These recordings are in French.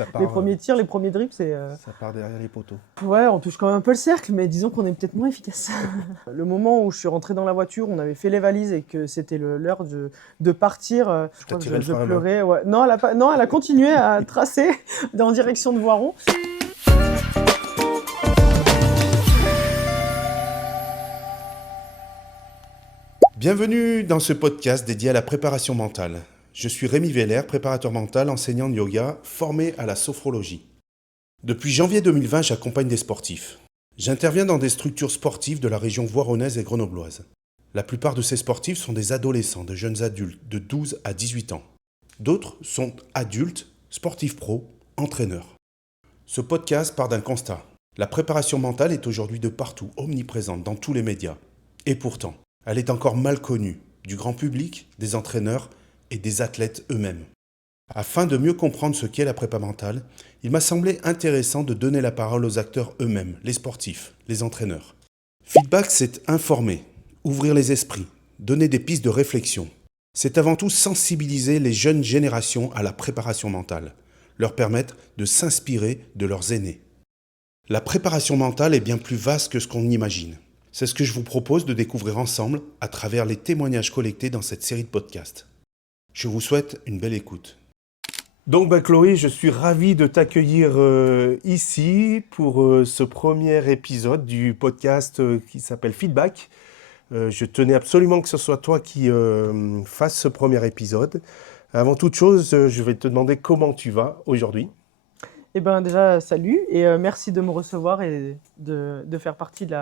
Ça Les part, premiers tirs, les premiers dribbles, c'est... ça part derrière les poteaux. Ouais, on touche quand même un peu le cercle, mais disons qu'on est peut-être moins efficace. Le moment où je suis rentré dans la voiture, on avait fait les valises et que c'était l'heure de partir, je crois que tiré le je frein à main. pleurais. Ouais. Non, non, elle a continué à tracer en direction de Voiron. Bienvenue dans ce podcast dédié à la préparation mentale. Je suis Rémi Veller, préparateur mental, enseignant de yoga, formé à la sophrologie. Depuis janvier 2020, j'accompagne des sportifs. J'interviens dans des structures sportives de la région voironnaise et grenobloise. La plupart de ces sportifs sont des adolescents, de jeunes adultes de 12 à 18 ans. D'autres sont adultes, sportifs pros, entraîneurs. Ce podcast part d'un constat. La préparation mentale est aujourd'hui de partout, omniprésente dans tous les médias. Et pourtant, elle est encore mal connue du grand public, des entraîneurs et des athlètes eux-mêmes. Afin de mieux comprendre ce qu'est la prépa mentale, il m'a semblé intéressant de donner la parole aux acteurs eux-mêmes, les sportifs, les entraîneurs. Feedback, c'est informer, ouvrir les esprits, donner des pistes de réflexion. C'est avant tout sensibiliser les jeunes générations à la préparation mentale, leur permettre de s'inspirer de leurs aînés. La préparation mentale est bien plus vaste que ce qu'on imagine. C'est ce que je vous propose de découvrir ensemble à travers les témoignages collectés dans cette série de podcasts. Je vous souhaite une belle écoute. Donc Chloé, je suis ravi de t'accueillir ici pour ce premier épisode du podcast qui s'appelle Feedback. Je tenais absolument que ce soit toi qui fasses ce premier épisode. Avant toute chose, je vais te demander comment tu vas aujourd'hui. Eh ben déjà, salut et merci de me recevoir et de faire partie de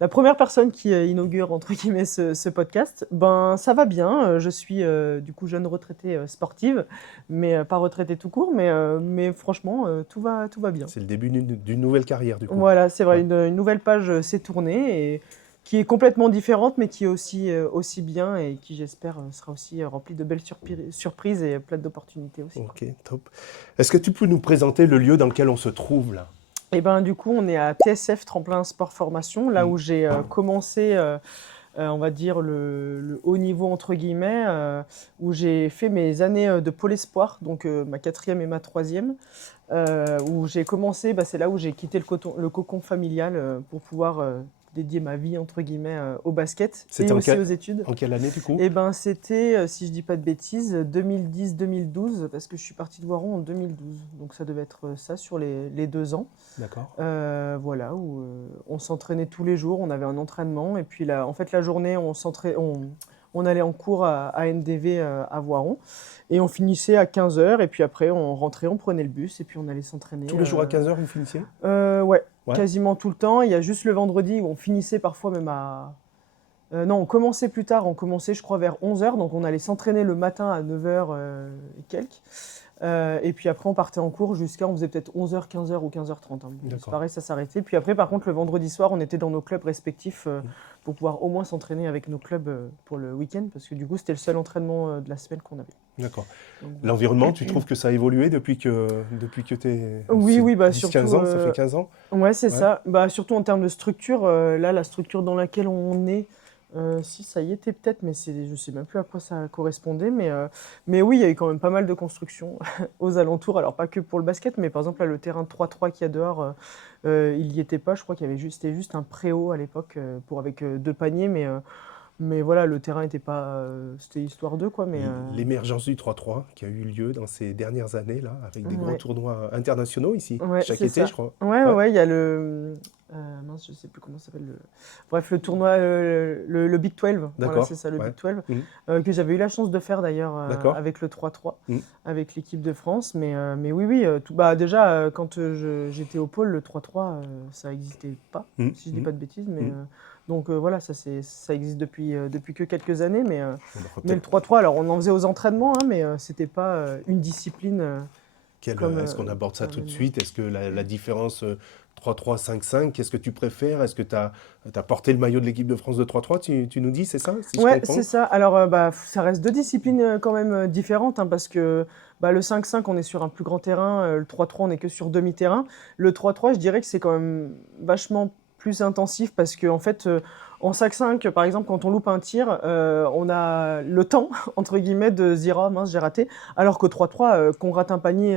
la première personne qui inaugure, entre guillemets, ce podcast. Ben, ça va bien. Je suis du coup jeune retraitée sportive, mais pas retraitée tout court, mais franchement, tout va bien. C'est le début d'une nouvelle carrière du coup. Voilà, c'est vrai, Ouais. une nouvelle page s'est tournée et qui est complètement différente, mais qui est aussi bien et qui, j'espère, sera aussi remplie de belles surprises et pleine d'opportunités aussi. Ok, top. Est-ce que tu peux nous présenter le lieu dans lequel on se trouve là? Et ben du coup, on est à TSF Tremplin Sport Formation, là où j'ai commencé, on va dire, le haut niveau, entre guillemets, où j'ai fait mes années de pôle espoir, donc ma 4e et ma 3e, où j'ai commencé, c'est là où j'ai quitté le cocon familial pour pouvoir dédier ma vie, entre guillemets, au basket et aussi aux études. En quelle année du coup? Et ben c'était, si je dis pas de bêtises, 2010-2012, parce que je suis partie de Voiron en 2012. Donc ça devait être ça sur les 2 ans. D'accord. Voilà, où on s'entraînait tous les jours, on avait un entraînement. Et puis là, en fait, la journée, on allait en cours à NDV à Voiron. Et on finissait à 15h. Et puis après, on rentrait, on prenait le bus et puis on allait s'entraîner. Tous les jours à 15h vous finissiez? Ouais, Ouais. quasiment tout le temps. Il y a juste le vendredi où on finissait parfois même à... non, on commençait plus tard, on commençait je crois vers 11h, donc on allait s'entraîner le matin à 9h et quelques. Et puis après on partait en cours jusqu'à, on faisait peut-être 11h, 15h ou 15h30. Hein. C'est D'accord. pareil, ça s'arrêtait. Puis après par contre le vendredi soir, on était dans nos clubs respectifs pour pouvoir au moins s'entraîner avec nos clubs pour le week-end, parce que du coup c'était le seul entraînement de la semaine qu'on avait. D'accord. Donc, L'environnement, tu trouves que ça a évolué depuis que tu es... Oui, 10, 15 ans, ça fait 15 ans? Ouais, c'est Ouais. ça. Surtout en termes de structure, là, la structure dans laquelle on est, si ça y était peut-être, mais je sais même plus à quoi ça correspondait. Mais oui, il y a eu quand même pas mal de constructions aux alentours. Alors, pas que pour le basket, mais par exemple, là, le terrain 3-3 qu'il y a dehors, il n'y était pas. Je crois qu'il y avait c'était juste un préau à l'époque avec 2 paniers. Mais voilà, le terrain n'était pas... c'était histoire d'eux, quoi. L'émergence du 3-3 qui a eu lieu dans ces dernières années, là, avec des gros Ouais. tournois internationaux ici, Ouais, chaque c'est été, ça. je crois. Ouais, il y a mince, je sais plus comment ça s'appelle. Bref, le tournoi, le Big 12. Voilà, D'accord. c'est ça, le Ouais. Big 12. Mhm. Que j'avais eu la chance de faire d'ailleurs D'accord. avec le 3-3, Mhm. avec l'équipe de France. Mais oui, déjà, quand j'étais au pôle, le 3-3, ça n'existait pas, Mhm. si je dis pas de bêtises. Mhm. Donc voilà, ça existe depuis que quelques années. Mais On va le peut-être- 3-3, alors on en faisait aux entraînements, hein, mais c'était pas une discipline. Est-ce qu'on aborde ça tout de maintenant. suite? Est-ce que la différence 3-3, 5-5, qu'est-ce que tu préfères? Est-ce que tu as porté le maillot de l'équipe de France de 3-3, tu nous dis, c'est ça, si je Ouais, comprends? c'est ça. Alors, ça reste 2 disciplines quand même différentes, hein, parce que le 5-5, on est sur un plus grand terrain, le 3-3, on est que sur demi-terrain. Le 3-3, je dirais que c'est quand même vachement plus intensif parce qu'en fait, En 5-5, par exemple, quand on loupe un tir, on a le temps, entre guillemets, de se dire: «Ah mince, j'ai raté». Alors qu'au 3-3, qu'on rate un panier,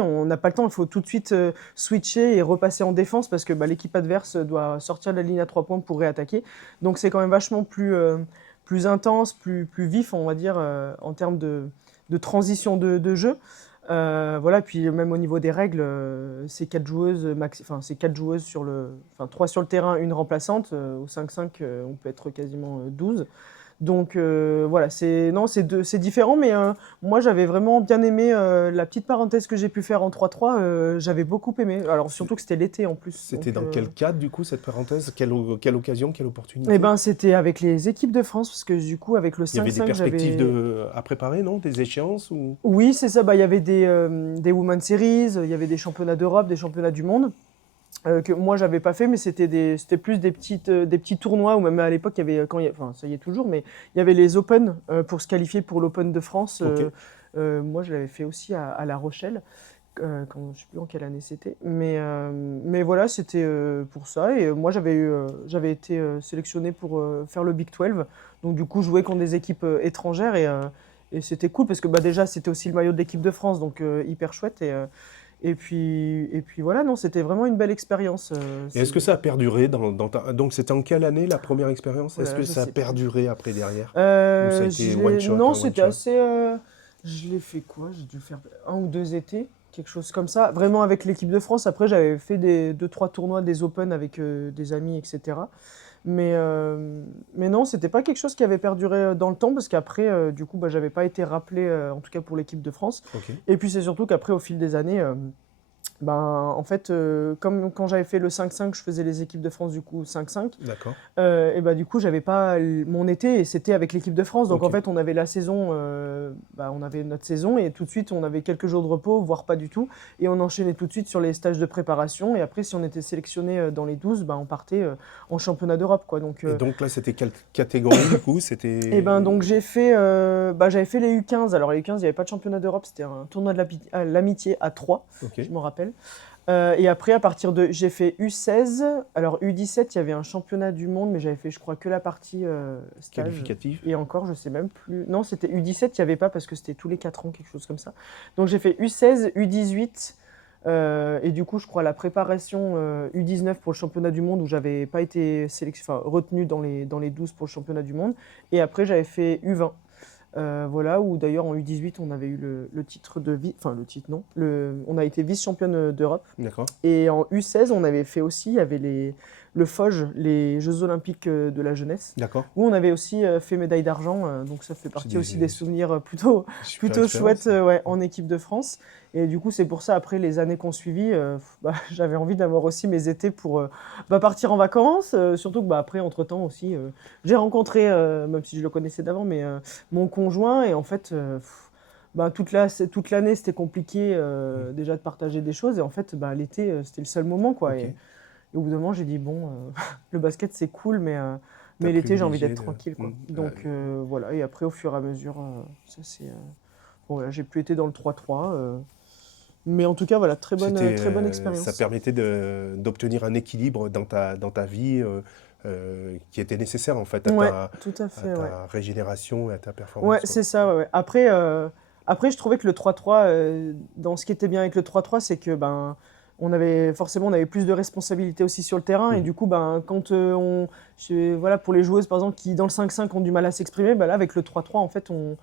on n'a pas le temps. Il faut tout de suite switcher et repasser en défense parce que l'équipe adverse doit sortir de la ligne à 3 points pour réattaquer. Donc c'est quand même vachement plus intense, plus vif, on va dire, en termes de transition de jeu. Voilà, puis même au niveau des règles, c'est 4 joueuses c'est 4 joueuses enfin 3 sur le terrain, une remplaçante. Au 5-5, on peut être quasiment 12. Donc voilà, c'est différent, mais moi j'avais vraiment bien aimé la petite parenthèse que j'ai pu faire en 3-3, j'avais beaucoup aimé. Alors surtout que c'était l'été en plus. C'était Donc, dans quel cadre, du coup, cette parenthèse? Quelle occasion, quelle opportunité? eh ben, c'était avec les équipes de France, parce que du coup, avec le Il y avait des 5-5, perspectives à préparer, non? Des échéances ou... Oui, c'est ça. Il y avait des Women's Series, il y avait des championnats d'Europe, des championnats du monde, que moi, j'avais pas fait, mais c'était plus des petits tournois, ou même à l'époque, il y avait, enfin, ça y est toujours, mais il y avait les Open pour se qualifier pour l'Open de France. Ok. Moi, je l'avais fait aussi à La Rochelle. Quand, je sais plus en quelle année c'était, mais voilà, c'était pour ça. Et moi, j'avais été sélectionné pour faire le Big 12, donc du coup, jouer contre des équipes étrangères, et c'était cool parce que déjà, c'était aussi le maillot de l'équipe de France, donc hyper chouette. Et puis voilà, non, c'était vraiment une belle expérience. Et est-ce que ça a perduré Donc, c'était en quelle année, la première expérience? Oh là Est-ce là, que je ça a sais plus. perduré après, derrière? Ou ça a été one shot, Non, un one c'était shot? assez. Je l'ai fait quoi? J'ai dû faire 1 ou 2 étés, quelque chose comme ça. Vraiment avec l'équipe de France. Après, j'avais fait 2, 3 tournois, des Open avec des amis, etc. Mais non, c'était pas quelque chose qui avait perduré dans le temps parce qu'après, du coup, j'avais pas été rappelé, en tout cas pour l'équipe de France. Ok. Et puis c'est surtout qu'après, au fil des années, en fait, comme quand j'avais fait le 5-5, je faisais les équipes de France du coup 5-5. D'accord. Et du coup, j'avais pas mon été et c'était avec l'équipe de France. Donc Ok. en fait, on avait la saison, on avait notre saison et tout de suite, on avait quelques jours de repos, voire pas du tout. Et on enchaînait tout de suite sur les stages de préparation. Et après, si on était sélectionné dans les 12, on partait en championnat d'Europe, quoi. Donc, Et donc là, c'était quelle catégorie, du coup? C'était... donc j'avais fait les U15. Alors les U15, il n'y avait pas de championnat d'Europe, c'était un tournoi de l'amitié à 3, Ok. je m'en rappelle. Et après, j'ai fait U16. Alors U17, il y avait un championnat du monde, mais j'avais fait, je crois, que la partie stage. Qualificatif. Et encore, je sais même plus. Non, c'était U17, il n'y avait pas parce que c'était tous les 4 ans, quelque chose comme ça. Donc j'ai fait U16, U18. Et du coup, je crois la préparation U19 pour le championnat du monde où j'avais pas été retenu dans les 12 pour le championnat du monde. Et après, j'avais fait U20. Voilà, où d'ailleurs en U18, on avait eu le titre enfin le titre non, on a été vice-championne d'Europe. D'accord. Et en U16, on avait fait aussi, il y avait le FOJ, les Jeux Olympiques de la jeunesse, D'accord. où on avait aussi fait médaille d'argent, donc ça fait partie aussi des souvenirs plutôt Super chouettes expérience. ouais, en équipe de France. Et du coup, c'est pour ça, après les années qu'on suivit, j'avais envie d'avoir aussi mes étés pour partir en vacances, surtout que après, entre-temps aussi, j'ai rencontré, même si je le connaissais d'avant, mais mon conjoint, et en fait, toute l'année, c'était compliqué déjà de partager des choses, et en fait, l'été, c'était le seul moment, quoi. Ok. Et au bout d'un moment, j'ai dit, bon, le basket, c'est cool, mais T'as l'été, j'ai envie privilégié d'être tranquille, quoi. Mm. Donc voilà, et après, au fur et à mesure, ça c'est... bon, voilà, j'ai plus été dans le 3-3, mais en tout cas, voilà, très bonne Ça expérience. permettait d'obtenir un équilibre dans ta vie qui était nécessaire, en fait, Ouais, à tout à fait, ouais. ta régénération et à ta Ouais, performance, quoi. c'est ça, ouais. Après, je trouvais que le 3-3, dans ce qui était bien avec le 3-3, c'est que on avait plus de responsabilités aussi sur le terrain. Et Mhm. du coup, quand voilà, pour les joueuses, par exemple, qui dans le 5-5 ont du mal à s'exprimer, là, avec le 3-3, en fait, il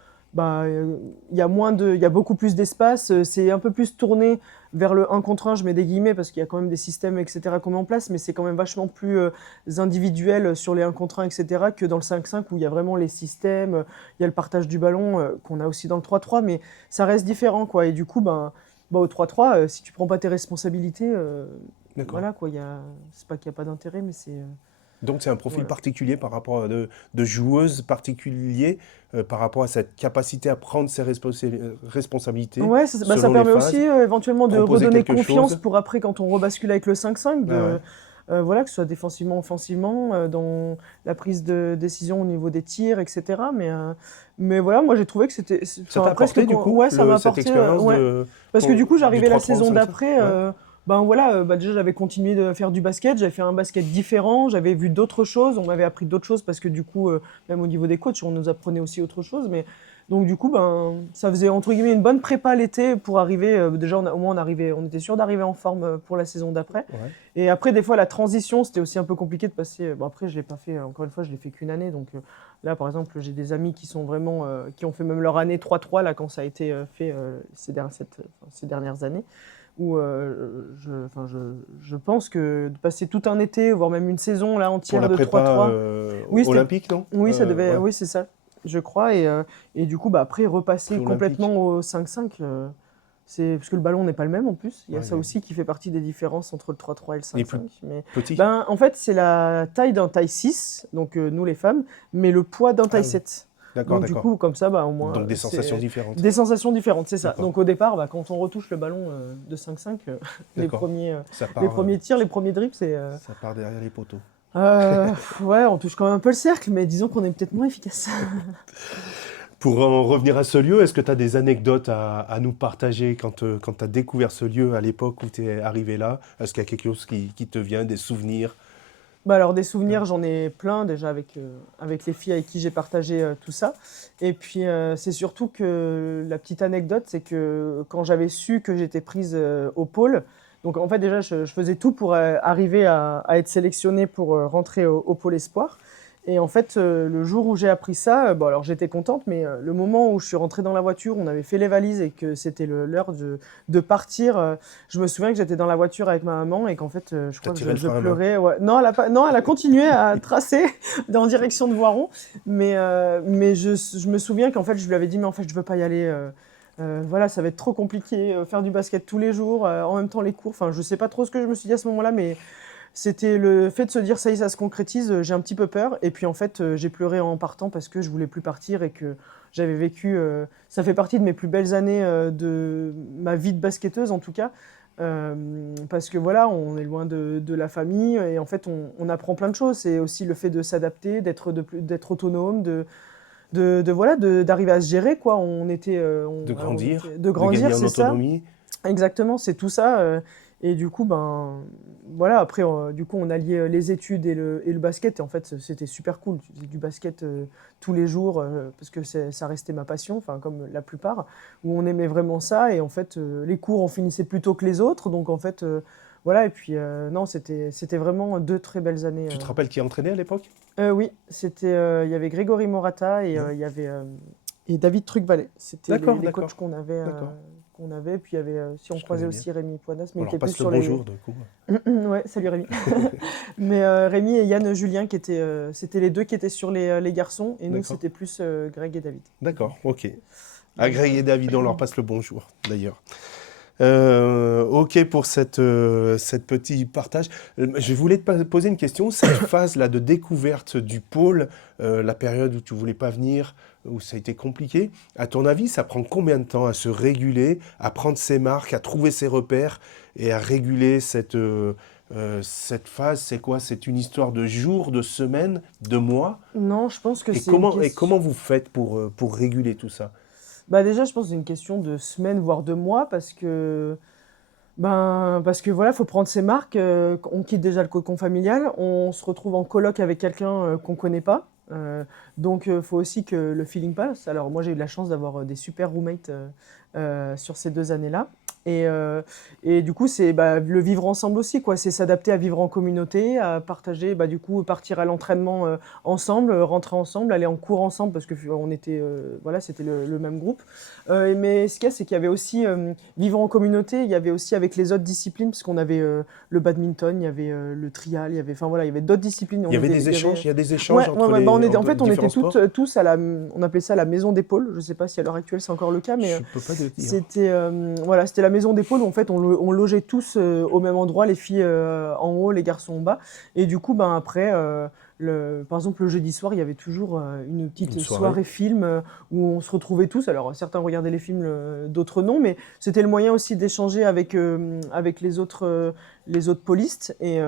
y a beaucoup plus d'espace. C'est un peu plus tourné vers le 1 contre 1, je mets des guillemets, parce qu'il y a quand même des systèmes, etc., qu'on met en place, mais c'est quand même vachement plus individuel sur les 1 contre 1, etc., que dans le 5-5 où il y a vraiment les systèmes, il y a le partage du ballon qu'on a aussi dans le 3-3, mais ça reste différent, quoi. Et du coup, au 3-3, si tu prends pas tes responsabilités, D'accord. voilà, quoi, c'est pas qu'il n'y a pas d'intérêt, mais c'est... Donc, c'est un profil voilà. particulier par rapport à de joueuses particulier par rapport à cette capacité à prendre ses responsabilités Ouais, ça selon les permet phases, aussi éventuellement de proposer redonner quelque confiance chose. pour après, quand on rebascule avec le 5-5, Ah ouais. voilà, que ce soit défensivement, offensivement, dans la prise de décision au niveau des tirs, etc. Mais voilà, moi j'ai trouvé que c'était... Ça t'a presque apporté, du coup, ouais, ça m'a cette apporté, expérience ouais. Parce que du coup, du j'arrivais la 3-3 au saison 5-5? d'après, Ouais. Ben voilà, déjà j'avais continué de faire du basket, j'avais fait un basket différent, j'avais vu d'autres choses, on m'avait appris d'autres choses parce que du coup, même au niveau des coachs, on nous apprenait aussi autre chose. Mais donc du coup, ben ça faisait entre guillemets une bonne prépa l'été pour arriver. Déjà, au moins on était sûr d'arriver en forme pour la saison d'après. Ouais. Et après, des fois, la transition, c'était aussi un peu compliqué de passer. Bon après, je l'ai pas fait. Encore une fois, je l'ai fait qu'une année. Donc là, par exemple, j'ai des amis qui sont vraiment, qui ont fait même leur année 3-3 là quand ça a été fait ces dernières années où je pense que de passer tout un été, voire même une saison là Pour entière la de prépa 3-3, oui, olympique, non? oui, ça devait, Ouais. oui, c'est ça, je crois. Et du coup, bah, après, repasser Pré-olympique. complètement au 5-5, c'est parce que le ballon n'est pas le même en plus. Il y a Ouais, ça aussi qui fait partie des différences entre le 3-3 et le il est plus 5-5. Mais petit. ben, en fait, c'est la taille d'un taille 6, donc nous les femmes, mais le poids d'un Ah taille oui, 7. d'accord, Donc du d'accord. coup, comme ça, bah, au moins, Donc des sensations c'est différentes. des sensations différentes, c'est ça. D'accord, Donc au départ, bah, quand on retouche le ballon de 5-5, d'accord. Ça les part, premiers tirs, les premiers dribbles, c'est... ça part derrière les poteaux. ouais, on touche quand même un peu le cercle, mais disons qu'on est peut-être moins efficace. Pour en revenir à ce lieu, est-ce que tu as des anecdotes à nous partager quand tu as découvert ce lieu à l'époque où tu es arrivé là? Est-ce qu'il y a quelque chose qui te vient, des souvenirs? Bah alors des souvenirs, j'en ai plein déjà avec les filles avec qui j'ai partagé tout ça. Et puis c'est surtout que la petite anecdote, c'est que quand j'avais su que j'étais prise au pôle, donc en fait déjà je faisais tout pour arriver à être sélectionnée pour rentrer au pôle espoir. Et en fait le jour où j'ai appris ça, bon alors j'étais contente, mais le moment où je suis rentrée dans la voiture, on avait fait les valises et que c'était l'heure de partir. Je me souviens que j'étais dans la voiture avec ma maman et qu'en fait, je T'as crois que tiré le je frein à main. pleurais. Ouais. Non, elle a pas, non, elle a continué à tracer en direction de Voiron. Mais je me souviens qu'en fait, je lui avais dit, mais en fait, je veux pas y aller. Voilà, ça va être trop compliqué. Faire du basket tous les jours, en même temps les cours. Enfin, je sais pas trop ce que je me suis dit à ce moment-là, mais c'était le fait de se dire, ça y est, ça se concrétise. J'ai un petit peu peur. Et puis en fait, j'ai pleuré en partant parce que je voulais plus partir et que j'avais vécu. Ça fait partie de mes plus belles années de ma vie de basketteuse, en tout cas. Parce que voilà, on est loin de la famille et en fait, on apprend plein de choses. C'est aussi le fait de s'adapter, d'être autonome, voilà, d'arriver à se gérer, quoi. De grandir, De de gagner grandir, en c'est ça. autonomie. Exactement, c'est tout ça. Et du coup, ben, voilà, après, du coup, on alliait les études et le basket. Et en fait, c'était super cool. Je faisais du basket tous les jours parce que ça restait ma passion, enfin, comme la plupart, où on aimait vraiment ça. Et en fait, les cours, on finissait plus tôt que les autres. Donc, en fait, voilà. Et puis, non, c'était vraiment deux très belles années. Tu te rappelles qui entraînait à l'époque? Oui, il y avait Grégory Morata et Ouais. il y avait et David Trucvalet. C'était D'accord, les coachs d'accord, qu'on avait, d'accord. qu'on avait. Puis il y avait, si on Je croisait connais bien. aussi Rémi Poinas, mais On il leur était plus passe le sur les... bonjour, du coup. Ouais, salut Rémi. Mais Rémi et Yann Julien, c'était les deux qui étaient sur les garçons, et nous, D'accord. c'était plus Greg et David. D'accord, ok. À Donc, Greg et David, on leur passe le bonjour, d'ailleurs. Ok pour cette petit partage. Je voulais te poser une question. Cette phase-là de découverte du pôle, la période où tu voulais pas venir, où ça a été compliqué, à ton avis, ça prend combien de temps à se réguler, à prendre ses marques, à trouver ses repères et à réguler cette phase? C'est quoi? C'est une histoire de jours, de semaines, de mois? non, je pense que Et c'est une comment question... vous faites pour réguler tout ça? Bah déjà, je pense que c'est une question de semaines, voire de mois, parce que voilà, faut prendre ses marques. On quitte déjà le cocon familial, on se retrouve en coloc avec quelqu'un qu'on connaît pas. Donc, faut aussi que le feeling passe. Alors, moi, j'ai eu de la chance d'avoir des super roommates sur ces 2 années-là. Et, euh, et du coup, c'est bah, le vivre ensemble aussi, quoi. C'est s'adapter à vivre en communauté, à partager, bah, du coup, partir à l'entraînement ensemble, rentrer ensemble, aller en cours ensemble, parce que on était, voilà, c'était le même groupe. Mais ce qu'il y a, c'est qu'il y avait aussi vivre en communauté, il y avait aussi avec les autres disciplines, parce qu'on avait le badminton, il y avait le trial, il y avait, enfin voilà, il y avait d'autres disciplines. Il y avait des échanges, il y a des échanges Ouais, ouais, entre ouais, bah en entre fait, on était différents sports? tous on appelait ça la maison d'épaule. Je sais pas si à l'heure actuelle c'est encore le cas, mais Je peux pas te dire. voilà, c'était la maison d'épaule où en fait on logeait tous au même endroit, les filles en haut, les garçons en bas. Et du coup, ben après, par exemple, le jeudi soir, il y avait toujours une Une petite soirée. soirée film où on se retrouvait tous. Alors certains regardaient les films, d'autres non, mais c'était le moyen aussi d'échanger avec les autres polistes. Et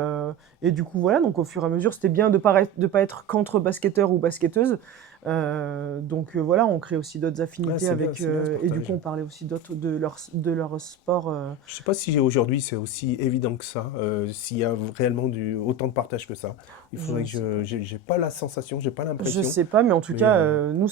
du coup, voilà, donc au fur et à mesure, c'était bien de pas être qu'entre basketteurs ou basketteuses. Voilà, on crée aussi d'autres affinités c'est bien, avec, c'est bien ce et du coup, partage. on parlait aussi de leur sport. Je sais pas si aujourd'hui c'est aussi évident que ça, s'il y a réellement autant de partage que ça. Il Je faudrait ne que sais pas. j'ai pas la sensation, j'ai pas Je l'impression, sais pas, mais en tout mais cas, nous,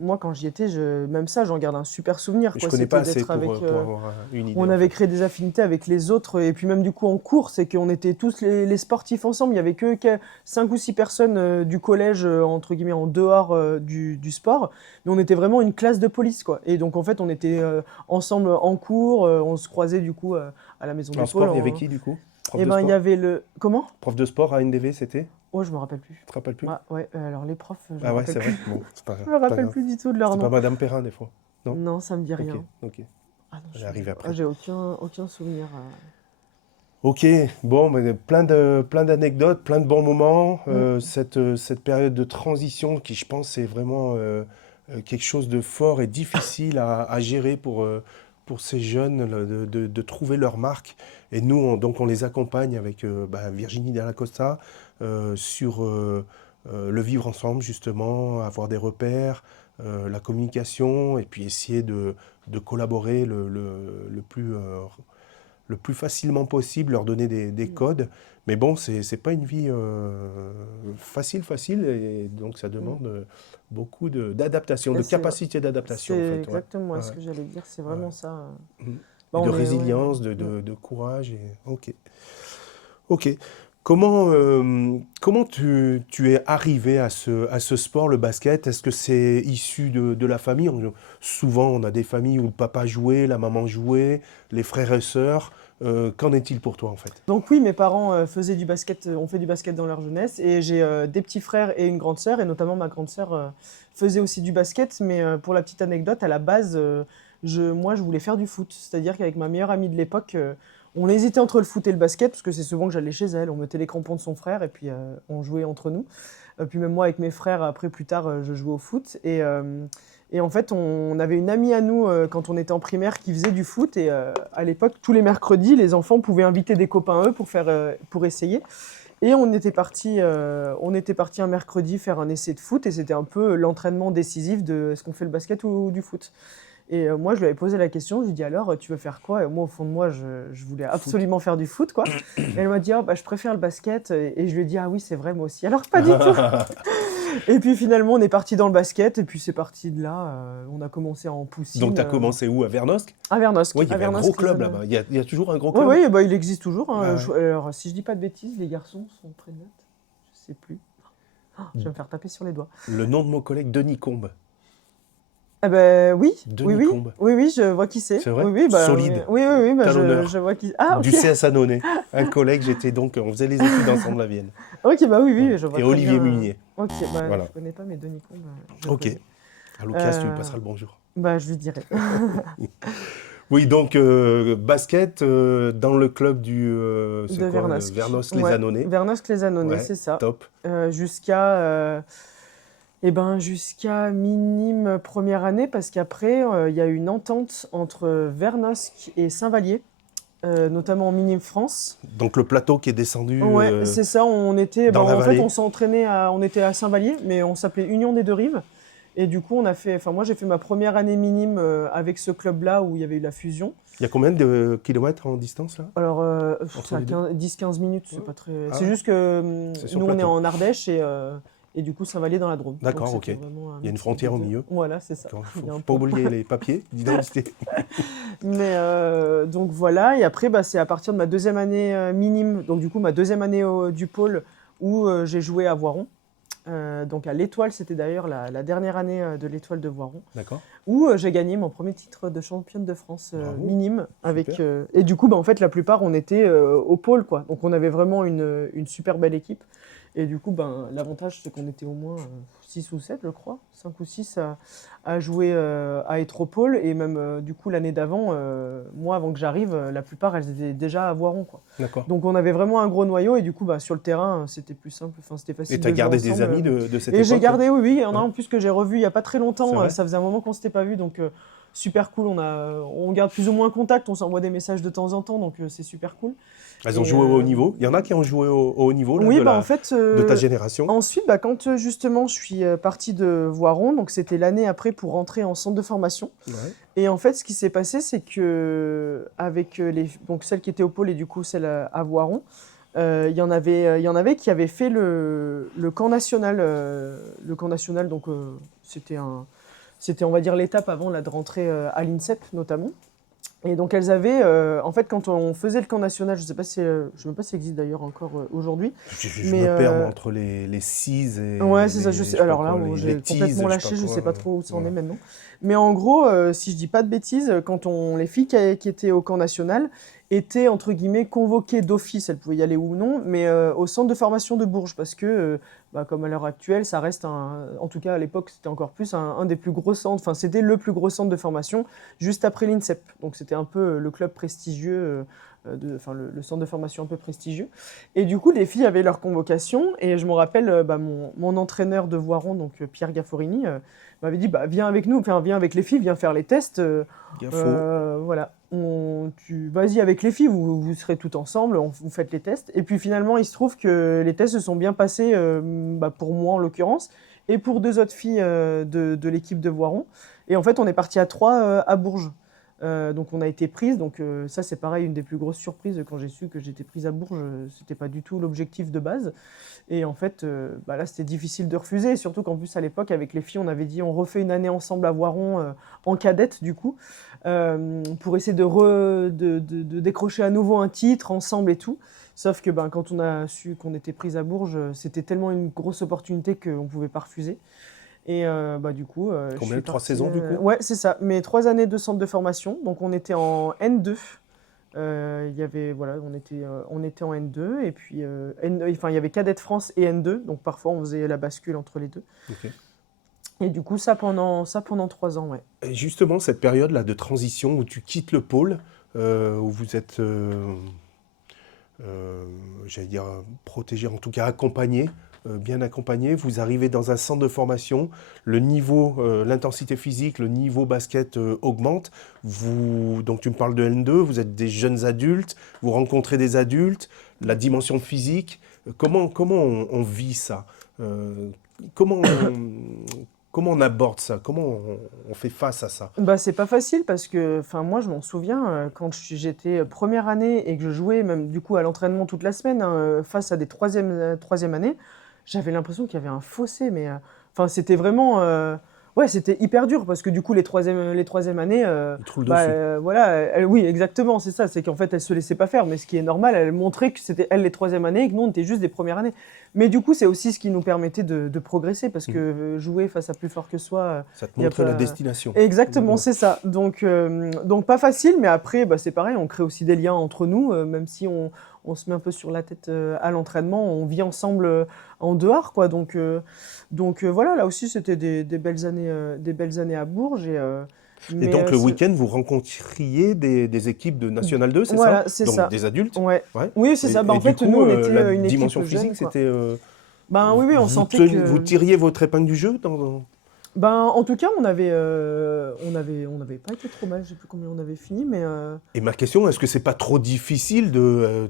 moi, quand j'y étais, même ça, j'en garde un super souvenir, je quoi. connais pas C'était assez d'être avec. pour avoir une idée On en avait fait. créé des affinités avec les autres, et puis même du coup en cours, c'est qu'on était tous les sportifs ensemble. Il y avait que 5 ou 6 personnes du collège, entre guillemets, en dehors du sport, mais on était vraiment une classe de police, quoi. Et donc en fait, on était ensemble en cours, on se croisait du coup à la maison En d'épaule. sport, il y avait qui du coup? Prof Et de ben il y sport? avait le. Comment? Prof de sport à NDV, c'était? Oh, je me rappelle plus. Tu te rappelles plus? Ah, ouais, alors les profs, je me Ah ouais, rappelle c'est vrai? plus. Bon, c'est pas Je grave, me c'est pas rappelle grave. plus du tout de leur C'était pas nom. Madame Perrin des fois? Non? Non, ça me dit Ok, rien. ok. Ah non, Elle est arrivée après. j'ai aucun souvenir. Ok, bon, mais plein d'anecdotes, plein de bons moments. Mm. Cette période de transition qui, je pense, est vraiment quelque chose de fort et difficile à gérer pour ces jeunes, là, de trouver leur marque. Et nous, donc, on les accompagne avec Virginie Dalla Costa sur le vivre ensemble, justement, avoir des repères, la communication, et puis essayer de collaborer le plus facilement possible, leur donner des Mm. codes. Mais bon, c'est pas une vie facile, et donc ça Mm. demande beaucoup d'adaptation, Et de capacité d'adaptation, en c'est fait. Ouais. exactement ce Ouais, que j'allais dire, c'est ouais. vraiment ça. Mhm. Bah, Et de on est, ouais, résilience, mm. de courage. Ok. Ok. Comment tu es arrivé à ce sport, le basket? Est-ce que c'est issu de la famille? Souvent, on a des familles où le papa jouait, la maman jouait, les frères et sœurs. Qu'en est-il pour toi, en fait? Donc oui, mes parents faisaient du basket, ont fait du basket dans leur jeunesse, et j'ai des petits frères et une grande sœur, et notamment ma grande sœur faisait aussi du basket, mais pour la petite anecdote, à la base, moi, je voulais faire du foot, c'est-à-dire qu'avec ma meilleure amie de l'époque, on hésitait entre le foot et le basket, parce que c'est souvent que j'allais chez elle, on mettait les crampons de son frère, et puis on jouait entre nous. Puis même moi, avec mes frères, après, plus tard, je jouais au foot, et en fait, on avait une amie à nous quand on était en primaire qui faisait du foot. Et à l'époque, tous les mercredis, les enfants pouvaient inviter des copains à eux pour essayer. Et on était parti un mercredi faire un essai de foot. Et c'était un peu l'entraînement décisif de est-ce qu'on fait le basket ou du foot. Et moi, je lui avais posé la question. Je lui ai dit alors, tu veux faire quoi? Et moi, au fond de moi, je voulais Foot. absolument faire du foot, quoi. Et elle m'a dit ah, bah, je préfère le basket. Et je lui ai dit ah oui, c'est vrai, moi aussi. Alors, pas du tout. Et puis finalement, on est parti dans le basket, et puis c'est parti de là. On a commencé en Donc, poussine tu as commencé où? À Vernosque? à Vernosque. Oui, il y À avait un gros Vernosque, les club Annonay. là-bas. Il y a toujours un gros Oui, club? oui, bah, il existe toujours, hein. Ah ouais. Alors, si je dis pas de bêtises, les garçons sont prénotes. Je sais plus. Je vais me faire taper sur les doigts. Le nom de mon collègue, Denis Combe. Ah ben oui, oui, Denis oui, Combe. oui, oui, je vois qui c'est. C'est vrai? Oui, oui, bah, oui, Solide. oui, oui, oui, bah, Talonneur. je vois qui. Ah, Du ok. CS Annonay. Un collègue, on faisait les études ensemble à Vienne. Ok, bah oui, Voilà. oui, je vois Et très Olivier bien. Munier. Ok, bah, Voilà. je connais pas, mais Denis Combe, je Ok. connais. À l'occasion, tu lui Euh, passeras le bonjour. Bah, je lui dirai. Oui, donc basket dans le club c'est De quoi, Vernosque. Ouais, Vernos-les-Annonay. Vernosque-les-Annonay, Ouais, c'est ça. top. Jusqu'à minime première année, parce qu'après, il y a eu une entente entre Vernosque et Saint-Vallier, notamment en minime France. Donc le plateau qui est descendu Ouais, c'est ça, dans la en fait, vallée. on s'entraînait on était à Saint-Vallier, mais on s'appelait Union des Deux Rives. Et du coup, moi j'ai fait ma première année minime avec ce club-là où il y avait eu la fusion. Il y a combien de kilomètres en distance là? Alors, Entre c'est à les deux? 10-15 minutes, c'est Ouais. pas très. Ah C'est ouais, juste que c'est sur nous, on est plateau. en Ardèche, et du coup, Saint-Vallier dans la Drôme. Donc, D'accord, ok. c'était Il vraiment un y a une mix frontière des au deux. milieu. Voilà, c'est ça. D'accord. Il y a un Faut pas pont. oublier les papiers d'identité. Mais donc voilà, et après, bah, c'est à partir de ma deuxième année minime, donc du coup, ma deuxième année du pôle, où j'ai joué à Voiron. Donc à l'Étoile, c'était d'ailleurs la dernière année de l'Étoile de Voiron, D'accord. où j'ai gagné mon premier titre de championne de France Bravo. minime. Super. Et du coup, bah, en fait, la plupart, on était au pôle, quoi. Donc on avait vraiment une super belle équipe. Et du coup, ben, l'avantage, c'est qu'on était au moins 6 ou 7, je crois, 5 ou 6 à jouer, à être au pôle. Et même, du coup, l'année d'avant, moi, avant que j'arrive, la plupart, elles étaient déjà à Voiron, quoi. D'accord. Donc on avait vraiment un gros noyau, et du coup, bah, sur le terrain, c'était plus simple, enfin, c'était Et facile tu as de jouer gardé des ensemble. amis de cette Et j'ai époque? gardé, oui, oui. Il y en a Ouais. en plus que j'ai revu il n'y a pas très C'est longtemps. vrai? Ça faisait un moment qu'on ne s'était pas vu. Donc super cool. On garde plus ou moins contact, on s'envoie des messages de temps en temps, donc c'est super cool. Elles ont Et joué au haut niveau. Il y en a qui ont joué au haut niveau là, oui, bah en fait, de ta génération. ensuite, bah, quand justement je suis partie de Voiron, donc c'était l'année après pour rentrer en centre de formation. Ouais. Et en fait, ce qui s'est passé, c'est que avec donc celle qui était au pôle et du coup celle à Voiron, il y en avait qui avaient fait le camp national. Le camp national, donc c'était on va dire l'étape avant là, de rentrer à l'INSEP notamment. Et donc elles avaient, en fait, quand on faisait le camp national, je sais pas si, je sais même pas si ça existe d'ailleurs encore aujourd'hui, Je mais me perds moi, entre les CIS et ouais, c'est ça, je les, je sais. sais pas Alors là, quoi, bon, les j'ai TIS, complètement lâché, je sais pas trop où ça en est maintenant. Mais en gros, si je dis pas de bêtises, les filles qui étaient au camp national étaient entre guillemets convoquées d'office, elles pouvaient y aller ou non, mais au centre de formation de Bourges, parce que, bah, comme à l'heure actuelle, ça reste en tout cas à l'époque, c'était encore plus un des plus gros centres, enfin c'était le plus gros centre de formation, juste après l'INSEP. Donc c'était un peu le club prestigieux, enfin le centre de formation un peu prestigieux. Et du coup, les filles avaient leur convocation, et je me rappelle, bah, mon entraîneur de Voiron, donc Pierre Gafforini, m'avait dit, bah, viens avec nous, enfin, viens avec les filles, viens faire les tests. Gafo. Voilà, vas-y avec les filles, vous serez toutes ensemble, vous faites les tests. Et puis finalement, il se trouve que les tests se sont bien passés, bah, pour moi en l'occurrence, et pour deux autres filles de l'équipe de Voiron. Et en fait, on est parti à 3 à Bourges. Donc on a été prise, donc ça c'est pareil, une des plus grosses surprises quand j'ai su que j'étais prise à Bourges, c'était pas du tout l'objectif de base. Et en fait, bah là c'était difficile de refuser, surtout qu'en plus à l'époque avec les filles on avait dit on refait une année ensemble à Voiron en cadette du coup, pour essayer de décrocher à nouveau un titre ensemble et tout. Sauf que ben, quand on a su qu'on était prise à Bourges, c'était tellement une grosse opportunité qu'on ne pouvait pas refuser. Et bah, du coup, je Combien suis de 3 partie. saisons du coup? Ouais, c'est ça. Mes 3 années de centre de formation. Donc, on était en N2. Voilà, on était en N2. Et puis, enfin, il y avait Cadette France et N2. Donc, parfois, on faisait la bascule entre les deux. Ok. Et du coup, ça pendant 3 ans, ouais. Et justement, cette période-là de transition où tu quittes le pôle, où vous êtes, j'allais dire, protégé, en tout cas accompagné, bien accompagné, vous arrivez dans un centre de formation, le niveau, l'intensité physique, le niveau basket augmente. Donc tu me parles de N2, vous êtes des jeunes adultes, vous rencontrez des adultes, la dimension physique. Comment on vit ça? Euh, comment comment on aborde ça? Comment on fait face à ça? Bah, c'est pas facile parce que, enfin, moi, je m'en souviens, quand j'étais première année et que je jouais même du coup à l'entraînement toute la semaine, hein, face à des troisième années, j'avais l'impression qu'il y avait un fossé, mais enfin, c'était vraiment, ouais, c'était hyper dur parce que du coup, les troisième années, Ils te roulent bah, dessus. voilà, oui, exactement, c'est ça, c'est qu'en fait, elles se laissaient pas faire, mais ce qui est normal, elles montraient que c'était elles les troisième années et que nous, on était juste des premières années. Mais du coup, c'est aussi ce qui nous permettait de progresser parce que jouer face à plus fort que soi, Ça te il y a montre la pas. destination. Exactement, Ouais. c'est ça. Donc pas facile, mais après, bah, c'est pareil, on crée aussi des liens entre nous, même si on se met un peu sur la tête à l'entraînement, on vit ensemble en dehors, quoi. Donc voilà, là aussi, c'était des belles années à Bourges. Et Mais donc le week-end, vous rencontriez des équipes de National 2, c'est ça? voilà, c'est Donc ça. des adultes? Ouais. Ouais. Oui, c'est ça. Bah, Et en du fait, nous, coup, on était la une équipe dimension jeune, physique, quoi. c'était... Ben oui, oui, on sentait vous que. tiriez votre épingle du jeu Ben, en tout cas, on avait pas été trop mal. Je sais plus combien on avait fini, mais. Et ma question, est-ce que c'est pas trop difficile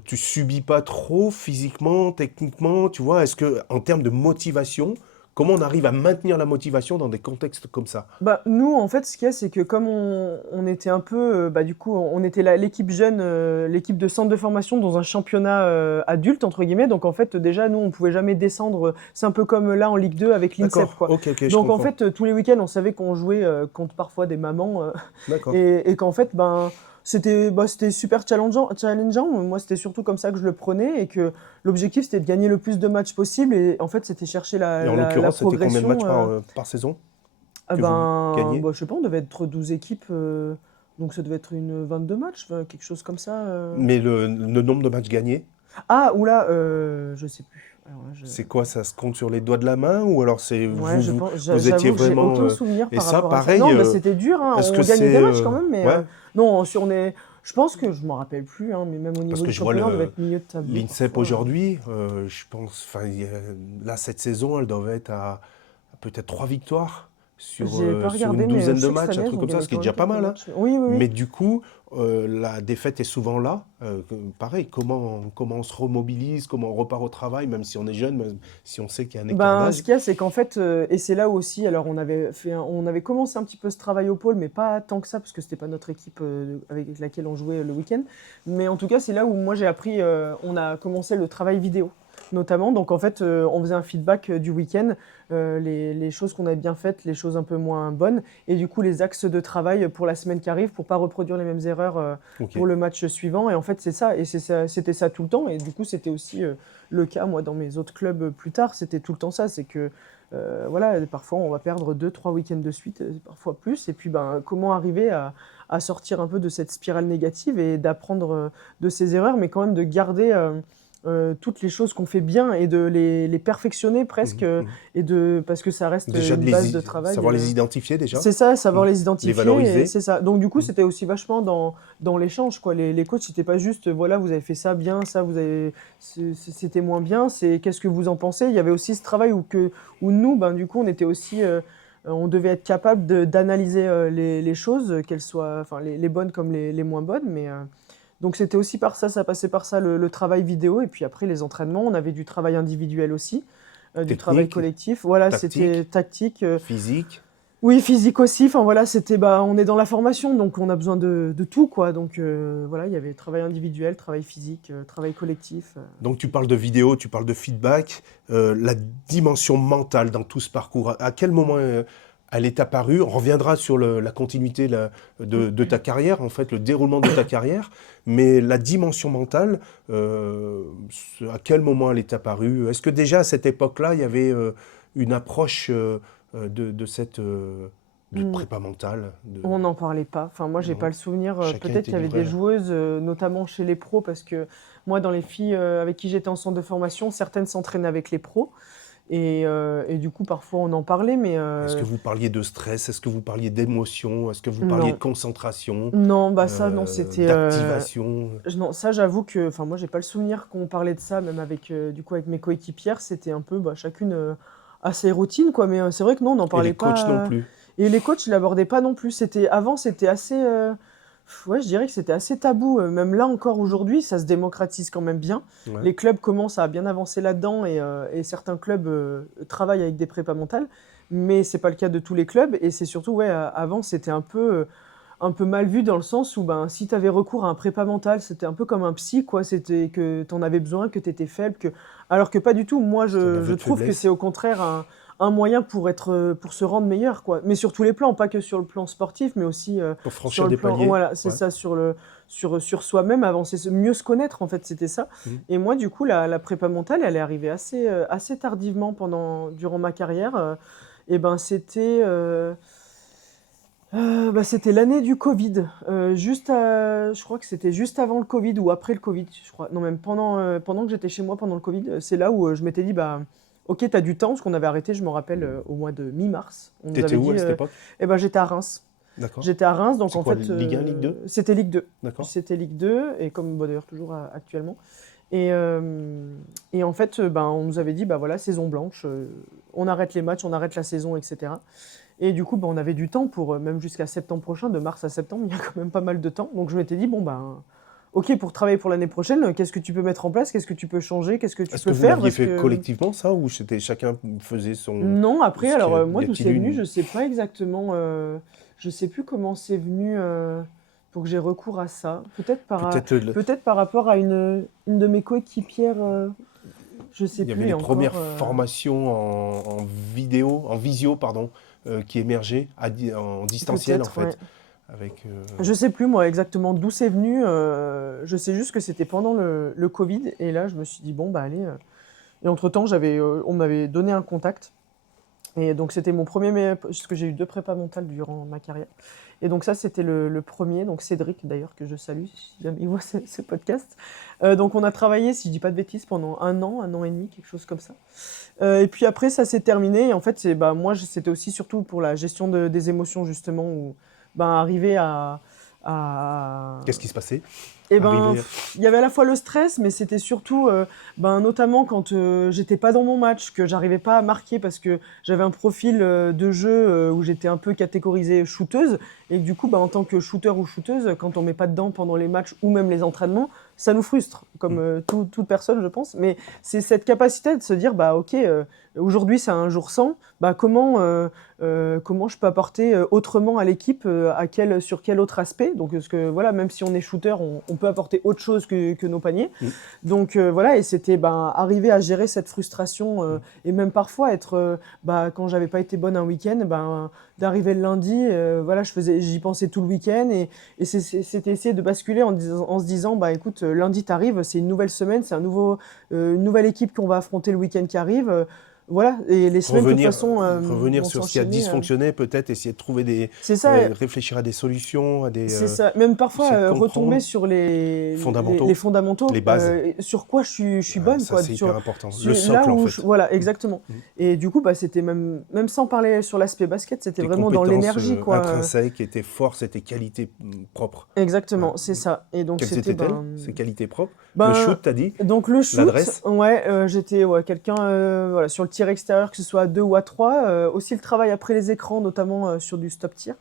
tu subis pas trop physiquement, techniquement, tu vois? Est-ce que, en termes de motivation, comment on arrive à maintenir la motivation dans des contextes comme ça? Bah, nous, en fait, ce qu'il y a, c'est que comme on était un peu, bah, du coup, on était l'équipe jeune, l'équipe de centre de formation dans un championnat adulte, entre guillemets. Donc, en fait, déjà, nous, on pouvait jamais descendre. C'est un peu comme là en Ligue 2 avec l'INSEP, D'accord, quoi. ok, ok, je Donc, en comprends. fait, tous les week-ends, on savait qu'on jouait contre parfois des mamans D'accord. et qu'en fait, ben, c'était super challengeant. Moi, c'était surtout comme ça que je le prenais et que l'objectif, c'était de gagner le plus de matchs possible. Et en fait, c'était chercher Et en la l'occurrence, c'était combien de matchs progression. par saison Ah que vous ben, gagnez? bah, je sais pas, on devait être 12 équipes, donc ça devait être une 22 matchs, quelque chose comme ça. Mais le nombre de matchs gagnés, Ah, oula, je sais plus. Alors là, c'est quoi? Ça se compte sur les doigts de la main ou alors c'est ouais, vous étiez j'avoue que j'ai vraiment... aucun souvenir Et par ça, rapport à ça. pareil, Non, bah, c'était dur, hein, est-ce que on gagnait c'est... des matchs quand même, mais ouais, non, je pense que je m'en rappelle plus, hein, mais même au parce niveau que du je vois championnat, on devait être milieu de tableau l'INSEP parfois. aujourd'hui, je pense, enfin, là, cette saison, elles doivent être à peut-être 3 victoires. sur, J'ai pas sur une regardé, mais douzaine je de sais que cette matchs, un année, ils truc ont comme ça, gagné ce qui est quand même déjà pas quelques mal, hein. matchs. Oui, oui, Mais oui. du coup, la défaite est souvent là. Pareil, comment on se remobilise, comment on repart au travail, même si on est jeune, même si on sait qu'il y a un écart Ben, ce d'âge. qu'il y a, c'est qu'en fait, et c'est là aussi, alors on avait commencé un petit peu ce travail au pôle, mais pas tant que ça, parce que c'était pas notre équipe avec laquelle on jouait le week-end. Mais en tout cas, c'est là où moi j'ai appris, on a commencé le travail vidéo, notamment. Donc en fait, on faisait un feedback du week-end, les choses qu'on avait bien faites, les choses un peu moins bonnes, et du coup les axes de travail pour la semaine qui arrive, pour pas reproduire les mêmes erreurs Ok. pour le match suivant. Et en fait, c'est ça, et c'était ça tout le temps. Et du coup, c'était aussi le cas, moi, dans mes autres clubs plus tard, c'était tout le temps ça. C'est que, voilà, parfois, on va perdre 2, 3 week-ends de suite, parfois plus. Et puis, ben, comment arriver à sortir un peu de cette spirale négative et d'apprendre de ses erreurs, mais quand même de garder toutes les choses qu'on fait bien et de les perfectionner presque, Mhm, mhm. parce que ça reste Déjà, une base de travail. savoir les identifier déjà, C'est ça, savoir Mhm. les Les identifier, et valoriser. c'est ça. Donc du coup, Mhm. c'était aussi vachement dans l'échange, quoi. Les coachs, c'était pas juste, voilà, vous avez fait ça bien, ça, c'était moins bien. C'est qu'est-ce que vous en pensez? Il y avait aussi ce travail où nous, ben du coup, on était aussi, on devait être capable d'analyser les choses, qu'elles soient, enfin les bonnes comme les moins bonnes. Mais donc c'était aussi par ça, ça passait par ça le travail vidéo, et puis après les entraînements, on avait du travail individuel aussi, du travail Technique, collectif. Voilà, c'était tactique, tactique. physique. Oui, physique aussi. Enfin voilà, c'était bah on est dans la formation, donc on a besoin de tout, quoi. Donc voilà, il y avait travail individuel, travail physique, travail collectif. Donc tu parles de vidéo, tu parles de feedback, la dimension mentale dans tout ce parcours. À quel moment elle est apparue? On reviendra sur la continuité de ta carrière, en fait, le déroulement de ta carrière. Mais la dimension mentale, à quel moment elle est apparue? Est-ce que déjà à cette époque-là, il y avait une approche de cette de Mm. prépa mentale On n'en parlait pas. Enfin, moi, j'ai pas non? le souvenir. Chacun Peut-être était qu'il y avait livré des là. joueuses, notamment chez les pros, parce que moi, dans les filles avec qui j'étais en centre de formation, certaines s'entraînaient avec les pros. Et du coup, parfois, on en parlait, mais Est-ce que vous parliez de stress? Est-ce que vous parliez d'émotion? Est-ce que vous parliez de non. concentration, Non, bah ça, non, c'était. d'activation? Non, ça, j'avoue que, enfin, moi, j'ai pas le souvenir qu'on parlait de ça, même avec, du coup, avec mes coéquipières. C'était un peu, bah, chacune a ses routines, quoi. Mais c'est vrai que non, on n'en Et parlait les coachs non pas. plus? Et les coachs, ils l'abordaient pas non plus. Avant, c'était assez. Ouais, je dirais que c'était assez tabou. Même là encore aujourd'hui, ça se démocratise quand même bien. Ouais. Les clubs commencent à bien avancer là-dedans, et certains clubs travaillent avec des prépas mentales, mais c'est pas le cas de tous les clubs. Et c'est surtout, ouais, avant, c'était un peu mal vu dans le sens où ben, si tu avais recours à un prépa mental, c'était un peu comme un psy, quoi. C'était que tu en avais besoin, que tu étais faible. Alors que pas du tout. Moi, C'était un aveu je de trouve que c'est faiblesse au contraire un moyen pour se rendre meilleur, quoi. Mais sur tous les plans, pas que sur le plan sportif, mais aussi pour sur franchir le des plan. paliers? Voilà, c'est Ouais. ça, sur soi-même, avancer, mieux se connaître, en fait, c'était ça. Mmh. Et moi, du coup, la prépa mentale, elle est arrivée assez tardivement durant ma carrière. Et ben, c'était l'année du Covid, je crois que c'était juste avant le Covid ou après le Covid, je crois. Non, même pendant que j'étais chez moi pendant le Covid, c'est là où je m'étais dit, bah, ok, t'as du temps, parce qu'on avait arrêté, je me rappelle, au mois de mi-mars. On nous T'étais avait où dit, à cette époque? eh ben, j'étais à Reims. D'accord. J'étais à Reims, donc C'est en quoi, fait, Ligue 1, Ligue 2? c'était Ligue 2. D'accord. C'était Ligue 2, et comme bah, d'ailleurs toujours actuellement. Et en fait, ben, on nous avait dit, bah voilà, saison blanche, on arrête les matchs, on arrête la saison, etc. Et du coup, bah, on avait du temps pour, même jusqu'à septembre prochain, de mars à septembre, il y a quand même pas mal de temps. Donc je m'étais dit, bon, ben, ok, pour travailler pour l'année prochaine, qu'est-ce que tu peux mettre en place? Qu'est-ce que tu peux changer? Qu'est-ce que tu Est-ce que peux vous faire? l'aviez Parce fait que collectivement, ça, ou c'était chacun faisait non, après, ce qu'il alors y a, moi, y d'où a-t-il c'est venu, une, je sais pas exactement. Je sais plus comment c'est venu pour que j'ai recours à ça. peut-être, Peut-être par rapport à une de mes coéquipières, je sais il y avait plus, et les encore. premières formations en vidéo, en visio, pardon, qui émergeaient en distanciel, en Peut-être, ouais. fait, avec, Je sais plus moi exactement d'où c'est venu. Je sais juste que c'était pendant le Covid, et là je me suis dit bon bah allez. Et entre-temps on m'avait donné un contact, et donc c'était mon premier, parce que j'ai eu 2 prépas mentales durant ma carrière. Et donc ça c'était le premier, donc Cédric d'ailleurs, que je salue si jamais il voit ce podcast. Donc on a travaillé, si je dis pas de bêtises, pendant un an et demi, quelque chose comme ça. Et puis après ça s'est terminé, et en fait moi c'était aussi surtout pour la gestion des émotions, justement, où ben arriver à Qu'est-ce qui se passait? et ben, Arrivé il y avait à la fois le stress, mais c'était surtout, notamment quand, j'étais pas dans mon match, que j'arrivais pas à marquer parce que j'avais un profil, de jeu, où j'étais un peu catégorisée shooteuse et du coup, en tant que shooter ou shooteuse, quand on met pas dedans pendant les matchs ou même les entraînements, ça nous frustre, comme, toute personne, je pense. Mais c'est cette capacité de se dire: «Bah, OK, aujourd'hui, c'est un jour sans, comment je peux apporter, autrement à l'équipe, sur quel autre aspect?» Donc, parce que voilà, même si on est shooter, on peut apporter autre chose que nos paniers. Mmh. Donc, voilà, et c'était, arriver à gérer cette frustration, et même parfois être, quand j'avais pas été bonne un week-end, d'arriver le lundi, voilà, j'y pensais tout le week-end et c'était essayer de basculer en se disant: «Bah, écoute, lundi tu arrives, c'est une nouvelle semaine, c'est une nouvelle équipe qu'on va affronter le week-end qui arrive», voilà, et les semaines de toute Revenir, façon, revenir vont sur ce qui a s'enchaîner, dysfonctionné, peut-être essayer de trouver c'est ça. réfléchir à des solutions, à des, C'est ça. Même parfois, essayer de retomber comprendre sur les fondamentaux, fondamentaux, les bases. et sur quoi je suis bonne, Ça, quoi. c'est hyper important. Le Là socle, en où fait. voilà, exactement. Mmh. Et du coup, c'était même sans parler sur l'aspect basket, c'était Tes vraiment dans compétences l'énergie, quoi. intrinsèques et tes forces et tes qualités propres. Ouais. Exactement, c'est ça. Et donc Quelles c'était, étaient-elles, ces qualités propres? Le ben, shoot, t'as dit? donc le shoot, L'adresse? ouais, j'étais, ouais, quelqu'un, voilà, sur le tir extérieur, que ce soit à 2 ou à 3, aussi le travail après les écrans, notamment, sur du stop tir.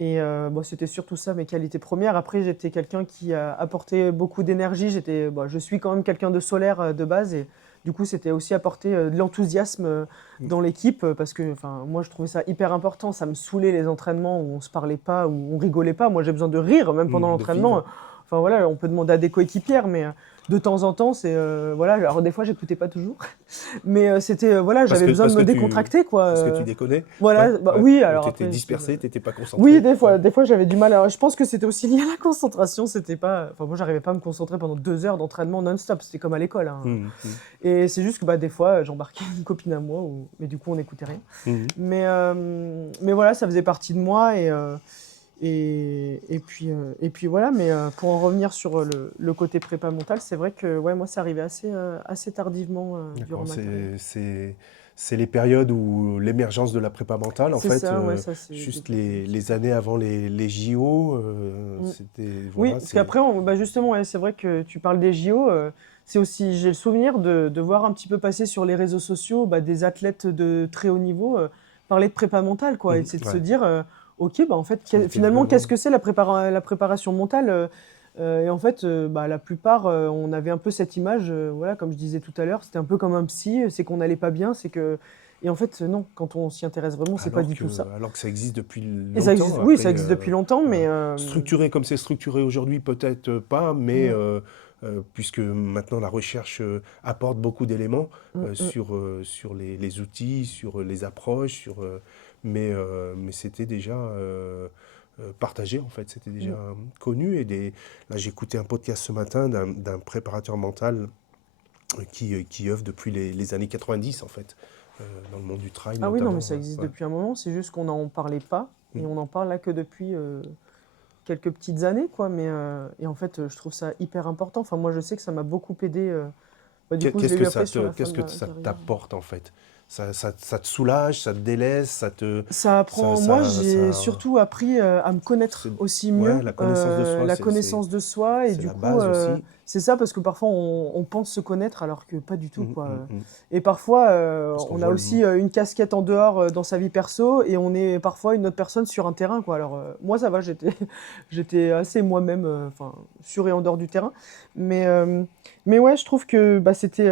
Et c'était surtout ça mes qualités premières. Après, j'étais quelqu'un qui a apporté beaucoup d'énergie. Je suis quand même quelqu'un de solaire, de base, et du coup, c'était aussi apporter, de l'enthousiasme, Mmh. dans l'équipe, parce que, moi, je trouvais ça hyper important. Ça me saoulait les entraînements où on se parlait pas, où on rigolait pas. Moi, j'ai besoin de rire, même pendant De l'entraînement. vivre. Enfin voilà, on peut demander à des coéquipières, mais de temps en temps, voilà. Alors des fois, j'écoutais pas toujours, mais c'était, voilà, Parce j'avais que, besoin de parce que me tu, décontracter, quoi. parce que tu déconnais? Ouais, Voilà, ouais. oui, Ou alors t'étais après, dispersé, t'étais pas oui, concentré? Ouais. des fois j'avais du mal. Alors, je pense que c'était aussi lié à la concentration. C'était pas, moi, j'arrivais pas à me concentrer pendant 2 heures d'entraînement non-stop. C'était comme à l'école, hein. Mmh, mmh, Et c'est juste que des fois, j'embarquais une copine à moi, mais du coup, on n'écoutait rien. mmh. Mais voilà, ça faisait partie de moi et puis voilà. Mais pour en revenir sur le côté prépa mentale, c'est vrai que ouais, moi, c'est arrivé assez tardivement durant D'accord, ma carrière. c'est les périodes où l'émergence de la prépa mentale, en C'est fait, ça, ouais, ça c'est juste depuis que les années avant les JO, Mm. c'était, Oui, voilà, parce c'est... qu'après, justement, ouais, c'est vrai que tu parles des JO. C'est aussi, j'ai le souvenir de voir un petit peu passer sur les réseaux sociaux, des athlètes de très haut niveau, parler de prépa mentale, quoi. Et c'est de se Ouais, dire, ok, en fait, ça a été finalement, violent. qu'est-ce que c'est la préparation mentale? Et en fait, la plupart, on avait un peu cette image, voilà, comme je disais tout à l'heure, c'était un peu comme un psy, c'est qu'on n'allait pas bien, c'est que. Et en fait, non, quand on s'y intéresse vraiment, c'est pas du tout ça. Alors que ça existe depuis Et ça longtemps, existe, oui, ça après, existe depuis longtemps, mais. structuré comme c'est structuré aujourd'hui, peut-être pas, mais Mm, puisque maintenant la recherche apporte beaucoup d'éléments mm, mm. sur les outils, sur les approches, mais c'était déjà partagé en fait, c'était déjà Mm. connu. Là, j'écoutais un podcast ce matin d'un préparateur mental qui œuvre depuis les années 90 en fait, dans le monde du trail Ah oui, non, mais notamment. ça existe Ouais. depuis un moment, c'est juste qu'on n'en parlait pas, et Mm. on en parle là que depuis quelques petites années, quoi. Mais, et en fait, je trouve ça hyper important. Enfin, moi, je sais que ça m'a beaucoup aidé. Du coup, je l'ai eu après sur la fin Qu'est-ce de que ma ça carrière. t'apporte en fait? Ça te soulage, ça te délaisse, Ça apprend, moi, j'ai ça, surtout appris à me connaître c'est, aussi ouais, mieux, la connaissance de soi, la connaissance de soi, et c'est du la coup, base aussi. c'est ça, parce que parfois on pense se connaître alors que pas du tout, quoi. Mm. Et parfois, Parce qu'on on a voit aussi une casquette en dehors dans sa vie perso, et on est parfois une autre personne sur un terrain, quoi. Alors, moi, ça va, j'étais assez moi-même, enfin, sur et en dehors du terrain. Mais, mais ouais, je trouve que c'était.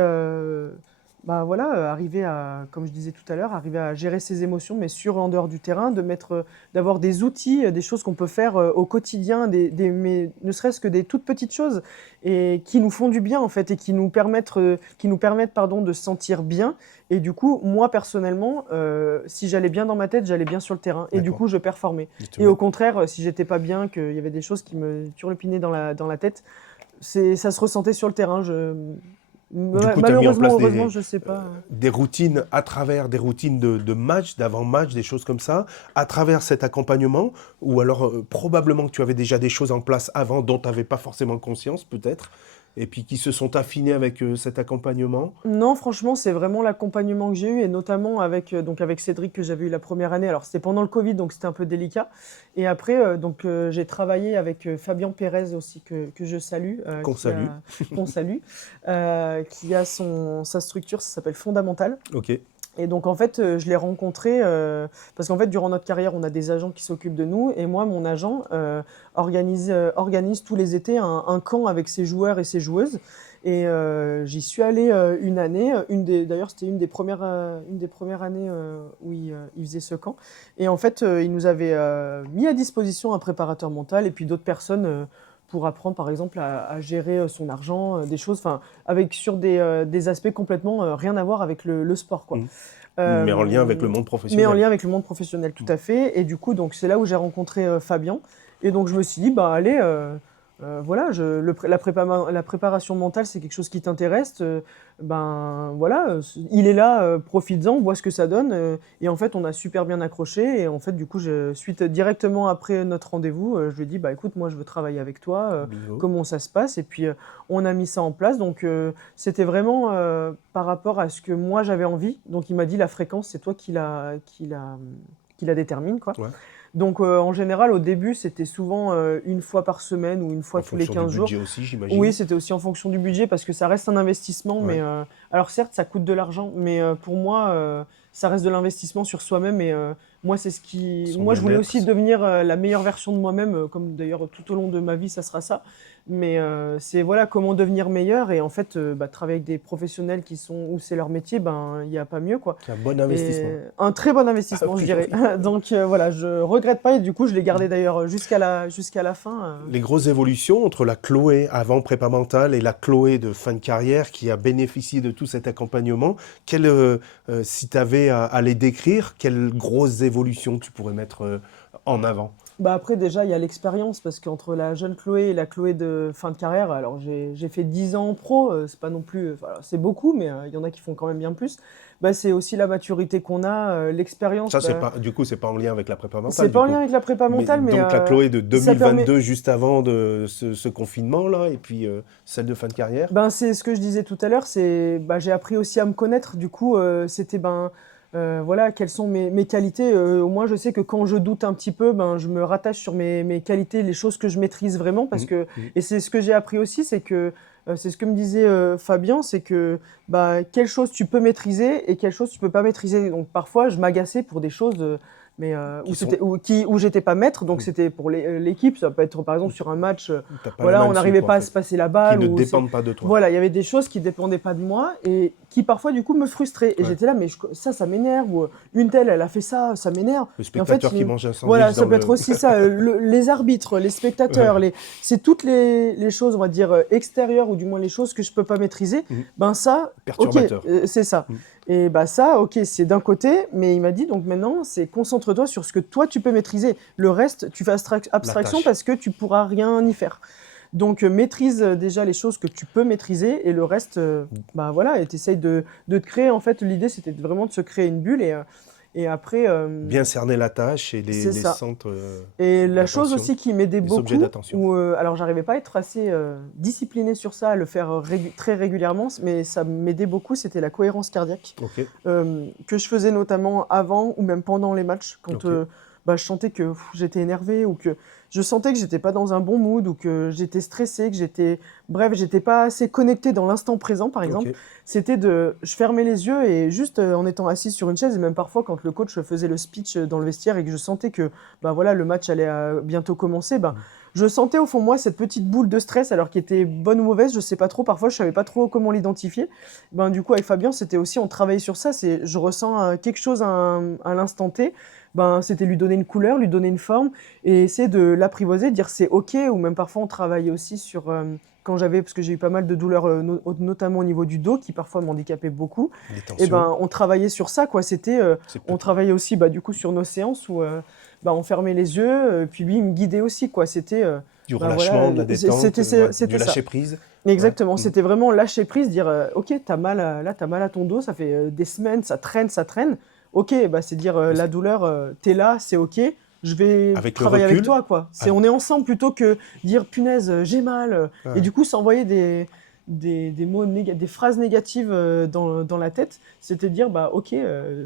Voilà, arriver à, comme je disais tout à l'heure, arriver à gérer ses émotions, mais sur et en dehors du terrain, d'avoir des outils, des choses qu'on peut faire au quotidien, mais ne serait-ce que des toutes petites choses, et qui nous font du bien, en fait, et qui nous permettent, pardon, de se sentir bien. Et du coup, moi, personnellement, si j'allais bien dans ma tête, j'allais bien sur le terrain, et du D'accord. coup, je performais. Je te Et au mets- contraire, si j'étais pas bien, qu'il y avait des choses qui me turlupinaient dans la tête, ça se ressentait sur le terrain. Du coup, tu as mis en Malheureusement, place heureusement, je sais pas. des routines à travers des routines de match, d'avant-match, des choses comme ça, à travers cet accompagnement, ou alors probablement que tu avais déjà des choses en place avant dont tu n'avais pas forcément conscience, peut-être. et puis qui se sont affinés avec cet accompagnement? Non, franchement, c'est vraiment l'accompagnement que j'ai eu et notamment donc avec Cédric que j'avais eu la première année. Alors, c'était pendant le Covid, donc c'était un peu délicat. Et après, j'ai travaillé avec Fabien Pérez aussi, que je salue, Qu'on salue. qu'on salue, qui a sa structure, ça s'appelle Fondamental. Ok. Et donc, en fait, je l'ai rencontré parce qu'en fait, durant notre carrière, on a des agents qui s'occupent de nous. Et moi, mon agent organise tous les étés un camp avec ses joueurs et ses joueuses. Et j'y suis allée une année. D'ailleurs, c'était une des premières années où il faisait ce camp. Et en fait, il nous avait mis à disposition un préparateur mental et puis d'autres personnes pour apprendre, par exemple, à gérer son argent, des choses, enfin, sur des aspects complètement rien à voir avec le sport, quoi. Mmh. Mais en lien avec le monde professionnel. Mais en lien avec le monde professionnel, tout à fait. Et du coup, donc, c'est là où j'ai rencontré Fabien. Et donc, je me suis dit, bah, allez, voilà, la préparation mentale, c'est quelque chose qui t'intéresse. Ben voilà, il est là, profites-en, vois ce que ça donne. Et en fait, on a super bien accroché. Et en fait, du coup, directement après notre rendez-vous, je lui ai dit, bah écoute, moi, je veux travailler avec toi. Bingo. Comment ça se passe? Et puis, on a mis ça en place. Donc, c'était vraiment par rapport à ce que moi, j'avais envie. Donc, il m'a dit, la fréquence, c'est toi qui la détermine, quoi. Ouais. Donc, en général, au début, c'était souvent une fois par semaine ou une fois En tous les fonction 15 du jours. budget aussi, j'imagine. Oui, c'était aussi en fonction du budget parce que ça reste un investissement. Ouais. Mais alors, certes, ça coûte de l'argent, mais pour moi, ça reste de l'investissement sur soi-même. Et moi, c'est Son moi, je voulais bien-être, aussi devenir la meilleure version de moi-même, comme d'ailleurs tout au long de ma vie, ça sera ça. Mais c'est voilà, comment devenir meilleur. Et en fait, travailler avec des professionnels où c'est leur métier, ben, il n'y a pas mieux, quoi. C'est un bon investissement. Et un très bon investissement, je dirais. Donc voilà, je regrette pas et du coup, je l'ai gardé d'ailleurs jusqu'à la fin. Les grosses évolutions entre la Chloé avant prépa mentale et la Chloé de fin de carrière qui a bénéficié de tout cet accompagnement, si tu avais à les décrire, quelles grosses évolutions tu pourrais mettre en avant? Bah après, déjà, il y a l'expérience parce qu'entre la jeune Chloé et la Chloé de fin de carrière, alors j'ai fait 10 ans en pro, c'est pas non plus, voilà, c'est beaucoup, mais il y en a qui font quand même bien plus. Bah, c'est aussi la maturité qu'on a, l'expérience. Ça, du coup, c'est pas en lien avec la prépa mentale. C'est pas en lien avec la prépa mentale, mais donc la Chloé de ça 2022, juste avant de ce confinement-là, et puis celle de fin de carrière. Ben, c'est ce que je disais tout à l'heure, j'ai appris aussi à me connaître. Du coup, c'était voilà, quelles sont mes qualités. Au moins, je sais que quand je doute un petit peu, ben, je me rattache sur mes qualités, les choses que je maîtrise vraiment. Et c'est ce que j'ai appris aussi, c'est ce que me disait Fabien, c'est que quelles choses tu peux maîtriser et quelles choses tu peux pas maîtriser. Donc parfois, je m'agaçais pour des choses mais où j'étais pas maître, donc c'était pour l'équipe. Ça peut être par exemple sur un match, voilà, on n'arrivait pas à se passer la balle. Qui ne dépendent pas de toi. Voilà, il y avait des choses qui dépendaient pas de moi et qui parfois du coup me frustraient. Et j'étais là, mais ça m'énerve. Ou une telle, elle a fait ça m'énerve. Le spectateur qui mange un sandwich. Voilà, ça peut être aussi ça. Les arbitres, les spectateurs, c'est toutes les choses, on va dire extérieures ou du moins les choses que je peux pas maîtriser. Ben ça, perturbateur. Ok, c'est ça. Et ça, ok, c'est d'un côté, mais il m'a dit, donc maintenant, c'est concentre-toi sur ce que toi, tu peux maîtriser. Le reste, tu fais abstraction parce que tu pourras rien y faire. Donc, maîtrise déjà les choses que tu peux maîtriser et le reste, voilà, et t'essayes de te créer. En fait, l'idée, c'était vraiment de se créer une bulle et après... bien cerner la tâche et les centres et la chose aussi qui m'aidait beaucoup, objets d'attention. alors j'arrivais pas à être assez discipliné sur ça, à le faire très régulièrement, mais ça m'aidait beaucoup, c'était la cohérence cardiaque, que je faisais notamment avant ou même pendant les matchs, quand je sentais que j'étais énervé ou que je sentais que j'étais pas dans un bon mood ou que j'étais stressé, j'étais pas assez connecté dans l'instant présent, par exemple. C'était je fermais les yeux et juste en étant assis sur une chaise, et même parfois quand le coach faisait le speech dans le vestiaire et que je sentais que voilà, le match allait bientôt commencer, je sentais au fond de moi cette petite boule de stress, alors qui était bonne ou mauvaise, je sais pas trop, parfois je savais pas trop comment l'identifier. Du coup avec Fabien, c'était aussi, on travaillait sur ça, je ressens quelque chose à l'instant T, c'était lui donner une couleur, lui donner une forme et essayer de l'apprivoiser, dire c'est ok, ou même parfois on travaillait aussi sur... parce que j'ai eu pas mal de douleurs, notamment au niveau du dos, qui parfois m'handicapaient beaucoup, et on travaillait sur ça, quoi. On travaillait aussi du coup sur nos séances où on fermait les yeux, puis lui il me guidait aussi, quoi. C'était du relâchement, de la détente, du lâcher prise. Exactement, c'était vraiment lâcher prise, dire ok, t'as mal à ton dos, ça fait des semaines, ça traîne. Ok, c'est dire la douleur, t'es là, c'est ok. Je vais travailler avec toi, quoi. On est ensemble plutôt que dire punaise, j'ai mal. Et du coup, s'envoyer des mots des phrases négatives dans la tête, c'était de dire bah ok,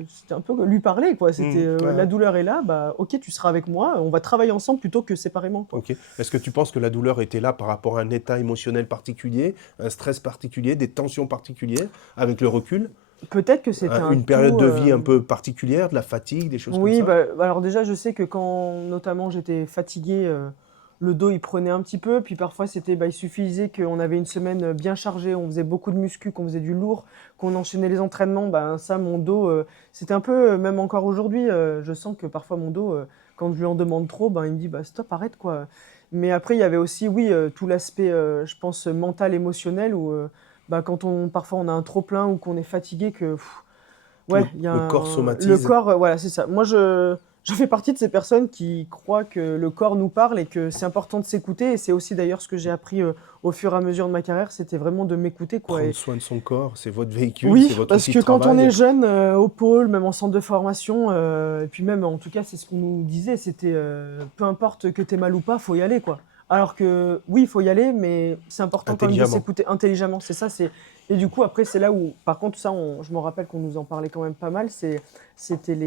c'était un peu lui parler quoi. C'était Ouais, la ouais. douleur est là, bah ok, tu seras avec moi, on va travailler ensemble plutôt que séparément quoi. Ok. Est-ce que tu penses que la douleur était là par rapport à un état émotionnel particulier, un stress particulier, des tensions particulières, avec le recul, Peut-être que c'était un une période tout. de vie un peu particulière, de la fatigue, des choses comme Oui, ça? bah, alors déjà, je sais que quand notamment j'étais fatiguée, le dos il prenait un petit peu, puis parfois c'était, bah, il suffisait qu'on avait une semaine bien chargée, on faisait beaucoup de muscu, qu'on faisait du lourd, qu'on enchaînait les entraînements, ben ça, mon dos, c'était un peu, même encore aujourd'hui, je sens que parfois mon dos, quand je lui en demande trop, ben il me dit, bah stop, arrête quoi. Mais après, il y avait aussi, oui, tout l'aspect, je pense, mental, émotionnel, où bah, quand parfois on a un trop plein ou qu'on est fatigué, que Le, ouais, il y a le corps le somatise. corps, voilà, c'est ça. Moi, je fais partie de ces personnes qui croient que le corps nous parle et que c'est important de s'écouter. Et c'est aussi d'ailleurs ce que j'ai appris au fur et à mesure de ma carrière, c'était vraiment de m'écouter, quoi. Prendre soin de son corps, c'est votre véhicule, c'est Oui, votre parce outil que de quand on est travail. jeune, au pôle, même en centre de formation, et puis même, en tout cas, c'est ce qu'on nous disait, c'était peu importe que t'aies mal ou pas, faut y aller, quoi. Alors que oui, il faut y aller, mais c'est important quand même de Intelligemment. s'écouter intelligemment. C'est ça, c'est et du coup après c'est là où, par contre, ça, je me rappelle qu'on nous en parlait quand même pas mal. C'était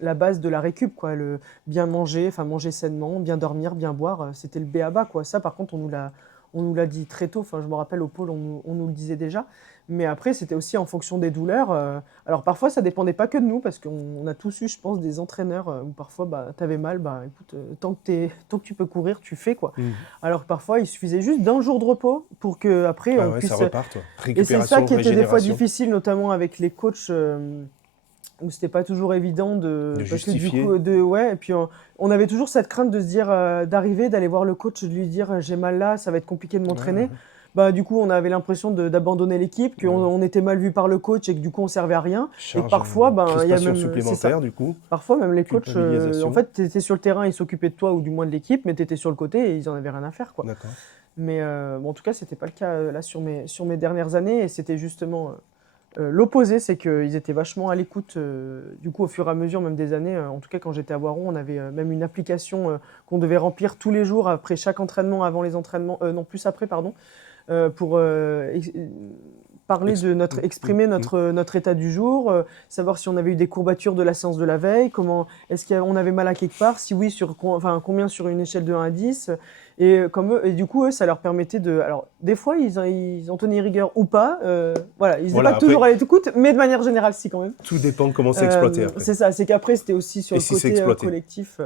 la base de la récup, quoi. Le bien manger, enfin manger sainement, bien dormir, bien boire. C'était le b.a.-ba, quoi. Ça, par contre, on nous l'a dit très tôt. Enfin, je me rappelle au pôle, on nous le disait déjà. Mais après, c'était aussi en fonction des douleurs. Alors parfois, ça dépendait pas que de nous, parce qu'on a tous eu, je pense, des entraîneurs où parfois, bah, t'avais mal, bah écoute, tant que tu peux courir, tu fais quoi. Mhm. Alors que parfois, il suffisait juste d'un jour de repos pour que après Ah on ouais, ça puisse. repart, toi. Et c'est ça Récupération, qui était des fois régénération, difficile, notamment avec les coachs. Où c'était pas toujours évident de parce que du justifier. coup ouais, et puis on avait toujours cette crainte de se dire d'arriver, d'aller voir le coach, de lui dire j'ai mal là, ça va être compliqué de Ouais, ouais, m'entraîner. Bah du coup on avait l'impression d'abandonner l'équipe, qu'on ouais. on était mal vu par le coach et que du coup on servait à rien, et que Charge, parfois ben il y a crispation même c'est ça. supplémentaire, du coup, Parfois même les coachs en culpabilisation. fait tu étais sur le terrain, ils s'occupaient de toi ou du moins de l'équipe, mais tu étais sur le côté et ils en avaient rien à faire quoi. D'accord. Mais bon, en tout cas, c'était pas le cas là sur mes dernières années, et c'était justement l'opposé, c'est qu'ils étaient vachement à l'écoute. Du coup, au fur et à mesure, même des années, en tout cas quand j'étais à Voiron, on avait même une application qu'on devait remplir tous les jours après chaque entraînement, avant les entraînements, non plus après, pardon, pour parler Ex- de exprimer Mm. notre état du jour, savoir si on avait eu des courbatures de la séance de la veille, est-ce qu'on avait mal à quelque part, si oui, enfin, combien sur une échelle de 1 à 10. Et du coup, eux, ça leur permettait de. Alors, des fois, ils en tenaient rigueur ou pas. Voilà, ils n'étaient pas Voilà, après, toujours à l'écoute, mais de manière générale, si, quand même. tout dépend de comment c'est exploité après. C'est ça, c'est qu'après, c'était aussi sur Et le si c'est côté exploité. collectif.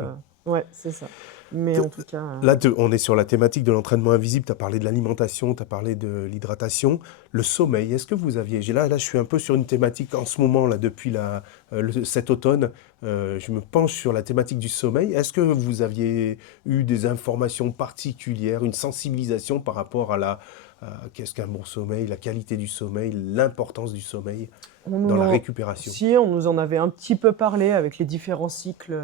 Ouais, c'est ça. Mais en tout cas. Là, on est sur la thématique de l'entraînement invisible. Tu as parlé de l'alimentation, tu as parlé de l'hydratation. Le sommeil, est-ce que vous aviez... Là, je suis un peu sur une thématique en ce moment, là, depuis cet automne. Je me penche sur la thématique du sommeil. Est-ce que vous aviez eu des informations particulières, une sensibilisation par rapport qu'est-ce qu'un bon sommeil, la qualité du sommeil, l'importance du sommeil On dans nous la en... récupération? Si, on nous en avait un petit peu parlé avec les différents cycles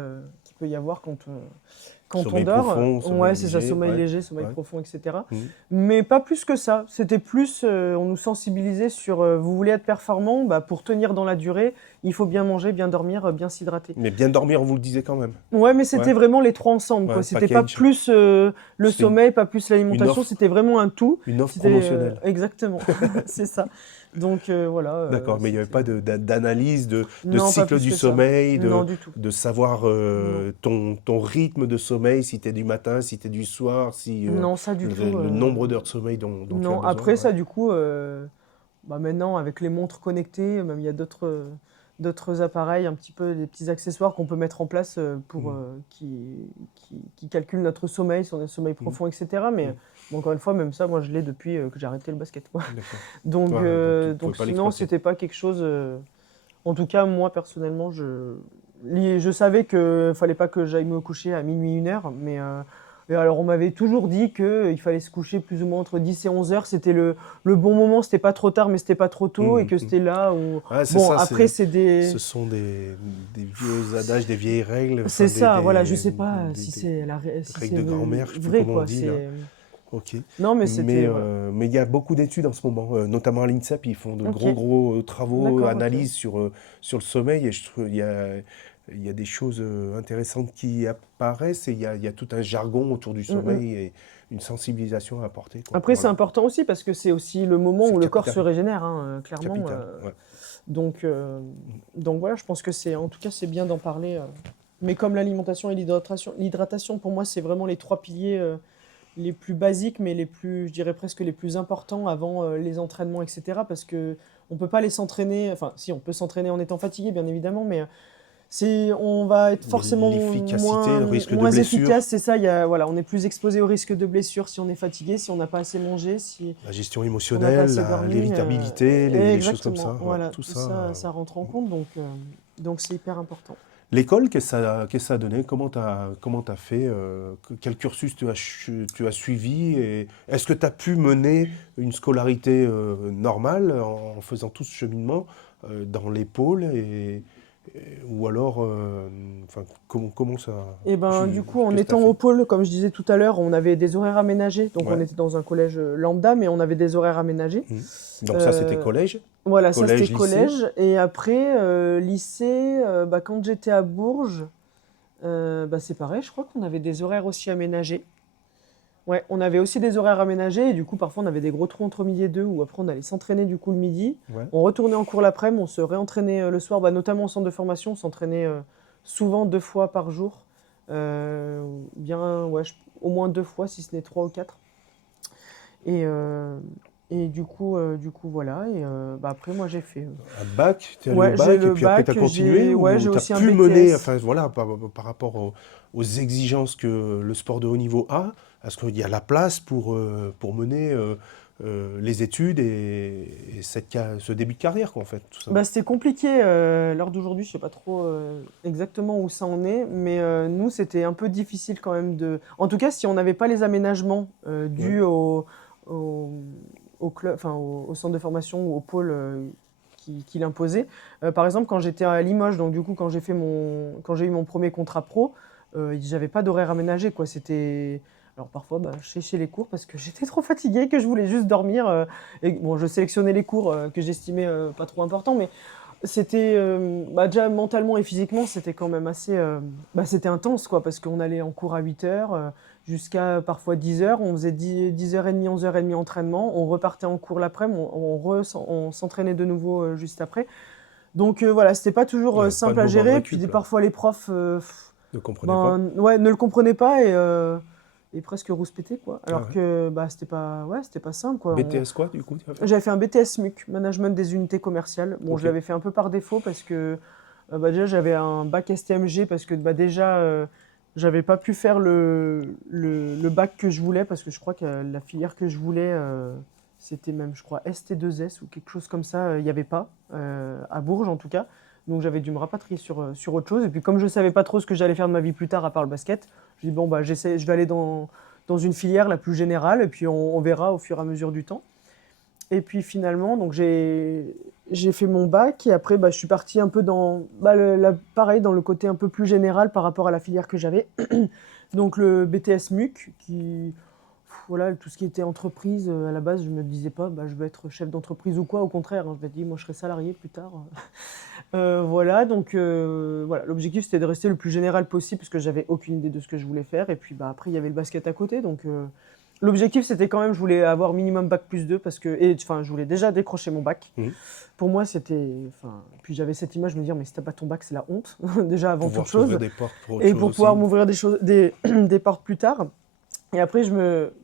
qu'il peut y avoir quand on Sommeil dort. profond, Ouais, sommeil c'est ça, léger, sommeil ouais, léger, sommeil ouais. profond, etc. Mhm. Mais pas plus que ça. C'était plus, on nous sensibilisait sur, vous voulez être performant, bah, pour tenir dans la durée, il faut bien manger, bien dormir, bien s'hydrater. Mais bien dormir, on vous le disait quand même. Ouais, mais Ouais, c'était vraiment les trois ensemble, quoi. ouais, C'était pas package. plus le C'était sommeil, pas plus une l'alimentation, offre, c'était vraiment un tout. une offre C'était promotionnelle. exactement, c'est ça. Donc voilà, D'accord, mais il n'y avait c'était pas d'analyse de non, pas cycle plus du que ça. sommeil, Non, du tout. de savoir Non, ton rythme de sommeil, si tu es du matin, si tu es du soir, si non, ça du tout. le nombre d'heures de sommeil dont tu as Non, besoin. après Ouais. ça, du coup, bah maintenant, avec les montres connectées, même il y a d'autres appareils, un petit peu des petits accessoires qu'on peut mettre en place pour Mm, qui calculent notre sommeil, si on a un sommeil mm, profond, etc. Mais mm. bon, encore une fois, même ça, moi, je l'ai depuis que j'ai arrêté le basket, quoi. D'accord. Donc, Ouais, donc tu ne pouvais pas sinon, l'exploiter. c'était pas quelque chose. En tout cas, moi, personnellement, je savais que fallait pas que j'aille me coucher à minuit, 1 heure. Et alors, on m'avait toujours dit qu'il fallait se coucher plus ou moins entre 10 et 11 heures. C'était le bon moment. C'était pas trop tard, mais c'était pas trop tôt. Et Mm, que mm. c'était là où. Ouais, c'est Bon, ça, après, c'est ce des. sont des vieux adages, des vieilles règles, C'est enfin ça, voilà. Je sais pas si des c'est si règles c'est de grand-mère, je sais plus vrai, comment on quoi. dit là. Ok. Non, mais Mais c'était. Voilà. mais il y a beaucoup d'études en ce moment, notamment à l'INSEP, ils font de Ok. gros travaux, D'accord, ok. analyses sur le sommeil et je trouve il y a des choses intéressantes qui apparaissent et il y a tout un jargon autour du Mm, mm. sommeil et une sensibilisation à apporter, quoi. Après, c'est Voilà. important aussi parce que c'est aussi le moment C'est où le corps se capital. régénère, hein, clairement. Capital, ouais. Donc, euh, donc voilà, je pense que en tout cas, c'est bien d'en parler. Mais comme l'alimentation et l'hydratation, pour moi, c'est vraiment les trois piliers les plus basiques, mais je dirais presque les plus importants avant les entraînements, etc. Parce que on peut pas s'entraîner, enfin, si, on peut s'entraîner en étant fatigué, bien évidemment, mais on va être Mais forcément l'efficacité, le risque de moins blessure, efficace, c'est ça. Voilà, on est plus exposé au risque de blessure si on est fatigué, si on n'a pas assez mangé, si la gestion on n'a pas émotionnelle, assez dormi. l'irritabilité, les choses comme Exactement, ça, ouais, voilà, tout tout ça. ça, ça rentre en compte, donc c'est hyper important. L'école, qu'est-ce que ça a donné? Comment t'as fait? Quel cursus tu as suivi? Et est-ce que tu as pu mener une scolarité normale en faisant tout ce cheminement dans les pôles ou alors, enfin, comment ça... Et ben, du coup, en Qu'est-ce que tu as étant au fait? pôle, comme je disais tout à l'heure, on avait des horaires aménagés. Donc, on Ouais. était dans un collège lambda, mais on avait des horaires aménagés. Mhm. Donc ça, c'était Euh, collège, voilà, ça c'était collège, lycée. collège. Et après, lycée, quand j'étais à Bourges, c'est pareil, je crois qu'on avait des horaires aussi aménagés. Ouais, on avait aussi des horaires aménagés. Et du coup, parfois, on avait des gros trous entre midi et deux, où après, on allait s'entraîner du coup le midi. Ouais. On retournait en cours l'après-midi, on se réentraînait le soir, notamment au centre de formation, on s'entraînait souvent 2 fois par jour. Bien, ouais, au moins 2 fois, si ce n'est 3 ou 4. Et, euh, et du coup, voilà. Et après, moi, j'ai fait. Un bac, tu es allé au Ouais, j'ai bac et le puis après tu as bac, continué ouais, ou j'ai tu as aussi un pu mener, BTS. enfin voilà, par rapport aux exigences que le sport de haut niveau a, est-ce qu'il y a la place pour mener les études et ce début de carrière, quoi, en fait, tout ça? C'était compliqué l'heure d'aujourd'hui, je sais pas trop exactement où ça en est, mais nous c'était un peu difficile quand même En tout cas, si on n'avait pas les aménagements Ouais. dus au, au club, enfin au centre de formation ou au pôle qui l'imposait. Par exemple, quand j'étais à Limoges, donc du coup quand j'ai eu mon premier contrat pro, j'avais pas d'horaire aménagé quoi. Alors parfois, je séchais les cours parce que j'étais trop fatiguée, que je voulais juste dormir. Et bon, je sélectionnais les cours que j'estimais pas trop importants, mais c'était déjà mentalement et physiquement, c'était quand même assez. C'était intense, quoi, parce qu'on allait en cours à 8 heures jusqu'à parfois 10 heures. On faisait 10h30, 11h30 entraînement. On repartait en cours l'après-midi, on s'entraînait de nouveau juste après. Donc voilà, c'était pas toujours Ouais, pas simple de à moment de gérer. Puis récup, là. parfois les profs Ne comprenez pas? ouais, ne le comprenaient pas et presque rouspétaient, quoi. Ah Alors ouais. que c'était pas simple, quoi. BTS quoi, du coup, tu as fait? J'avais fait un BTS MUC, Management des unités commerciales. Bon, je Ok. l'avais fait un peu par défaut parce que déjà j'avais un bac STMG parce que déjà j'avais pas pu faire le bac que je voulais parce que je crois que la filière que je voulais c'était même je crois ST2S ou quelque chose comme ça, il n'y avait pas à Bourges en tout cas. Donc j'avais dû me rapatrier sur autre chose et puis comme je savais pas trop ce que j'allais faire de ma vie plus tard à part le basket, je dis bon je vais aller dans une filière la plus générale et puis on verra au fur et à mesure du temps. Et puis finalement, donc j'ai fait mon bac et après je suis partie un peu dans pareil dans le côté un peu plus général par rapport à la filière que j'avais. Donc le BTS MUC voilà, tout ce qui était entreprise à la base, je me disais pas je vais être chef d'entreprise ou quoi, au contraire, hein, je me dis moi je serai salarié plus tard. Voilà, donc voilà, l'objectif c'était de rester le plus général possible parce que j'avais aucune idée de ce que je voulais faire et puis après il y avait le basket à côté donc l'objectif, c'était quand même, je voulais avoir minimum bac plus 2 parce que, enfin, je voulais déjà décrocher mon bac. Mhm. Pour moi, c'était, enfin, puis j'avais cette image, je me dire, mais si t'as pas ton bac, c'est la honte, déjà avant toute Pouvoir s'ouvrir chose, des portes pour autre et chose pour pouvoir aussi. m'ouvrir des portes plus tard. Et après,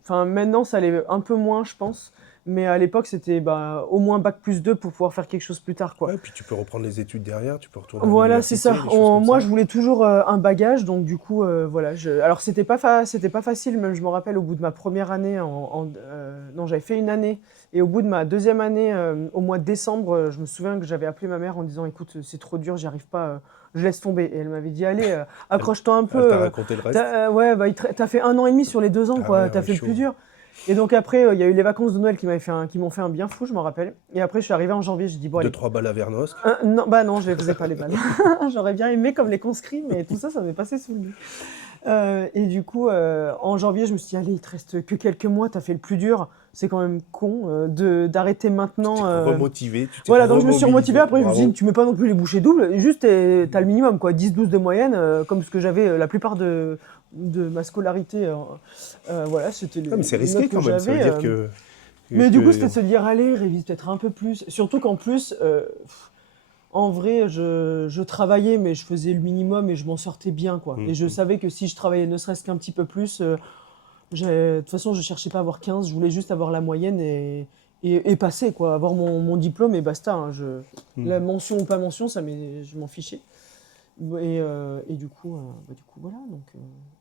enfin, maintenant, ça allait un peu moins, je pense, mais à l'époque, c'était au moins bac plus 2 pour pouvoir faire quelque chose plus tard, quoi. Ouais, puis tu peux reprendre les études derrière, tu peux retourner à Voilà, c'est l'université, ça. des choses comme Moi, ça. je voulais toujours un bagage, donc du coup, voilà. Alors, c'était pas facile, même je me rappelle, au bout de ma première année, non, j'avais fait une année, et au bout de ma deuxième année, au mois de décembre, je me souviens que j'avais appelé ma mère en disant, écoute, c'est trop dur, j'y arrive pas, je laisse tomber. Et elle m'avait dit, allez, Elle, accroche-toi un elle t'a peu. raconté le reste? Ouais, t'as fait 1 an et demi sur les 2 ans, Ah quoi. ouais, T'as ouais, fait le chaud. plus dur. Et donc après, il y a eu les vacances de Noël qui m'ont fait un bien fou, je m'en rappelle. Et après, je suis arrivé en janvier, j'ai dit, bon, Deux, allez. trois balles à Vernosque. Non, non, je les faisais pas les balles. J'aurais bien aimé comme les conscrits, mais tout ça, ça m'est passé sous le nez. Et du coup, en janvier, je me suis dit: «Allez, il te reste que quelques mois, tu as fait le plus dur. C'est quand même con, d'arrêter Tu t'es maintenant», remotivé, tu t'es voilà, donc je me suis remotivée. remobilisé. Après, je me suis dit: Bravo. «Tu mets pas non plus les bouchées doubles, juste tu as le minimum quoi, 10-12 de moyenne», comme ce que j'avais, la plupart de ma scolarité, voilà, c'était Ah, mais c'est les notes risqué que quand même. Ça veut j'avais, dire que, mais du coup, c'était que- de se dire: «Allez, révise peut-être un peu plus». Surtout qu'en plus, en vrai, je travaillais, mais je faisais le minimum et je m'en sortais bien, quoi. Et je savais que si je travaillais ne serait-ce qu'un petit peu plus, de toute façon, je cherchais pas à avoir 15, je voulais juste avoir la moyenne et passer, quoi. Avoir mon diplôme et basta, hein. La mention ou pas mention, je m'en fichais. Et du coup, voilà. Donc,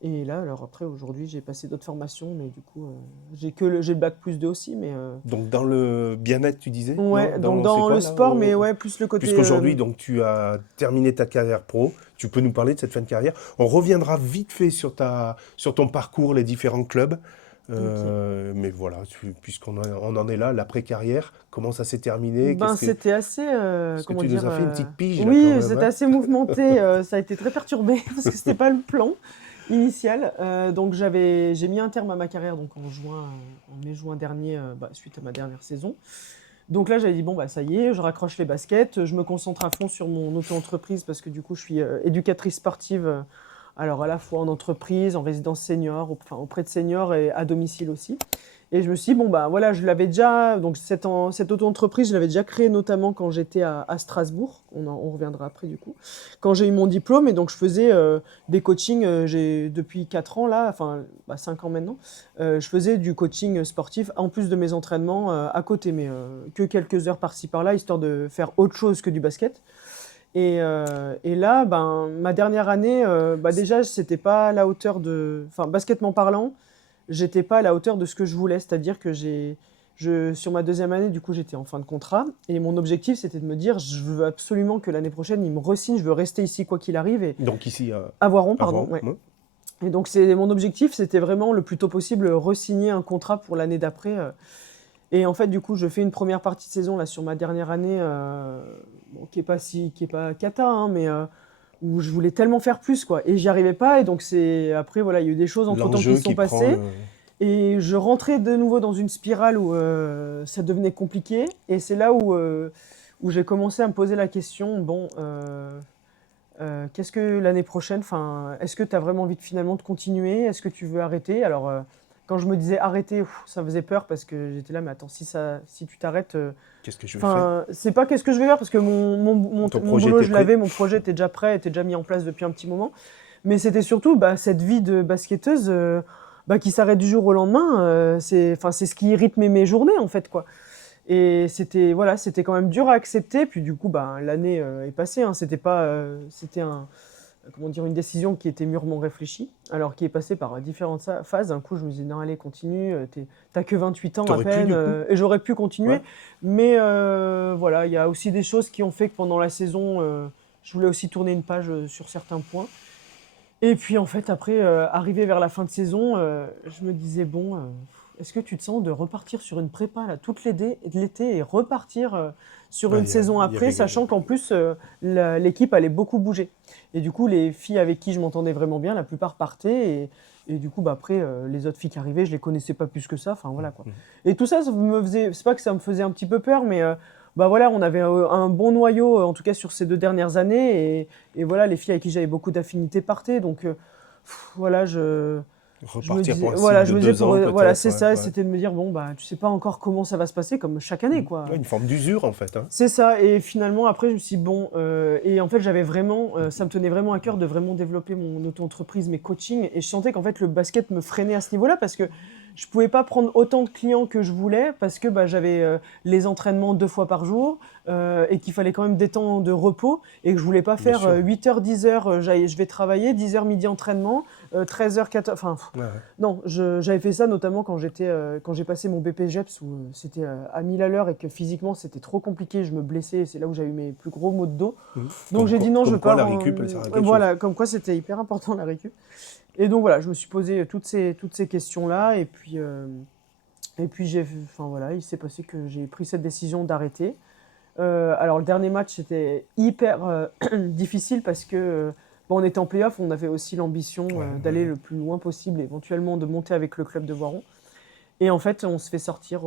et là, alors après, aujourd'hui, j'ai passé d'autres formations, mais du coup, j'ai le bac plus 2 aussi, mais Donc dans le bien-être, tu disais? Non? ouais, donc C'est dans quoi le là? sport, mais ouais, plus le côté. Puisqu'aujourd'hui, donc, tu as terminé ta carrière pro, tu peux nous parler de cette fin de carrière. On reviendra vite fait sur ton parcours, les différents clubs. Ok. Mais voilà, on en est là, l'après-carrière, comment ça s'est terminé? Ben, c'était assez, Est-ce que comment tu nous dire, as fait une petite pige là quand oui, même, c'était hein? assez mouvementé, ça a été très perturbé parce que c'était pas le plan initial. Donc j'ai mis un terme à ma carrière donc en mai-juin dernier, suite à ma dernière saison. Donc là, j'avais dit: «Bon, bah, ça y est, je raccroche les baskets, je me concentre à fond sur mon auto-entreprise» parce que du coup, je suis, éducatrice sportive, alors à la fois en entreprise, en résidence senior, enfin auprès de seniors et à domicile aussi. Et je me suis dit: «Bon, bah, voilà», je l'avais déjà donc cette auto-entreprise, je l'avais déjà créée notamment quand j'étais à Strasbourg. On reviendra après du coup. Quand j'ai eu mon diplôme et donc je faisais, des coachings, j'ai depuis 4 ans là, enfin, 5 ans maintenant, je faisais du coaching sportif en plus de mes entraînements, à côté, mais que quelques heures par-ci par-là, histoire de faire autre chose que du basket. Et là, ben, ma dernière année, déjà, c'était pas à la hauteur enfin, baskettement parlant, j'étais pas à la hauteur de ce que je voulais. C'est-à-dire que sur ma deuxième année, du coup, j'étais en fin de contrat. Et mon objectif, c'était de me dire, je veux absolument que l'année prochaine, il me re-signe, je veux rester ici quoi qu'il arrive. Et Donc ici, à Voiron, pardon, avant, ouais. hein? Et donc, mon objectif, c'était vraiment le plus tôt possible re-signer un contrat pour l'année d'après. Et en fait, du coup, je fais une première partie de saison là sur ma dernière année, bon, qui est pas cata, hein, mais où je voulais tellement faire plus, quoi. Et j'y arrivais pas. Et donc après, voilà, il y a eu des choses entre temps qui L'enjeu se sont qui prend passées. le... Et je rentrais de nouveau dans une spirale où ça devenait compliqué. Et c'est là où j'ai commencé à me poser la question, bon, qu'est-ce que l'année prochaine, enfin, est-ce que tu as vraiment envie finalement de continuer? Est-ce que tu veux arrêter? Alors, quand je me disais arrêter, ça faisait peur parce que j'étais là, mais attends, si tu t'arrêtes, Qu'est-ce que je vais faire? enfin, c'est pas qu'est-ce que je vais faire parce que Ton mon projet boulot, était je l'avais, prêt? mon projet était déjà prêt, était déjà mis en place depuis un petit moment. Mais c'était surtout cette vie de basketteuse qui s'arrête du jour au lendemain. C'est ce qui rythmait mes journées, en fait, quoi. Et c'était quand même dur à accepter. Puis du coup, l'année est passée, hein. C'était pas, c'était comment dire, une décision qui était mûrement réfléchie, alors qui est passée par différentes phases. Un coup, je me disais, non, allez, continue, t'as que 28 ans à T'aurais pu peine, du coup? et j'aurais pu continuer. Ouais. Mais voilà, il y a aussi des choses qui ont fait que pendant la saison, je voulais aussi tourner une page sur certains points. Et puis en fait, après, arrivé vers la fin de saison, je me disais, bon, est-ce que tu te sens de repartir sur une prépa là, toute l'été et repartir sur Ah, une saison il y après, avait... sachant qu'en plus, l'équipe allait beaucoup bouger. Et du coup, les filles avec qui je m'entendais vraiment bien, la plupart partaient. Et du coup, après, les autres filles qui arrivaient, je les connaissais pas plus que ça. Enfin, voilà quoi. Et tout ça, ça me faisait. C'est pas que ça me faisait un petit peu peur, mais voilà, on avait un bon noyau, en tout cas sur ces 2 dernières années. Et voilà, les filles avec qui j'avais beaucoup d'affinités partaient. Donc, voilà, je me Repartir disais, pour un cycle voilà, de je me disais 2 ans voilà, peut-être, c'est ouais, ça, ouais. c'était de me dire, bon, tu sais pas encore comment ça va se passer, comme chaque année, quoi. Ouais, une forme d'usure en fait, hein. C'est ça, et finalement, après, je me suis dit, bon, et en fait, j'avais vraiment, ça me tenait vraiment à cœur de vraiment développer mon auto-entreprise, mes coachings, et je sentais qu'en fait, le basket me freinait à ce niveau-là, parce que je pouvais pas prendre autant de clients que je voulais, parce que j'avais les entraînements 2 fois par jour, et qu'il fallait quand même des temps de repos, et que je voulais pas Bien faire sûr. 8h, 10h, je vais travailler, 10h midi entraînement, 13h, 14h, enfin, Ouais, ouais. non, j'avais fait ça notamment quand quand j'ai passé mon BPGEPS où c'était à 1000 à l'heure et que physiquement c'était trop compliqué, je me blessais, et c'est là où j'avais eu mes plus gros maux de dos. Donc j'ai dit non, je Comme veux quoi pas. la récup, elle sert à quelque chose. Voilà, comme quoi c'était hyper important la récup. Et donc voilà, je me suis posé toutes ces questions-là, et puis enfin voilà, il s'est passé que j'ai pris cette décision d'arrêter. Alors le dernier match c'était hyper difficile parce que on était en play-off, on avait aussi l'ambition d'aller ouais. le plus loin possible, éventuellement de monter avec le club de Voiron. Et en fait, on se fait sortir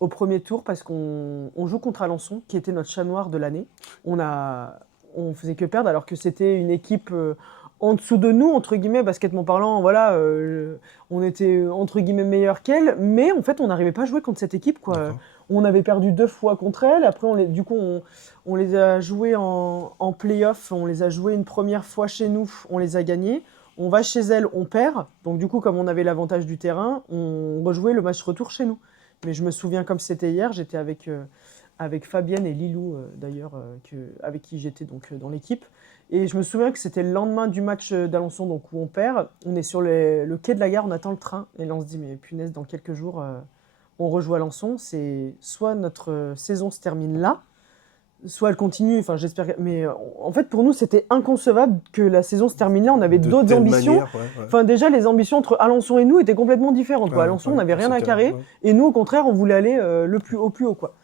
au premier tour parce qu'on joue contre Alençon, qui était notre chat noir de l'année. On faisait que perdre, alors que c'était une équipe en dessous de nous, entre guillemets, basketement parlant. Voilà, on était entre guillemets meilleurs qu'elle, mais en fait, on n'arrivait pas à jouer contre cette équipe, quoi. D'accord. On avait perdu 2 fois contre elle. Après, on les a joués en play-off. On les a joués une première fois chez nous. On les a gagnés. On va chez elle, on perd. Donc du coup, comme on avait l'avantage du terrain, on rejouait le match retour chez nous. Mais je me souviens comme c'était hier, j'étais avec Fabienne et Lilou, d'ailleurs, avec qui j'étais donc dans l'équipe. Et je me souviens que c'était le lendemain du match d'Alençon, donc où on perd. On est sur le quai de la gare, on attend le train. Et là, on se dit, mais punaise, dans quelques jours, on rejoue Alençon. C'est soit notre saison se termine là, soit elle continue. Enfin, j'espère. Mais en fait, pour nous, c'était inconcevable que la saison se termine là. On avait De d'autres telle ambitions. manière, ouais. Enfin, déjà, les ambitions entre Alençon et nous étaient complètement différentes, quoi. Ouais, Alençon, ouais, on n'avait rien à c'était- carrer. ouais. Et nous, au contraire, on voulait aller au plus haut, quoi.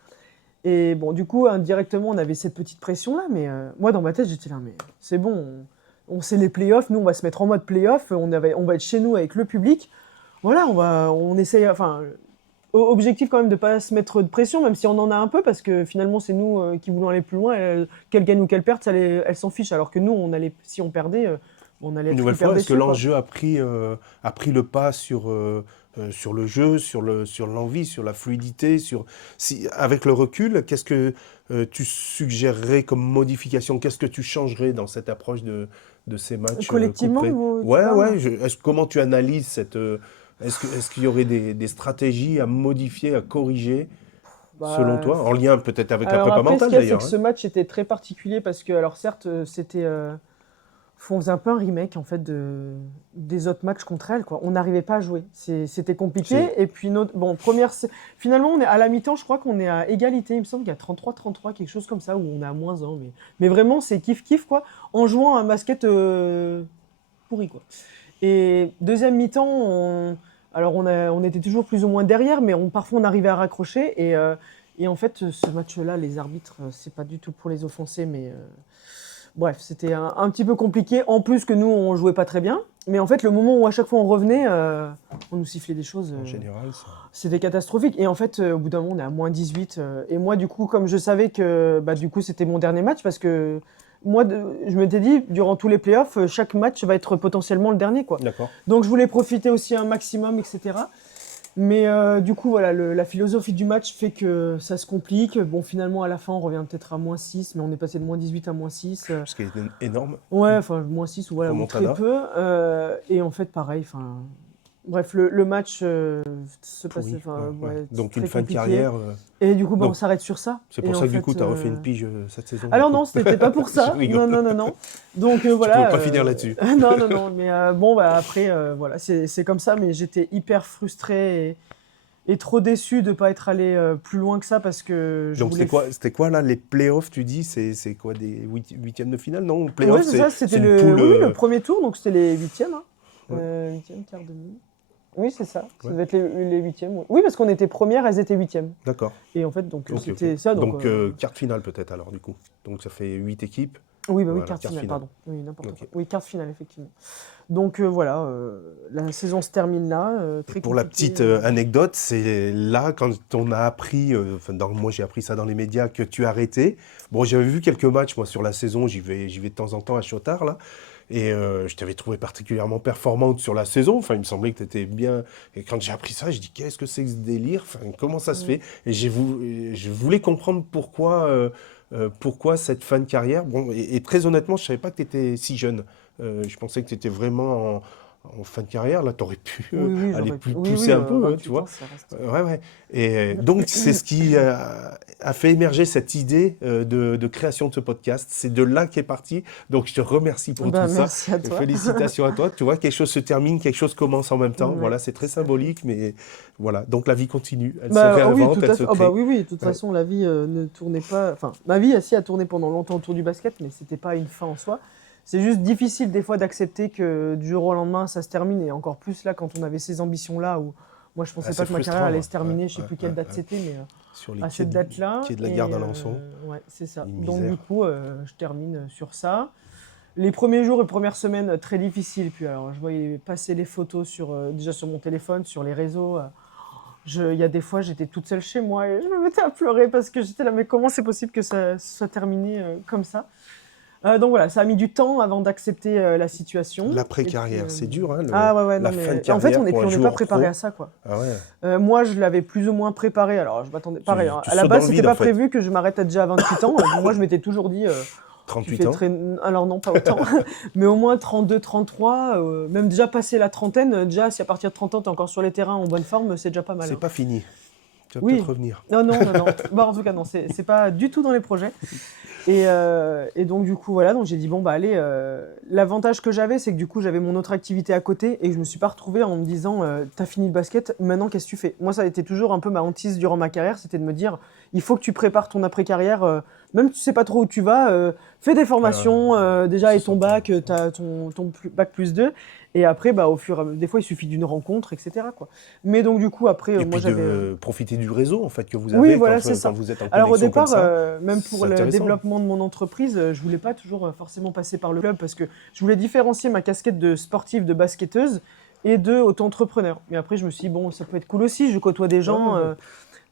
Et bon, du coup, indirectement, on avait cette petite pression-là. Mais moi, dans ma tête, j'étais là, mais c'est bon. On sait les playoffs. Nous, on va se mettre en mode playoff. On va être chez nous avec le public. Voilà, on essaye. Enfin, objectif quand même de pas se mettre de pression, même si on en a un peu, parce que finalement, c'est nous qui voulons aller plus loin. Qu'elle gagne ou qu'elle perde, elle s'en fiche. Alors que nous, si on perdait, on allait Une être nouvelle hyper fois, est-ce que déçus, quoi. l'enjeu a pris le pas sur le jeu, sur l'envie, sur la fluidité, avec le recul, qu'est-ce que tu suggérerais comme modification? Qu'est-ce que tu changerais dans cette approche de ces matchs Collectivement, couperets? tu Ouais, parles? ouais. Comment tu analyses est-ce qu'il y aurait des stratégies à modifier, à corriger, selon Bah, toi, en lien peut-être avec la alors prépa après, ce mentale qu'il y a, c'est d'ailleurs, que hein? ce match était très particulier parce que, alors certes, on faisait un peu un remake en fait des autres matchs contre elle, quoi. On n'arrivait pas à jouer, c'était compliqué. Et puis finalement, on est à la mi-temps, je crois qu'on est à égalité. Il me semble qu'il y a 33-33, quelque chose comme ça, où on est à -1. Mais vraiment, c'est kiff-kiff, quoi, en jouant un basket pourri, quoi. Et deuxième mi-temps, alors on était toujours plus ou moins derrière, mais parfois on arrivait à raccrocher. Et en fait, ce match-là, les arbitres, c'est pas du tout pour les offenser, mais bref, c'était un petit peu compliqué. En plus que nous, on jouait pas très bien. Mais en fait, le moment où à chaque fois on revenait, on nous sifflait des choses. En général, ça. C'était catastrophique. Et en fait, au bout d'un moment, on est à -18. Et moi, du coup, comme je savais que du coup, c'était mon dernier match, parce que moi, je m'étais dit, durant tous les playoffs, chaque match va être potentiellement le dernier, quoi. D'accord. Donc, je voulais profiter aussi un maximum, etc. Mais du coup, voilà, la philosophie du match fait que ça se complique. Bon, finalement, à la fin, on revient peut-être à -6, mais on est passé de -18 à -6. Ce qui est énorme Ouais, enfin, -6 ou voilà, pour ou très Montana. peu. Et en fait, pareil, enfin. Bref, le match se passait. Oui, Enfin, ouais. ouais, Donc très une fin de compliqué. carrière. Et du coup, on Donc, s'arrête sur ça. c'est Et pour en ça que du fait, coup, tu as refait une pige cette saison. alors du coup. non, c'était pas pour ça. Je rigole. Non. Donc Tu voilà. pouvais pas finir là-dessus. Non. Mais bon, après, voilà, c'est comme ça. Mais j'étais hyper frustré et trop déçu de ne pas être allé plus loin que ça parce que je Donc voulais. c'était quoi là les playoffs, tu dis? C'est quoi, des huitièmes de finale? Non, Ouais, playoffs, c'est ça. C'était c'est une poule. oui, le premier tour, donc c'était les huitièmes. Hein. Ouais. Huitièmes, quart demi. Oui, c'est ça. Ça Ouais. devait être les huitièmes. Oui. Oui, parce qu'on était première, elles étaient huitièmes. D'accord. Et en fait, donc Ok, c'était ok. ça. Donc quart de finale peut-être alors du coup. Donc ça fait 8 équipes. Oui, Voilà, quart de quart finale, finale. pardon. Oui, n'importe Ok. quoi. Oui, quart de finale, effectivement. Donc voilà, la saison se termine là. Très Pour la compliqué, petite anecdote, c'est là quand on a appris, moi j'ai appris ça dans les médias, que tu as arrêté. Bon, j'avais vu quelques matchs moi sur la saison, j'y vais de temps en temps à Chotard là. Et je t'avais trouvé particulièrement performante sur la saison. Enfin, il me semblait que tu étais bien. Et quand j'ai appris ça, je dis qu'est-ce que c'est que ce délire? Enfin, comment ça se fait? Et je voulais comprendre pourquoi cette fin de carrière. Bon, et très honnêtement, je savais pas que tu étais si jeune. Je pensais que tu étais vraiment en fin de carrière. Là, tu aurais pu Oui, aller j'aurais pu. pousser un peu, 28 tu vois. ans, ça reste. Ouais. Et donc, c'est ce qui a fait émerger cette idée de création de ce podcast. C'est de là qu'est parti. Donc, je te remercie pour tout ça. Merci à toi. Félicitations à toi. Tu vois, quelque chose se termine, quelque chose commence en même temps. Ouais, Voilà, c'est très tout à fait. symbolique, mais voilà. Donc, la vie continue. Elle se réinvente, tout à elle fait. se crée. Oui, de toute Ouais. façon, la vie ne tournait pas. Enfin, ma vie a tourné pendant longtemps autour du basket, mais c'était pas une fin en soi. C'est juste difficile des fois d'accepter que du jour au lendemain ça se termine, et encore plus là quand on avait ces ambitions-là où moi je pensais Ah, pas c'est que ma carrière frustrant, allait ouais. se terminer, Ouais, je sais plus ouais, quelle ouais, date ouais. c'était, mais Sur les à cette quais date-là. de la Et, gare d'Alençon. ouais, c'est ça. Une Donc misère. du coup, je termine sur ça. Les premiers jours et premières semaines, très difficiles. Puis alors, je voyais passer les photos déjà sur mon téléphone, sur les réseaux. Il y a des fois, j'étais toute seule chez moi et je me mettais à pleurer parce que j'étais là, mais comment c'est possible que ça soit terminé comme ça? Donc voilà, ça a mis du temps avant d'accepter la situation. Et puis, L'après-carrière, c'est dur, hein, ah ouais, ouais, la non, fin de mais en fait, carrière pour un on n'est pas joueur préparé pro. à ça, quoi. Ah ouais, Moi, je l'avais plus ou moins préparé. Alors, je m'attendais pareil, hein. tu À la sautes dans base, le c'était vide, pas en fait. prévu que je m'arrête à déjà à 28 ans. Moi, je m'étais toujours dit, tu 38 fais ans. très. Alors, non, pas autant. Mais au moins 32, 33, même déjà passé la trentaine. Déjà, si à partir de 30 ans, tu es encore sur les terrains en bonne forme, c'est déjà pas mal, C'est hein. pas fini. Tu vas Oui. peut-être revenir. Non, non, non, non. Bon, en tout cas, non, c'est pas du tout dans les projets. Et donc, du coup, voilà, donc j'ai dit, bon, bah, allez, l'avantage que j'avais, c'est que du coup, j'avais mon autre activité à côté et que je me suis pas retrouvée en me disant, t'as fini le basket, maintenant, qu'est-ce que tu fais? Moi, ça a été toujours un peu ma hantise durant ma carrière, c'était de me dire, il faut que tu prépares ton après-carrière, même si tu sais pas trop où tu vas, fais des formations, déjà, et ton bac, t'as ton bac plus 2. Et après, bah, au fur et à mesure, des fois, il suffit d'une rencontre, etc., quoi. Mais donc, du coup, après, Et moi, puis j'avais. de profiter du réseau, en fait, que vous Oui, avez voilà, quand, c'est ça. quand vous êtes en Alors au connexion comme départ, ça. même C'est pour le intéressant. développement de mon entreprise, je voulais pas toujours forcément passer par le club parce que je voulais différencier ma casquette de sportive, de basketteuse et de auto-entrepreneur. Mais après, je me suis dit, bon, ça peut être cool aussi, je côtoie des gens. Ouais.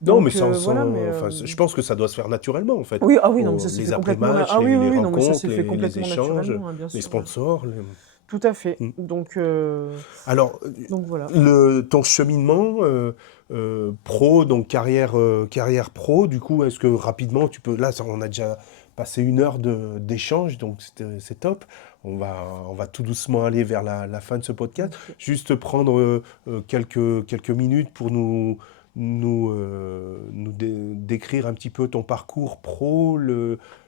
Non, mais Donc voilà, mais enfin, je pense que ça doit se faire naturellement, en fait. oui, ah oui, non, mais ça s'est Les fait complètement. après-matchs, Ah oui, oui, les oui, non, mais ça rencontres, s'est fait les complètement échanges, naturellement, hein, bien les sûr. sponsors. Tout à fait. Mm. Alors, Donc voilà. ton cheminement pro, donc carrière pro, du coup, est-ce que rapidement tu peux. Là, on a déjà passé 1 heure d'échange, donc c'est top. On va tout doucement aller vers la fin de ce podcast. Ok. Juste prendre quelques minutes pour nous décrire un petit peu ton parcours pro,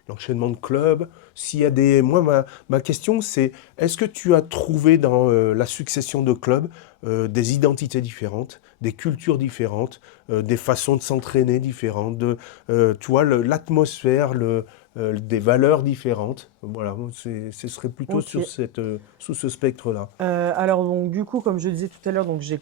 l'enchaînement de clubs. S'il y a des. Moi, ma question, c'est est-ce que tu as trouvé dans la succession de clubs des identités différentes, des cultures différentes, des façons de s'entraîner différentes, tu vois, l'atmosphère, des valeurs différentes? Voilà, ce serait plutôt Ok. sous ce spectre-là. Alors donc du coup, comme je disais tout à l'heure, donc j'ai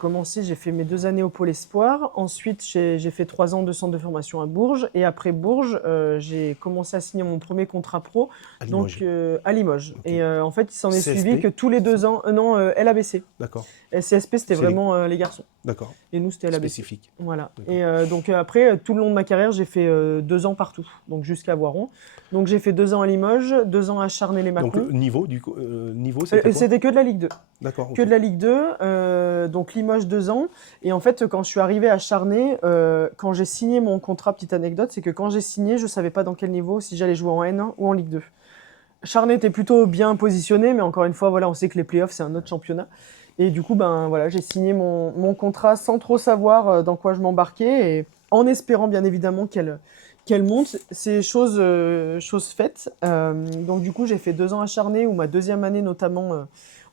fait mes 2 années au Pôle Espoir. Ensuite, j'ai fait 3 ans de centre de formation à Bourges. Et après Bourges, j'ai commencé à signer mon premier contrat pro, À donc Limoges. à Limoges. Ok. Et en fait, il s'en est CSP, suivi que tous les c'est 2 ans, non, LABC. D'accord, CSP, c'était C'est les- vraiment les garçons. d'accord. Et nous, c'était LABC. Spécifique. Voilà. D'accord. Et donc après, tout le long de ma carrière, j'ai fait 2 ans partout, donc jusqu'à Voiron. Donc j'ai fait 2 ans à Limoges, 2 ans à Donc, Charnay-les-Mâcons. niveau, du coup, c'était quoi? C'était que de la Ligue 2. D'accord, Que ok. de la Ligue 2, donc Limoges 2 ans. Et en fait, quand je suis arrivée à Charnay, quand j'ai signé mon contrat, petite anecdote, c'est que quand j'ai signé, je ne savais pas dans quel niveau, si j'allais jouer en N1 ou en Ligue 2. Charnay était plutôt bien positionné, mais encore une fois, voilà, on sait que les playoffs, c'est un autre championnat. Et du coup, ben, voilà, j'ai signé mon contrat sans trop savoir dans quoi je m'embarquais, et en espérant bien évidemment qu'elle monte. C'est chose faite. Donc du coup, j'ai fait 2 ans à Charnay, où ma deuxième année notamment,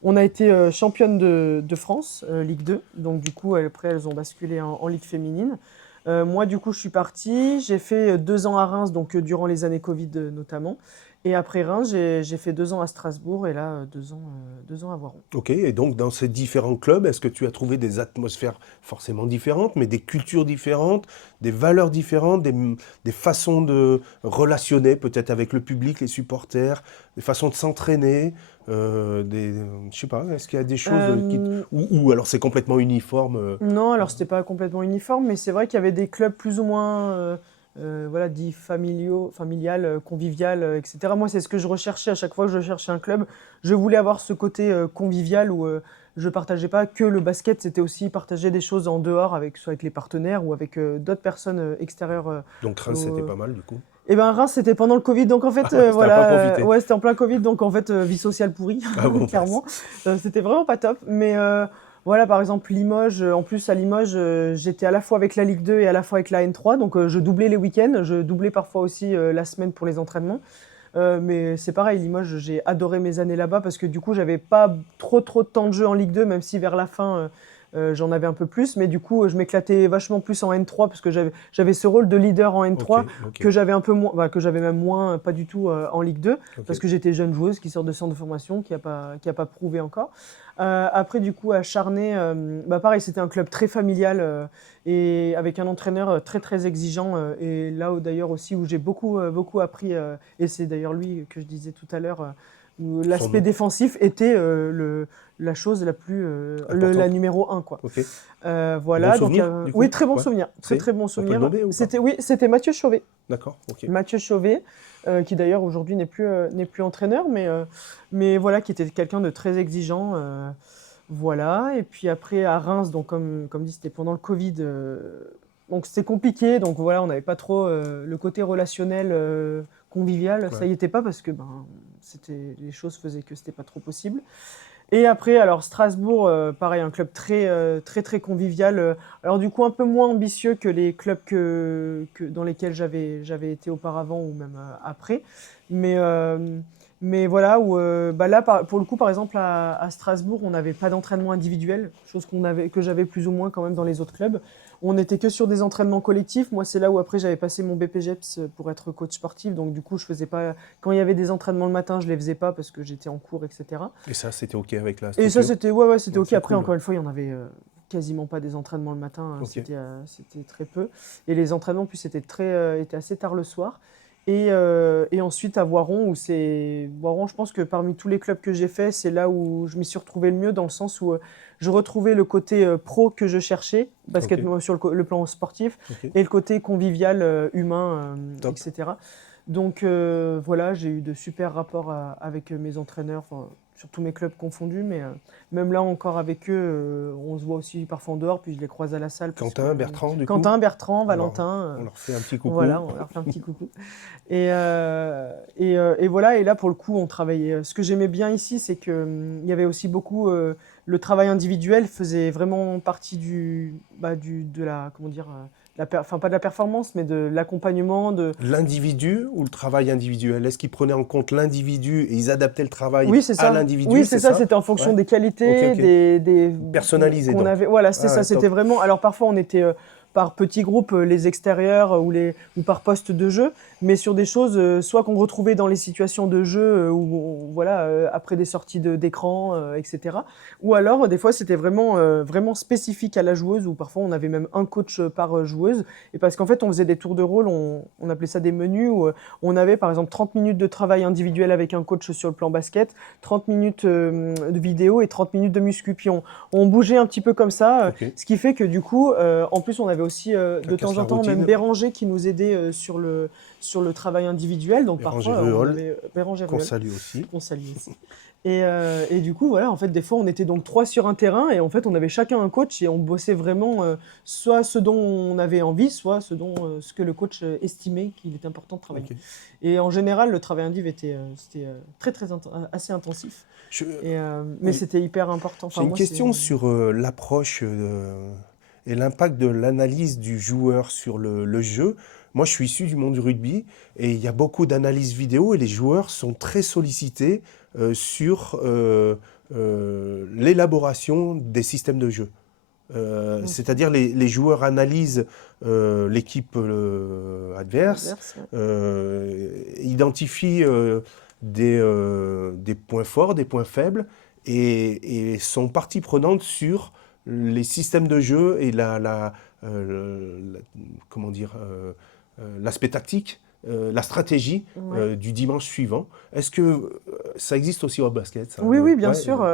on a été championne de France, Ligue 2. Donc du coup, après, elles ont basculé en Ligue féminine. Moi, du coup, je suis partie. J'ai fait 2 ans à Reims, donc durant les années Covid notamment. Et après Reims, j'ai fait 2 ans à Strasbourg et là, 2 ans à Voiron. Ok, et donc dans ces différents clubs, est-ce que tu as trouvé des atmosphères forcément différentes, mais des cultures différentes, des valeurs différentes, des façons de relationner peut-être avec le public, les supporters, des façons de s'entraîner, je sais pas, est-ce qu'il y a des choses ou alors c'est complètement uniforme Non, alors c'était pas complètement uniforme, mais c'est vrai qu'il y avait des clubs plus ou moins voilà, dits familial, convivial, etc. Moi, c'est ce que je recherchais à chaque fois que je cherchais un club. Je voulais avoir ce côté convivial où je partageais pas que le basket, c'était aussi partager des choses en dehors, soit avec les partenaires ou avec d'autres personnes extérieures. Donc Reims, c'était pas mal du coup. Et ben Reims, c'était pendant le Covid, donc en fait, T'as pas voilà, profité. ouais, c'était en plein Covid, donc en fait, vie sociale pourrie, Ah bon, clairement. C'était vraiment pas top, mais voilà, par exemple, Limoges, en plus à Limoges, j'étais à la fois avec la Ligue 2 et à la fois avec la N3, donc je doublais les week-ends, je doublais parfois aussi la semaine pour les entraînements. Mais c'est pareil, Limoges, j'ai adoré mes années là-bas parce que du coup, j'avais pas trop de temps de jeu en Ligue 2, même si vers la fin, j'en avais un peu plus. Mais du coup, je m'éclatais vachement plus en N3 parce que j'avais ce rôle de leader en N3 Ok. que j'avais un peu moins, que j'avais même moins, pas du tout en Ligue 2 Ok. parce que j'étais jeune joueuse qui sort de centre de formation, qui a pas prouvé encore. Après, du coup, à Charnay, pareil, c'était un club très familial et avec un entraîneur très très exigeant. Et là, d'ailleurs aussi, où j'ai beaucoup appris, et c'est d'ailleurs lui que je disais tout à l'heure, l'aspect nom. défensif était la chose la plus la Importante. numéro un, quoi. Ok. Voilà, Bon donc souvenir, du coup? oui, très bon Ouais. souvenir, très C'est très bon On peut le souvenir. nommer ou pas? C'était Mathieu Chauvet. D'accord, ok. Mathieu Chauvet, qui d'ailleurs aujourd'hui n'est plus entraîneur, mais voilà, qui était quelqu'un de très exigeant. Voilà, et puis après à Reims, donc comme dit, c'était pendant le Covid, donc c'était compliqué, donc voilà, on n'avait pas trop le côté relationnel, convivial, ça Ouais. y était pas parce que les choses faisaient que c'était pas trop possible. Et après, alors Strasbourg, pareil, un club très convivial. Alors du coup, un peu moins ambitieux que les clubs dans lesquels j'avais été auparavant ou même après. Mais, euh, mais voilà, là, pour le coup, par exemple, à Strasbourg, on n'avait pas d'entraînement individuel, chose que j'avais plus ou moins quand même dans les autres clubs. On n'était que sur des entraînements collectifs. Moi, c'est là où après j'avais passé mon BPGEPS pour être coach sportif. Donc du coup, je faisais pas. Quand il y avait des entraînements le matin, je les faisais pas parce que j'étais en cours, etc. Et ça, c'était ok avec la Et ça, structure? c'était c'était Ouais, ok. c'est Après, cool. encore une fois, il y en avait quasiment pas des entraînements le matin. Ok. C'était très peu. Et les entraînements, en plus, étaient assez tard le soir. Et ensuite, à Voiron, Voiron, je pense que parmi tous les clubs que j'ai fait, c'est là où je m'y suis retrouvé le mieux, dans le sens où je retrouvais le côté pro que je cherchais, basket Ok. sur le plan sportif, Ok. et le côté convivial, humain, Top. etc. Donc voilà, j'ai eu de super rapports avec mes entraîneurs, enfin, sur tous mes clubs confondus, mais même là encore avec eux, on se voit aussi parfois en dehors, puis je les croise à la salle. Quentin, Bertrand, du coup? Quentin, Bertrand, On Valentin, leur fait un petit coucou. voilà, on leur fait un petit coucou. Et voilà, et là pour le coup, on travaillait. Ce que j'aimais bien ici, c'est qu'il y avait aussi beaucoup. Le travail individuel faisait vraiment partie de la. Comment dire enfin, pas de la performance, mais de l'accompagnement. L'individu ou le travail individuel? Est-ce qu'ils prenaient en compte l'individu et ils adaptaient le travail Oui, c'est à ça. l'individu, Oui, c'est c'est ça. ça? C'était en fonction Ouais. des qualités, Ok. des Personnalisé qu'on donc. avait. Voilà, c'était Ah ça. ouais, C'était top. vraiment. Alors parfois, on était par petits groupes, les extérieurs ou par poste de jeu, mais sur des choses soit qu'on retrouvait dans les situations de jeu voilà, après des sorties d'écran, etc. Ou alors des fois, c'était vraiment spécifique à la joueuse, ou parfois on avait même un coach par joueuse. Et parce qu'en fait, on faisait des tours de rôle, on appelait ça des menus, où on avait par exemple 30 minutes de travail individuel avec un coach sur le plan basket, 30 minutes de vidéo et 30 minutes de muscu. Puis on bougeait un petit peu comme ça, Ok. ce qui fait que du coup, en plus, on avait aussi de casse temps la en temps routine. même Béranger qui nous aidait sur le travail individuel. Donc Béranger parfois, on Ruol, avait Béranger qu'on Ruol, salue aussi. qu'on salue ici. Et du coup, voilà, en fait, des fois, on était donc 3 sur un terrain, et en fait, on avait chacun un coach, et on bossait vraiment soit ce dont on avait envie, soit ce que le coach estimait qu'il était important de travailler. Ok. Et en général, le travail indiv c'était assez intensif. Je- Mais oui. c'était hyper important. J'ai Enfin, une moi, question sur l'approche et l'impact de l'analyse du joueur sur le jeu. Moi, je suis issu du monde du rugby et il y a beaucoup d'analyses vidéo et les joueurs sont très sollicités sur l'élaboration des systèmes de jeu. Ok. C'est-à-dire les joueurs analysent l'équipe adverse, Adverse, ouais. identifient des points forts, des points faibles, et sont partie prenante sur les systèmes de jeu et comment dire, l'aspect tactique, la stratégie Ouais. du dimanche suivant. Est-ce que ça existe aussi au basket, ça, Oui, oui, bien ouais, sûr.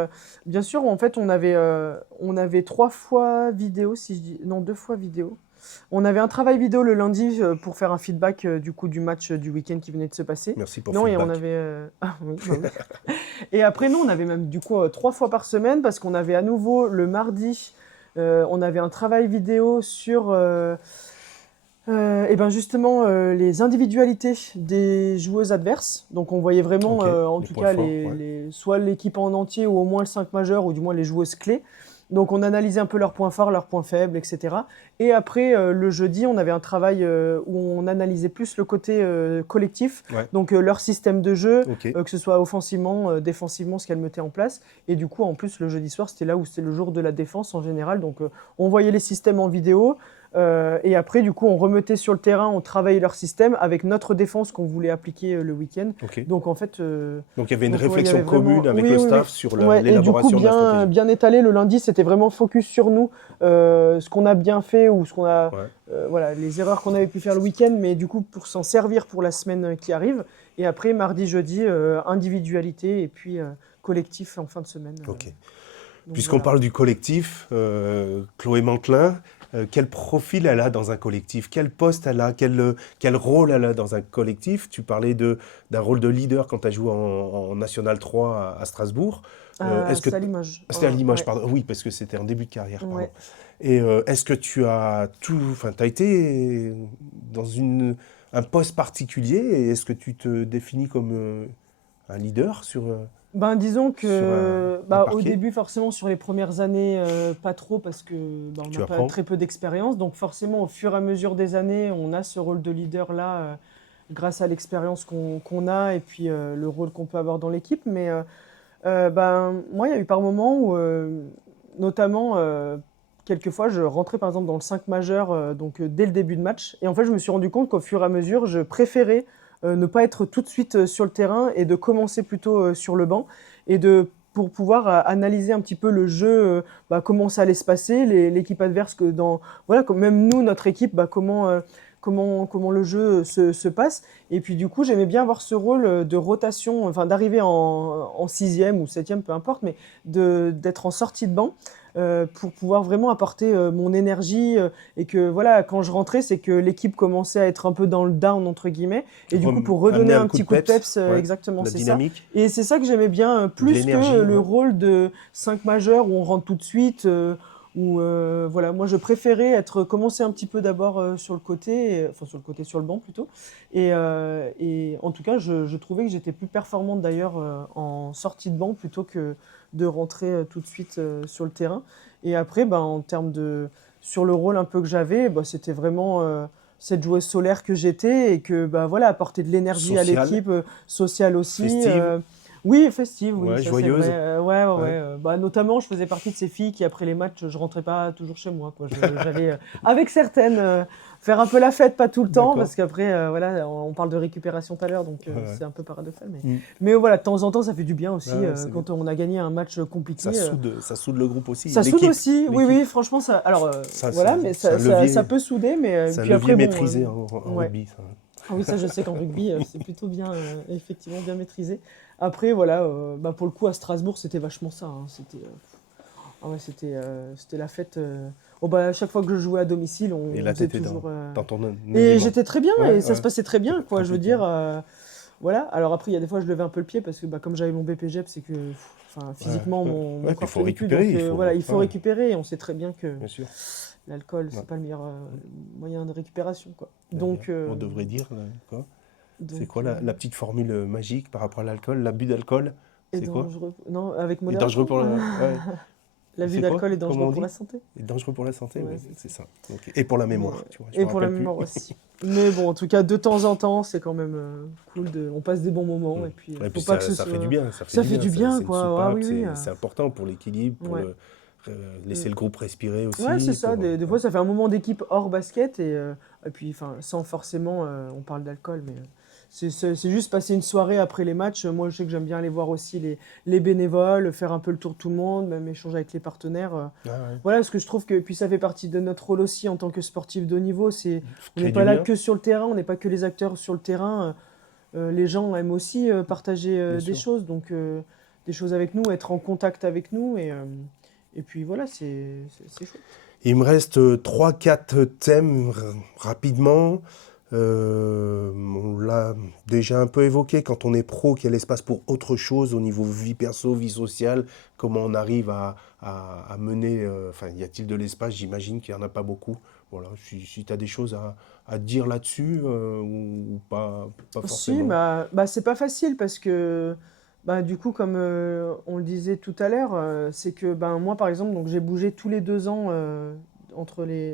Bien sûr, en fait, on avait 3 fois vidéo, si je dis. Non, 2 fois vidéo. On avait un travail vidéo le lundi pour faire un feedback du coup du match du week-end qui venait de se passer. Merci pour Non, et on feedback. avait. Ah oui, bah oui. Et après, nous, on avait même du coup 3 fois par semaine, parce qu'on avait à nouveau le mardi, on avait un travail vidéo sur. Et ben justement, les individualités des joueuses adverses. Donc on voyait vraiment, Ok, en les tout points cas, forts, ouais. soit l'équipe en entier, ou au moins le 5 majeur, ou du moins les joueuses clés. Donc on analysait un peu leurs points forts, leurs points faibles, etc. Et après, le jeudi, on avait un travail où on analysait plus le côté collectif, Ouais. donc leur système de jeu, Ok. que ce soit offensivement, défensivement, ce qu'elles mettaient en place. Et du coup, en plus, le jeudi soir, c'était là où c'était le jour de la défense en général. Donc on voyait les systèmes en vidéo. Et après, du coup, on remettait sur le terrain, on travaillait leur système avec notre défense qu'on voulait appliquer le week-end. Ok. Donc en fait, Donc il y avait une donc, ouais, il y réflexion avait vraiment... commune avec Oui, le oui, oui. staff sur Ouais, et du coup, l'élaboration de la bien, stratégie. bien étalé, le lundi, c'était vraiment focus sur nous, ce qu'on a bien fait ou ce qu'on a, Ouais. voilà, les erreurs qu'on avait pu faire le week-end, mais du coup, pour s'en servir pour la semaine qui arrive. Et après, mardi, jeudi, individualité et puis collectif en fin de semaine. Ok. Donc Puisqu'on voilà. parle du collectif, Chloé Mantelin, quel profil elle a dans un collectif? Quel poste elle a? Quel rôle elle a dans un collectif? Tu parlais d'un rôle de leader quand tu as joué en National 3 à Strasbourg. Est-ce que C'est à Limoges. c'était à Limoges, Ouais. pardon. Oui, parce que c'était en début de carrière, pardon. Ouais. Et est-ce que tu as enfin, t'as été dans un poste particulier et est-ce que tu te définis comme un leader Ben, disons sur que un au parquet? début, forcément, sur les premières années, pas trop parce que on Tu n'a pas apprends? très peu d'expérience. Donc forcément, au fur et à mesure des années, on a ce rôle de leader-là grâce à l'expérience qu'on a et puis le rôle qu'on peut avoir dans l'équipe. Mais moi, il y a eu par moments où, notamment, quelquefois, je rentrais par exemple dans le 5 majeur donc dès le début de match. Et en fait, je me suis rendu compte qu'au fur et à mesure, je préférais ne pas être tout de suite sur le terrain et de commencer plutôt sur le banc pour pouvoir analyser un petit peu le jeu, comment ça allait se passer, l'équipe adverse voilà, comme même nous, notre équipe, comment le jeu se passe. Et puis du coup, j'aimais bien avoir ce rôle de rotation, enfin d'arriver en sixième ou septième, peu importe, mais d'être en sortie de banc pour pouvoir vraiment apporter mon énergie et que voilà, quand je rentrais, c'est que l'équipe commençait à être un peu dans le down entre guillemets et du coup pour redonner Amener un un coup petit de coup de peps, peps, ouais, exactement, la c'est ça. dynamique, Et c'est ça que j'aimais bien, de plus que l'énergie, le ouais. rôle de 5 majeur où on rentre tout de suite, où voilà, moi je préférais commencer un petit peu d'abord sur le côté, enfin sur le côté, sur le banc plutôt. Et en tout cas, je trouvais que j'étais plus performante d'ailleurs en sortie de banc plutôt que de rentrer tout de suite sur le terrain. Et après, en termes sur le rôle un peu que j'avais, c'était vraiment cette joueuse solaire que j'étais et que voilà, apporter de l'énergie à Sociale, l'équipe, sociale aussi. festive, Oui, festive, oui, ouais, ça c'est vrai. joyeuse, Ouais, ouais, ouais. ouais. Notamment, je faisais partie de ces filles qui, après les matchs, je rentrais pas toujours chez moi, quoi. J'allais, avec certaines, faire un peu la fête, pas tout le temps, D'accord. parce qu'après, voilà, on parle de récupération tout à l'heure, donc Ouais, ouais. c'est un peu paradoxal. Mm. Mais voilà, de temps en temps, ça fait du bien aussi, Ouais, c'est bien. quand on a gagné un match compliqué. Ça soude le groupe aussi, Ça soude aussi, oui, l'équipe. oui, franchement, ça. Alors, Ça, voilà, mais c'est un ça levier, peut souder, mais c'est un puis levier après, bon. maîtrisé en Ouais. rugby, ça. Ah oui, ça, je sais qu'en rugby, c'est plutôt bien, effectivement, bien maîtrisé. Après, voilà, pour le coup, à Strasbourg, c'était vachement ça, hein. Ah ouais, c'était la fête. À chaque fois que je jouais à domicile, Et on là, faisait t'étais toujours. dans ton Et élément. j'étais très bien, Ouais, et ça se ouais. passait très bien, quoi. Je veux Impeccable. dire, voilà. Alors après, il y a des fois, je levais un peu le pied parce que comme j'avais mon BPGEP, c'est que enfin, physiquement, Ouais. mon Ouais, puis il corps faut tenait plus. récupérer, Donc voilà, il faut ouais, récupérer, et on sait très bien que bien sûr. l'alcool, Ouais. c'est pas le meilleur moyen de récupération, quoi. D'ailleurs, Donc, on devrait dire, là, quoi? C'est donc quoi la petite formule magique par rapport à l'alcool? L'abus d'alcool, est c'est quoi? dangereux. Non, avec Et dangereux modération. pour la... Ouais. L'abus C'est quoi? d'alcool est Comment dangereux on pour la dit? santé. Et dangereux pour la santé, Ouais, oui, c'est c'est ça. ça. Ok. Et pour la Mais, mémoire, tu vois, je et me pour la rappelle plus. mémoire aussi. Mais bon, en tout cas, de temps en temps, c'est quand même cool on passe des bons moments, et puis Et faut puis pas que ce ça fait du soit. bien, ça fait Ça du fait bien. du bien, C'est une quoi. Ah soupape, oui, oui. c'est important pour l'équilibre, pour Ouais. laisser Mm. le groupe respirer Ouais, c'est aussi. ça. Des fois, ça fait un moment d'équipe hors basket, et puis, enfin, sans forcément, on parle d'alcool, mais c'est juste passer une soirée après les matchs. Moi, je sais que j'aime bien aller voir aussi les bénévoles, faire un peu le tour de tout le monde, même échanger avec les partenaires. Ah ouais. Voilà, parce que je trouve que puis ça fait partie de notre rôle aussi en tant que sportif de haut niveau. On n'est Créer pas du là lien, que sur le terrain, on n'est pas que les acteurs sur le terrain. Les gens aiment aussi partager bien des sûr. choses, donc des choses avec nous, être en contact avec nous, et puis voilà, c'est chouette. Il me reste 3-4 thèmes rapidement. On l'a déjà un peu évoqué, quand on est pro, quel espace pour autre chose au niveau vie perso, vie sociale, comment on arrive à mener, enfin, y a-t-il de l'espace? J'imagine qu'il n'y en a pas beaucoup. Voilà, si tu as des choses à dire là-dessus ou pas Si, forcément. c'est pas facile parce que du coup, comme on le disait tout à l'heure, c'est que moi, par exemple, donc j'ai bougé tous les 2 ans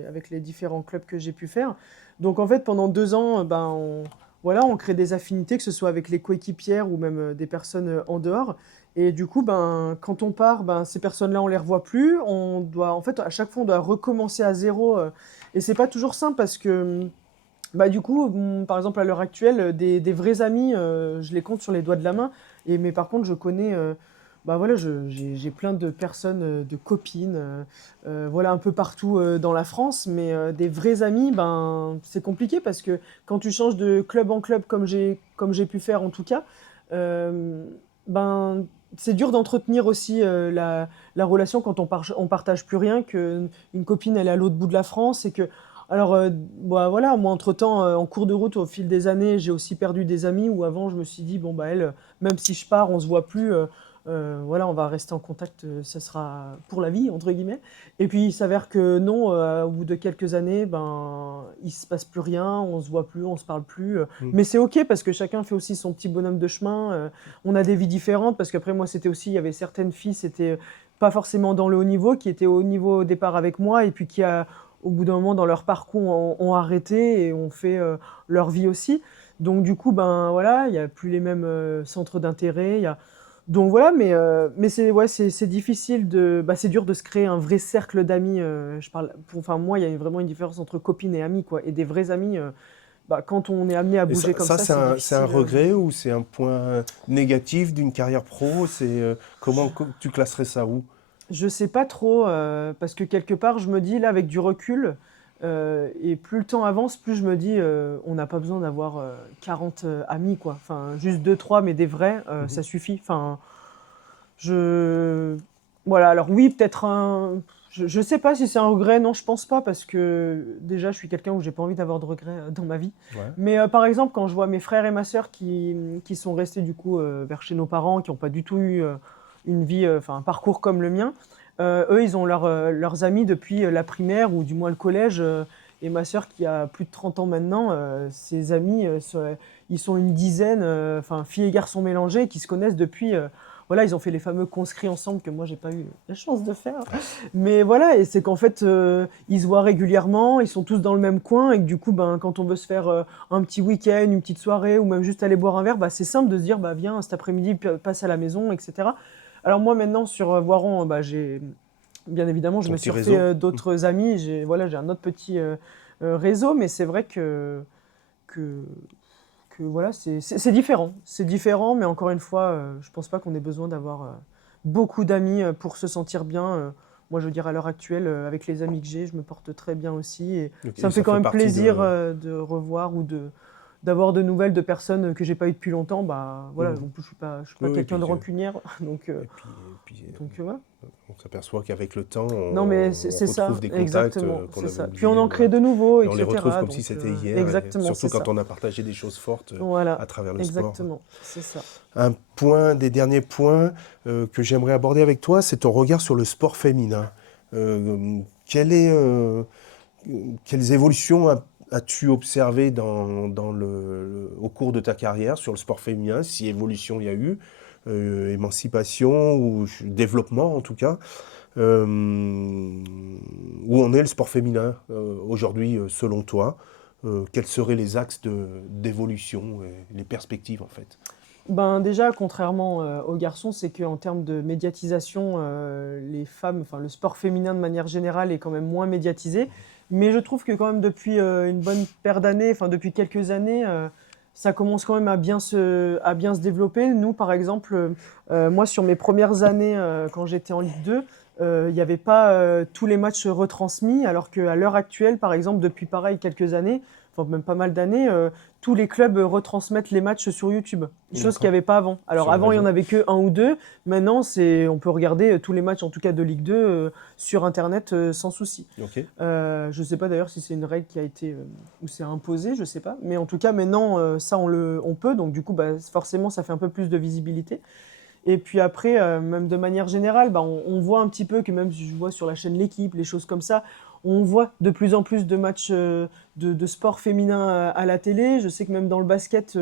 avec les différents clubs que j'ai pu faire. Donc en fait, pendant 2 ans, voilà, on crée des affinités, que ce soit avec les coéquipières ou même des personnes en dehors. Et du coup, quand on part, ces personnes-là, on les revoit plus. En fait, à chaque fois, on doit recommencer à zéro. Et c'est pas toujours simple parce que, bah, du coup, par exemple, à l'heure actuelle, des vrais amis, je les compte sur les doigts de la main. Mais par contre, je connais, bah voilà, j'ai plein de personnes, de copines, voilà, un peu partout dans la France. Mais des vrais amis, ben, c'est compliqué parce que quand tu changes de club en club, comme j'ai pu faire en tout cas, euh, ben, c'est dur d'entretenir aussi la relation quand on partage plus rien, que une copine elle est à l'autre bout de la France et que alors bah, voilà, moi entre-temps en cours de route au fil des années, j'ai aussi perdu des amis où avant je me suis dit bon bah elle même si je pars, on se voit plus voilà, on va rester en contact, ça sera pour la vie entre guillemets. Et puis il s'avère que non, au bout de quelques années, ben il se passe plus rien, on se voit plus, on se parle plus. Mm. Mais c'est ok parce que chacun fait aussi son petit bonhomme de chemin. On a des vies différentes parce qu'après moi c'était aussi, il y avait certaines filles, c'était pas forcément dans le haut niveau, qui étaient au haut niveau au départ avec moi et puis qui au bout d'un moment dans leur parcours ont arrêté et ont fait leur vie aussi. Donc du coup ben voilà, il y a plus les mêmes centres d'intérêt. Donc voilà, mais c'est ouais, c'est difficile bah, c'est dur de se créer un vrai cercle d'amis. Enfin moi, il y a vraiment une différence entre copines et amis quoi. Et des vrais amis, bah, quand on est amené à Et bouger comme ça, c'est c'est c'est un difficile. regret ou c'est un point négatif d'une carrière pro? Tu classerais ça où? Je sais pas trop, parce que quelque part, je me dis, là, avec du recul, et plus le temps avance, plus je me dis, on n'a pas besoin d'avoir 40 amis, quoi. Enfin, juste deux trois mais des vrais, Mhm. ça suffit. Enfin, je... Voilà, alors oui, peut-être un... Je sais pas si c'est un regret, non, je pense pas, parce que déjà, je suis quelqu'un où j'ai pas envie d'avoir de regrets dans ma vie. Ouais. Mais par exemple, quand je vois mes frères et ma sœur qui sont restés du coup vers chez nos parents, qui n'ont pas du tout eu une vie, enfin un parcours comme le mien, eux, ils ont leurs amis depuis la primaire ou du moins le collège. Et ma sœur qui a plus de 30 ans maintenant, ses amis, ils sont une dizaine, enfin filles et garçons mélangés, qui se connaissent depuis... voilà, ils ont fait les fameux conscrits ensemble que moi j'ai pas eu la chance de faire. Mais voilà, et c'est qu'en fait ils se voient régulièrement, ils sont tous dans le même coin et que du coup ben quand on veut se faire un petit week-end, une petite soirée ou même juste aller boire un verre, bah c'est simple de se dire bah viens cet après-midi passe à la maison, etc. Alors moi maintenant sur Voiron, bah j'ai bien évidemment je Ton me petit suis refait réseau? d'autres amis, j'ai un autre petit réseau, mais c'est vrai que voilà, c'est différent. C'est différent, mais encore une fois, je pense pas qu'on ait besoin d'avoir beaucoup d'amis pour se sentir bien. Moi, je veux dire, à l'heure actuelle, avec les amis que j'ai, je me porte très bien aussi. Et Ok, ça me fait ça quand fait même partie plaisir de... de revoir ou d'avoir de nouvelles de personnes que j'ai pas eues depuis longtemps. Bah, voilà, Mhm. en plus, je suis pas Oui, et quelqu'un puis, de rancunière. Donc, voilà. on s'aperçoit qu'avec le temps, Non, mais on c'est ça, retrouve des contacts exactement, qu'on c'est avait ça. Puis on oubliés, en crée voilà. de nouveaux, Et on les retrouve etc. comme si Donc, c'était hier, et exactement, surtout c'est quand ça. on a partagé des choses fortes à Voilà, travers le sport. exactement, c'est ça. Un point, des derniers points que j'aimerais aborder avec toi, c'est ton regard sur le sport féminin. Quelle est, quelles évolutions as-tu observées au cours de ta carrière sur le sport féminin, si évolution il y a eu, émancipation ou développement en tout cas, où en est le sport féminin aujourd'hui selon toi? Quels seraient les axes d'évolution et les perspectives en fait? Ben déjà, contrairement aux garçons, c'est qu'en termes de médiatisation, les femmes, enfin le sport féminin de manière générale est quand même moins médiatisé. Mais je trouve que quand même depuis une bonne paire d'années, enfin depuis quelques années, ça commence quand même à bien se développer. Nous, par exemple, moi sur mes premières années, quand j'étais en Ligue 2, il n'y avait pas tous les matchs retransmis, alors qu'à l'heure actuelle, par exemple, depuis pareil quelques années, enfin même pas mal d'années, tous les clubs retransmettent les matchs sur YouTube, chose qu'il n'y D'accord. avait pas avant. Alors Sur les avant, il y en réseaux. avait que un ou deux. Maintenant, on peut regarder tous les matchs, en tout cas de Ligue 2, sur Internet sans souci. Ok. Je ne sais pas d'ailleurs si c'est une règle qui a été ou c'est imposé, je ne sais pas. Mais en tout cas, maintenant, ça, on peut. Donc du coup, bah, forcément, ça fait un peu plus de visibilité. Et puis après, même de manière générale, bah, on voit un petit peu que même si je vois sur la chaîne L'équipe, les choses comme ça, on voit de plus en plus de matchs de sport féminin à la télé. Je sais que même dans le basket,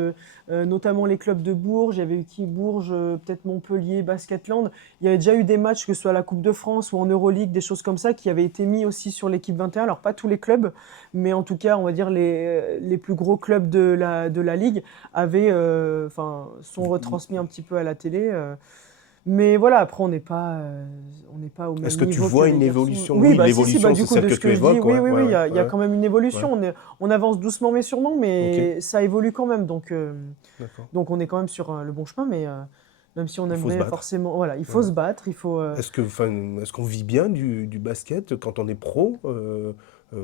notamment les clubs de Bourges, il y avait eu qui Bourges, peut-être Montpellier, Basketland, il y avait déjà eu des matchs, que ce soit à la Coupe de France ou en Euroleague, des choses comme ça, qui avaient été mis aussi sur l'équipe 21. Alors pas tous les clubs, mais en tout cas, on va dire les plus gros clubs de la Ligue sont retransmis un petit peu à la télé. Mais voilà, après, on n'est pas au même Est-ce que tu niveau que vois les une garçons. évolution? Oui, Oui, bah si, l'évolution, du c'est coup, celle de que ce tu que je dis, évoques, oui, ouais, oui, ouais, oui, ouais, il y a ouais, quand même une ouais. évolution. On avance doucement mais sûrement, Ok, mais ça évolue quand même. d'accord. Donc on est quand même sur le bon chemin, mais même si on Il faut se aimerait battre. forcément, voilà, il faut Ouais. se battre, il faut. Est-ce qu'on vit bien du basket quand on est pro,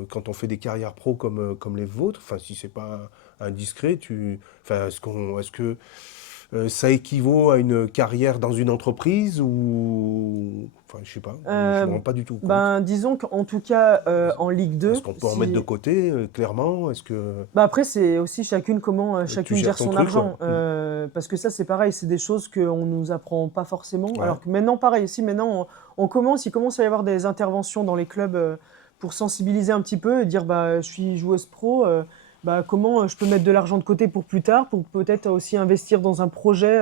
quand on fait des carrières pro comme les vôtres? Enfin, si c'est pas indiscret, enfin, est-ce que ça équivaut à une carrière dans une entreprise ou, enfin, je sais pas, je Euh, me rends pas du tout compte. ben, disons qu'en tout cas, en Ligue Est-ce 2, qu'on peut en mettre de si. côté, clairement? Est-ce que Bah après, c'est aussi comment tu chacune gères gère ton son truc, quoi? argent. Parce que ça, c'est pareil, c'est des choses qu'on nous apprend pas forcément. Ouais. Alors que maintenant, pareil, si maintenant il commence à y avoir des interventions dans les clubs pour sensibiliser un petit peu et dire bah je suis joueuse pro, bah comment je peux mettre de l'argent de côté pour plus tard, pour peut-être aussi investir dans un projet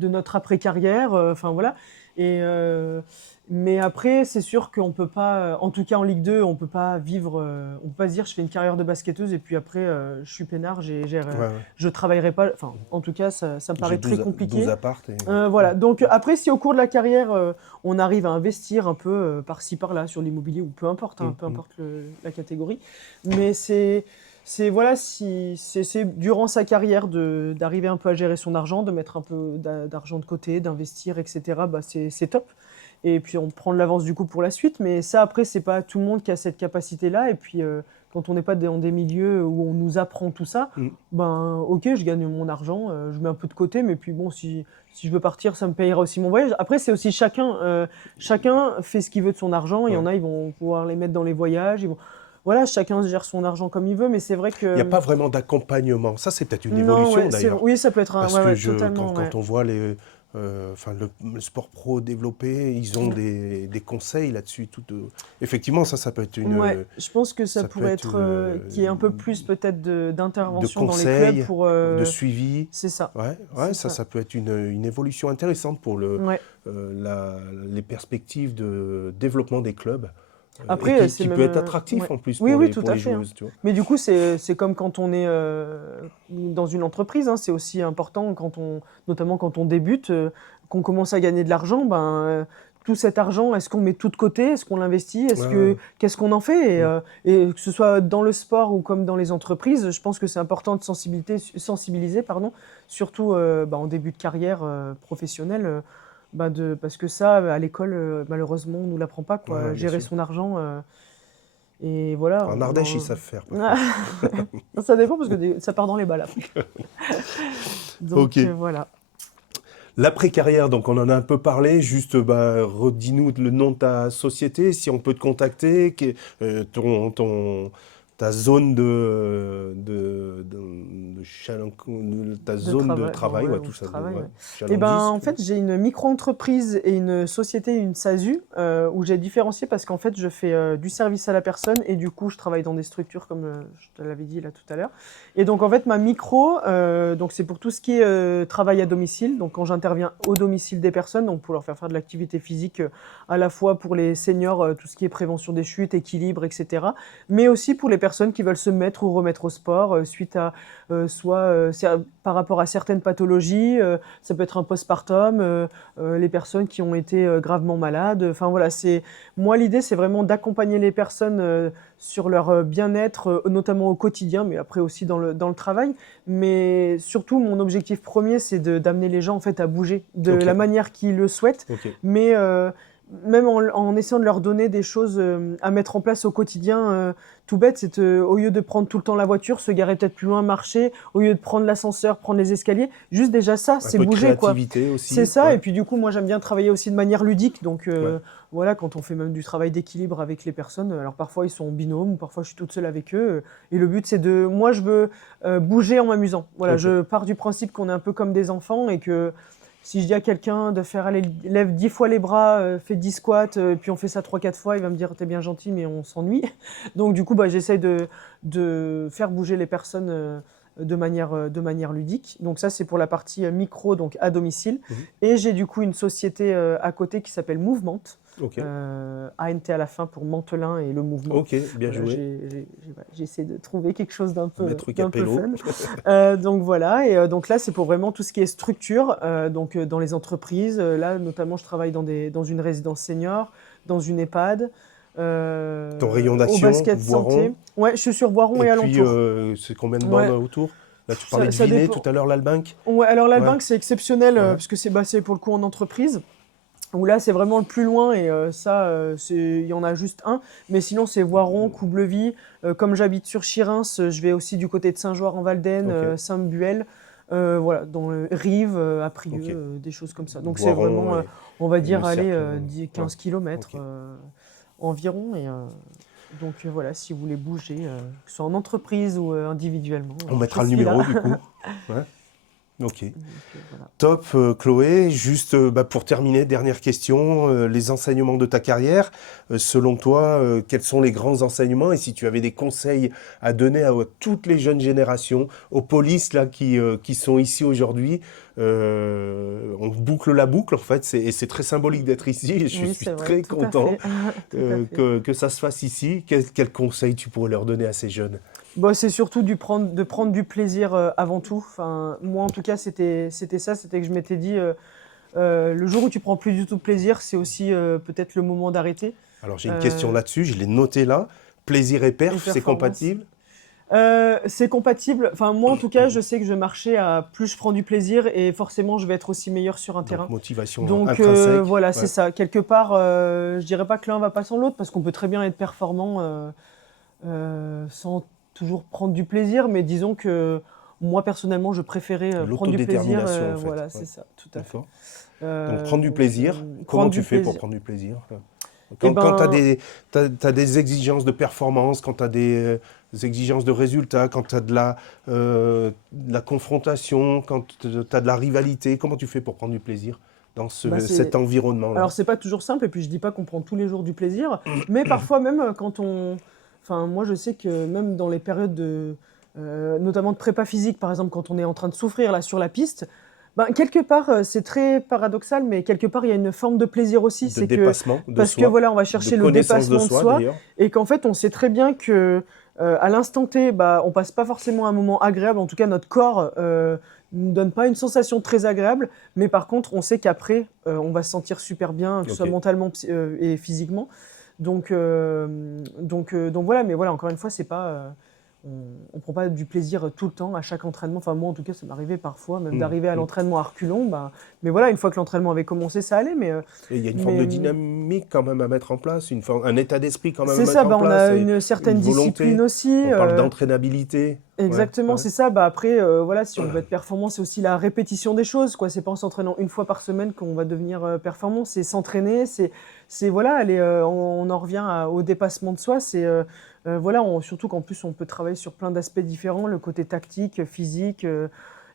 de notre après-carrière. Enfin voilà. Et mais après, c'est sûr qu'on peut pas, en tout cas en Ligue 2, on peut pas vivre, on peut pas se dire je fais une carrière de basketteuse et puis après je suis peinard, Ouais, ouais. je travaillerai pas. Enfin, en tout cas, ça me J'ai paraît très 12 compliqué. apparts et Voilà. Donc après, si au cours de la carrière, on arrive à investir un peu par-ci par-là sur l'immobilier ou peu importe, mm, peu mm. importe la catégorie, mais c'est voilà, si c'est durant sa carrière d'arriver un peu à gérer son argent, de mettre un peu d'argent de côté, d'investir, etc. Bah c'est top. Et puis on prend de l'avance du coup pour la suite. Mais ça, après, c'est pas tout le monde qui a cette capacité-là. Et puis quand on n'est pas dans des milieux où on nous apprend tout ça, Mm. ben ok, je gagne mon argent, je mets un peu de côté. Mais puis bon, si je veux partir, ça me payera aussi mon voyage. Après, c'est aussi chacun fait ce qu'il veut de son argent. Il y Ouais. en a, ils vont pouvoir les mettre dans les voyages. Voilà, chacun gère son argent comme il veut. Mais c'est vrai Il n'y a que pas vraiment d'accompagnement. Ça, c'est peut-être une non, évolution ouais, d'ailleurs. oui, ça peut être un, Parce ouais, que ouais, totalement, ouais. quand on voit enfin, le sport pro développé, ils ont des conseils là-dessus. Effectivement, ça peut être Ouais, je pense que ça ça peut pourrait être être qu'il y ait un peu plus peut-être de d'intervention dans les clubs conseils, pour. de suivi. C'est ça, Ouais, c'est ouais, ça. ça peut être une évolution intéressante pour Ouais. les perspectives de développement des clubs et Après, c'est qui peut même. être attractif Ouais. en plus Oui, oui, tout pour à les fait, hein. joueuses, tu vois. Mais du coup, c'est comme quand on est dans une entreprise, hein, c'est aussi important notamment quand on débute, qu'on commence à gagner de l'argent, tout cet argent, est-ce qu'on met tout de côté? Est-ce qu'on l'investit? Ouais, ouais, Qu'est-ce qu'on en fait? ouais. Et que ce soit dans le sport ou comme dans les entreprises, je pense que c'est important de sensibiliser, pardon, surtout en début de carrière professionnelle, parce que ça, à l'école, malheureusement, on nous l'apprend pas, Ouais, ouais, quoi. bien Gérer sûr. son argent. Et voilà, En Ardèche, ils savent faire Ah, parfois. ça dépend parce que ça part dans les balles après. Ok. Donc voilà. L'après-carrière, donc on en a un peu parlé, juste redis-nous le nom de ta société, si on peut te contacter, ta zone ta De zone de travail, bon, travail, ouais, ouais, où tout je ça, travaille, ouais, ouais. Et chalandise, en fait, j'ai une micro-entreprise et une société, une SASU, où j'ai différencié parce qu'en fait, je fais du service à la personne et du coup, je travaille dans des structures comme je te l'avais dit là tout à l'heure. Et donc, en fait, ma micro, donc c'est pour tout ce qui est travail à domicile. Donc, quand j'interviens au domicile des personnes, donc pour leur faire de l'activité physique, à la fois pour les seniors, tout ce qui est prévention des chutes, équilibre, etc. Mais aussi pour les personnes qui veulent se mettre ou remettre au sport suite à par rapport à certaines pathologies, ça peut être un postpartum, les personnes qui ont été gravement malades. Enfin voilà, moi l'idée c'est vraiment d'accompagner les personnes sur leur bien-être, notamment au quotidien, mais après aussi dans le travail. Mais surtout mon objectif premier c'est d'amener les gens en fait à bouger de Ok, la manière qu'ils le souhaitent, ok, mais même en essayant de leur donner des choses à mettre en place au quotidien, tout bête, au lieu de prendre tout le temps la voiture, se garer peut-être plus loin, marcher, au lieu de prendre l'ascenseur, prendre les escaliers, juste déjà ça, un c'est peu de bouger, quoi. créativité C'est aussi, ça, ouais, et puis du coup, moi j'aime bien travailler aussi de manière ludique, donc ouais, voilà, quand on fait même du travail d'équilibre avec les personnes, alors parfois ils sont en binôme, parfois je suis toute seule avec eux, et le but c'est moi je veux bouger en m'amusant. Voilà, ok, je pars du principe qu'on est un peu comme des enfants et que si je dis à quelqu'un de faire, allez, lève 10 fois les bras, fais 10 squats, puis on fait ça 3-4 fois, il va me dire t'es bien gentil, mais on s'ennuie. Donc du coup, j'essaye de faire bouger les personnes de manière ludique. Donc ça, c'est pour la partie micro, donc à domicile. Mhm. Et j'ai du coup une société à côté qui s'appelle Movement, Ok, ANT à la fin pour Mantelin et le mouvement. ok, bien Voilà, joué. j'ai essayé de trouver quelque chose Maître d'un peu Capello. fun. Donc voilà, et donc là, c'est pour vraiment tout ce qui est structure, donc dans les entreprises. Là, notamment, je travaille dans une résidence senior, dans une EHPAD, Ton rayon au d'action, basket santé. Voiron. Ouais, je suis sur Voiron Et et puis, alentour. c'est combien de bornes Ouais, autour? Là, tu parlais de ça Vinay dépend. tout à l'heure, l'Albank. Ouais, alors Ouais, l'Albanque, c'est exceptionnel, ouais. puisque c'est pour le coup en entreprise. Où là, c'est vraiment le plus loin et ça, il y en a juste un. Mais sinon, c'est Voiron, Coublevis. Comme j'habite sur Chirins, je vais aussi du côté de Saint-Joire-en-Valdaine, Ok, Saint-Buel, voilà, dans Rives, Aprieux, ok. des choses comme ça. Donc c'est Voiron vraiment, on va et le dire, aller cercle. 15 Ouais, kilomètres ok. environ. Et donc voilà, si vous voulez bouger, que ce soit en entreprise ou individuellement, On je mettra le suis là. numéro du coup. Ouais, ok. Donc, voilà. Top, Chloé. Juste pour terminer, dernière question. Les enseignements de ta carrière, selon toi, quels sont les grands enseignements? Et si tu avais des conseils à donner à toutes les jeunes générations, aux polices là, qui sont ici aujourd'hui, on boucle la boucle en fait. Et c'est très symbolique d'être ici. Et je Oui, suis c'est vrai, très tout à content fait. Tout à fait. que ça se fasse ici. Quel conseil tu pourrais leur donner à ces jeunes? Bon, c'est surtout de prendre du plaisir avant tout. Enfin, moi, en tout cas, c'était ça. C'était que je m'étais dit, le jour où tu prends plus du tout de plaisir, c'est aussi peut-être le moment d'arrêter. Alors j'ai une question Euh, là-dessus, je l'ai noté là. Plaisir et et perf, c'est performance. compatible? C'est compatible. Enfin, moi, en tout cas, je sais que je marchais à plus je prends du plaisir et forcément, je vais être aussi meilleur sur un Donc terrain. motivation Donc intrinsèque. voilà, c'est Ouais. ça. Quelque part, je dirais pas que l'un va pas sans l'autre parce qu'on peut très bien être performant sans toujours prendre du plaisir, mais disons que moi personnellement, je préférais prendre du plaisir. L'autodétermination en fait. Voilà, Ouais. c'est ça, tout à fait. D'accord. Donc prendre du Donc plaisir. Comment prendre tu du fais pour plaisir. prendre du plaisir? Eh Quand tu as ben, t'as des exigences de performance, quand tu as des exigences de résultats, quand tu as de la confrontation, quand tu as de la rivalité, comment tu fais pour prendre du plaisir dans bah cet c'est environnement-là? Alors c'est pas toujours simple et puis je dis pas qu'on prend tous les jours du plaisir, mais parfois même enfin moi je sais que même dans les périodes notamment de prépa physique par exemple quand on est en train de souffrir là sur la piste, ben quelque part c'est très paradoxal mais quelque part il y a une forme de plaisir aussi, De c'est que dépassement de parce que soi, voilà on va de chercher le connaissance de dépassement de soi soi d'ailleurs. et qu'en fait on sait très bien que à l'instant T bah on passe pas forcément un moment agréable, en tout cas notre corps nous donne pas une sensation très agréable. Mais par contre, on sait qu'après, on va se sentir super bien, que ce Ok. soit mentalement et physiquement. Donc voilà, mais voilà, encore une fois, c'est pas, on prend pas du plaisir tout le temps à chaque entraînement. Enfin, moi, en tout cas, ça m'arrivait parfois, même Mm, d'arriver à mm. l'entraînement à reculons. Bah, mais voilà, une fois que l'entraînement avait commencé, ça allait. Et il y a une forme Mais de dynamique quand même à mettre en place, un état d'esprit quand même à c'est ça, mettre en bah, on place, a et une une certaine discipline volonté. aussi. On parle d'entraînabilité. Ouais, Exactement, ouais. c'est ça. Bah après, voilà, si on veut être performant, c'est aussi la répétition des choses, quoi. C'est pas en s'entraînant une fois par semaine qu'on va devenir performant. C'est s'entraîner, c'est voilà, aller, on en revient au dépassement de soi. Voilà, surtout qu'en plus on peut travailler sur plein d'aspects différents, le côté tactique, physique,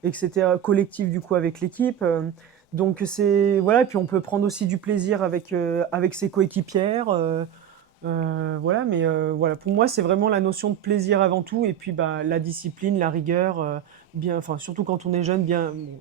etc., collectif du coup avec l'équipe. Donc c'est voilà, et puis on peut prendre aussi du plaisir avec ses coéquipières. Voilà, mais voilà, pour moi, c'est vraiment la notion de plaisir avant tout, et puis bah, la discipline, la rigueur, bien, enfin, surtout quand on est jeune, bien, bon,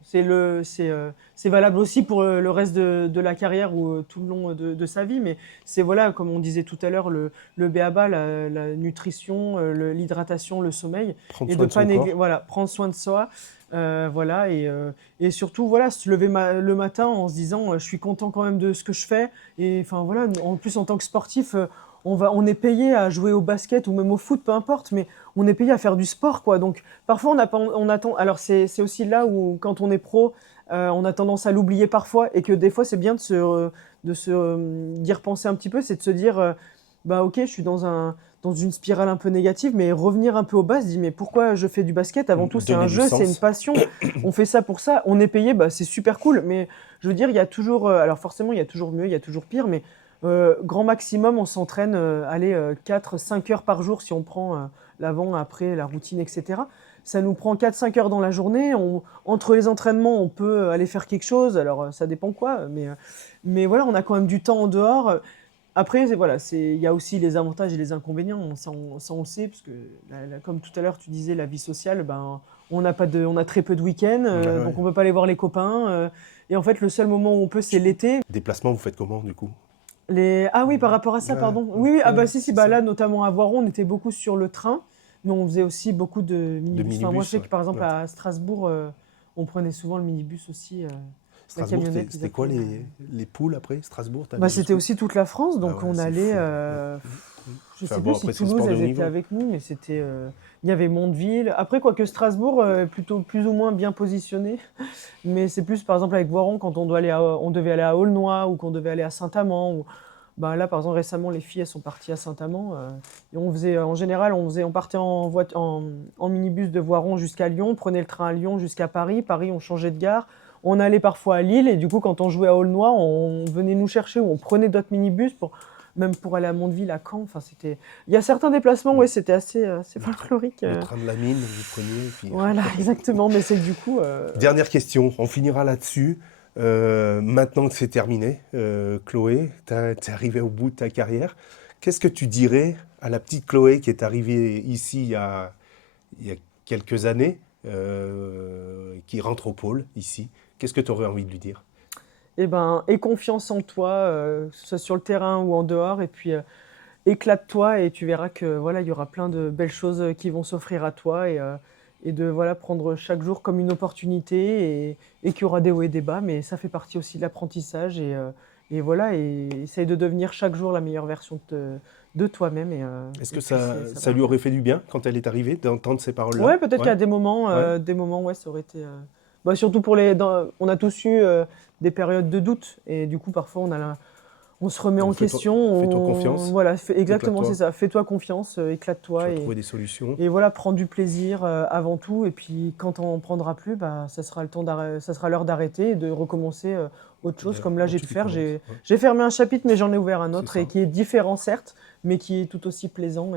c'est valable aussi pour le reste de la carrière ou tout le long de sa vie, mais c'est voilà, comme on disait tout à l'heure, le b.a.-ba, la nutrition, l'hydratation, le sommeil, Prendre et de soin de pas son corps. voilà, prendre soin de soi, voilà, et surtout, voilà, se lever le matin en se disant, je suis content quand même de ce que je fais, et enfin voilà, en plus en tant que sportif, on est payé à jouer au basket ou même au foot, peu importe, mais on est payé à faire du sport, quoi. Donc parfois on attend. Alors c'est aussi là où quand on est pro, on a tendance à l'oublier parfois et que des fois c'est bien d'y repenser un petit peu, c'est de se dire, bah ok, je suis dans une spirale un peu négative, mais revenir un peu aux bases, dire mais pourquoi je fais du basket? Avant tout, c'est Donner un du jeu, c'est une sens. passion. On fait ça pour ça. On est payé, bah c'est super cool, mais je veux dire, il y a toujours, alors forcément, il y a toujours mieux, il y a toujours pire, mais grand maximum, on s'entraîne 4-5 heures par jour si on prend l'avant, après, la routine, etc. Ça nous prend 4-5 heures dans la journée. Entre les entraînements, on peut aller faire quelque chose. Alors, ça dépend quoi. Mais voilà, on a quand même du temps en dehors. Après, voilà, il y a aussi les avantages et les inconvénients. Ça, on le sait, parce que comme tout à l'heure, tu disais, la vie sociale, ben, on a très peu de week-ends, Ouais, donc ouais. on peut pas aller voir les copains. Et en fait, le seul moment où on peut, c'est l'été. Déplacement, vous faites comment du coup? Ah oui, par rapport à ça, Ouais, pardon. Oui, oui, ah bah ouais, si, c'est bah ça. là, notamment à Voiron, on était beaucoup sur le train, mais on faisait aussi beaucoup de De minibus. Enfin, moi, je minibus, sais que ouais. par exemple, Ouais. à Strasbourg, on prenait souvent le minibus aussi, la Strasbourg, camionnette, ils c'était quoi appelaient. les poules après? Strasbourg, Bah, t'allais c'était jusqu'où? aussi toute la France, Ah donc ouais, on c'est allait. fou. Je Enfin sais plus bon, si après, c'est le Toulouse, sport de haut elles étaient niveau. avec nous, mais c'était. Il y avait Mondeville. Après, quoique Strasbourg, plutôt plus ou moins bien positionné. Mais c'est plus, par exemple, avec Voiron, quand on devait aller à Aulnoy ou qu'on devait aller à Saint-Amand. Bah, là, par exemple, récemment, les filles, elles sont parties à Saint-Amand. Et on faisait, en général, on partait en minibus de Voiron jusqu'à Lyon, on prenait le train à Lyon jusqu'à Paris. Paris, on changeait de gare. On allait parfois à Lille, et du coup, quand on jouait à Aulnoy, on venait nous chercher ou on prenait d'autres minibus, même pour aller à Mondeville, à Caen. Enfin, il y a certains déplacements, ouais, c'était assez folklorique. Le train de la mine, vous preniez, et puis... Voilà, exactement. Mais c'est que du coup, Dernière question, on finira là-dessus. Maintenant que c'est terminé, Chloé, t'es arrivée au bout de ta carrière. Qu'est-ce que tu dirais à la petite Chloé qui est arrivée ici il y a quelques années, qui rentre au pôle ici? Qu'est-ce que tu aurais envie de lui dire? aie confiance en toi, que ce soit sur le terrain ou en dehors, et puis éclate-toi, et tu verras que voilà, il y aura plein de belles choses qui vont s'offrir à toi, et de voilà, prendre chaque jour comme une opportunité, et qu'il y aura des hauts et des bas, mais ça fait partie aussi de l'apprentissage, et voilà, et essaye de devenir chaque jour la meilleure version de toi-même, Est-ce et que puis ça va le lui aurait faire. fait du bien quand elle est arrivée d'entendre ces paroles-là? Ouais, peut-être qu'il y Ouais, a ouais, des moments, ouais, ça aurait été. Bah, surtout on a tous eu des périodes de doute, et du coup, parfois, on se remet en donc question. fais-toi confiance, Voilà, exactement, c'est éclate-toi, ça. Fais-toi confiance, tu éclate-toi, vas trouver des solutions. et voilà, prends du plaisir avant tout. Et puis, quand on en prendra plus, bah, ça sera l'heure d'arrêter et de recommencer autre chose, comme là, Donc j'ai pu tu faire. commences, ouais, J'ai fermé un chapitre, mais j'en ai ouvert un c'est autre, et ça. qui est différent, certes, mais qui est tout aussi plaisant.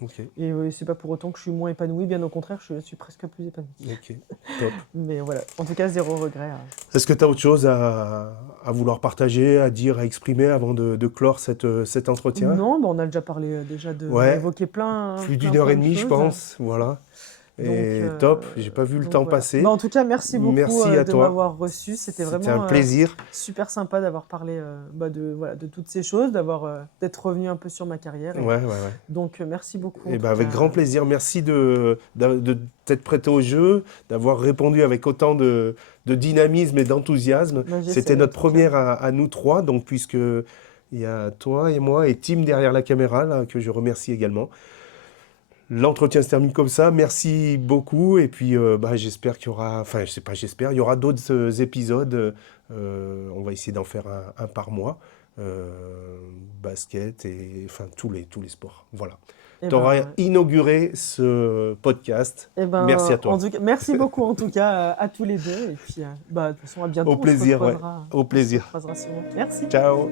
Ok, C'est pas pour autant que je suis moins épanouie, bien au contraire, je suis presque plus épanouie. ok, top. Mais voilà, en tout cas, zéro regret. Est-ce que tu as autre chose à vouloir partager, à dire, à exprimer avant de clore cet entretien? Non, bah, on a déjà parlé, on a Ouais, évoqué plus plein, d'une heure et plein de demie, je choses. pense. Voilà. Donc, Et top, euh, j'ai pas vu le donc temps voilà. Bah, passer. en tout cas, merci beaucoup Merci à de toi. m'avoir reçu. C'était C'était un vraiment plaisir. super sympa d'avoir parlé voilà, de toutes ces choses, d'être revenu un peu sur ma carrière. Ouais, ouais, ouais. Donc, merci beaucoup en Et tout ben avec cas. grand plaisir. Merci de t'être prêté au jeu, d'avoir répondu avec autant de dynamisme et d'enthousiasme. Bah, C'était j'essaye en notre tout cas. première à nous trois, donc puisque il y a toi et moi et Tim derrière la caméra, là, que je remercie également. L'entretien se termine comme ça. Merci beaucoup. Et puis, bah, j'espère qu'il y aura, enfin, je sais pas, j'espère, il y aura d'autres épisodes. On va essayer d'en faire un par mois. Basket et enfin tous les sports. Voilà. Eh Tu auras ben, inauguré ce podcast. Merci à en toi. tout cas, merci beaucoup en tout cas à tous les deux. Et puis, bah, de toute façon, à Au bientôt. plaisir, ouais. Au On se plaisir. recroisera sûrement. Merci. Ciao.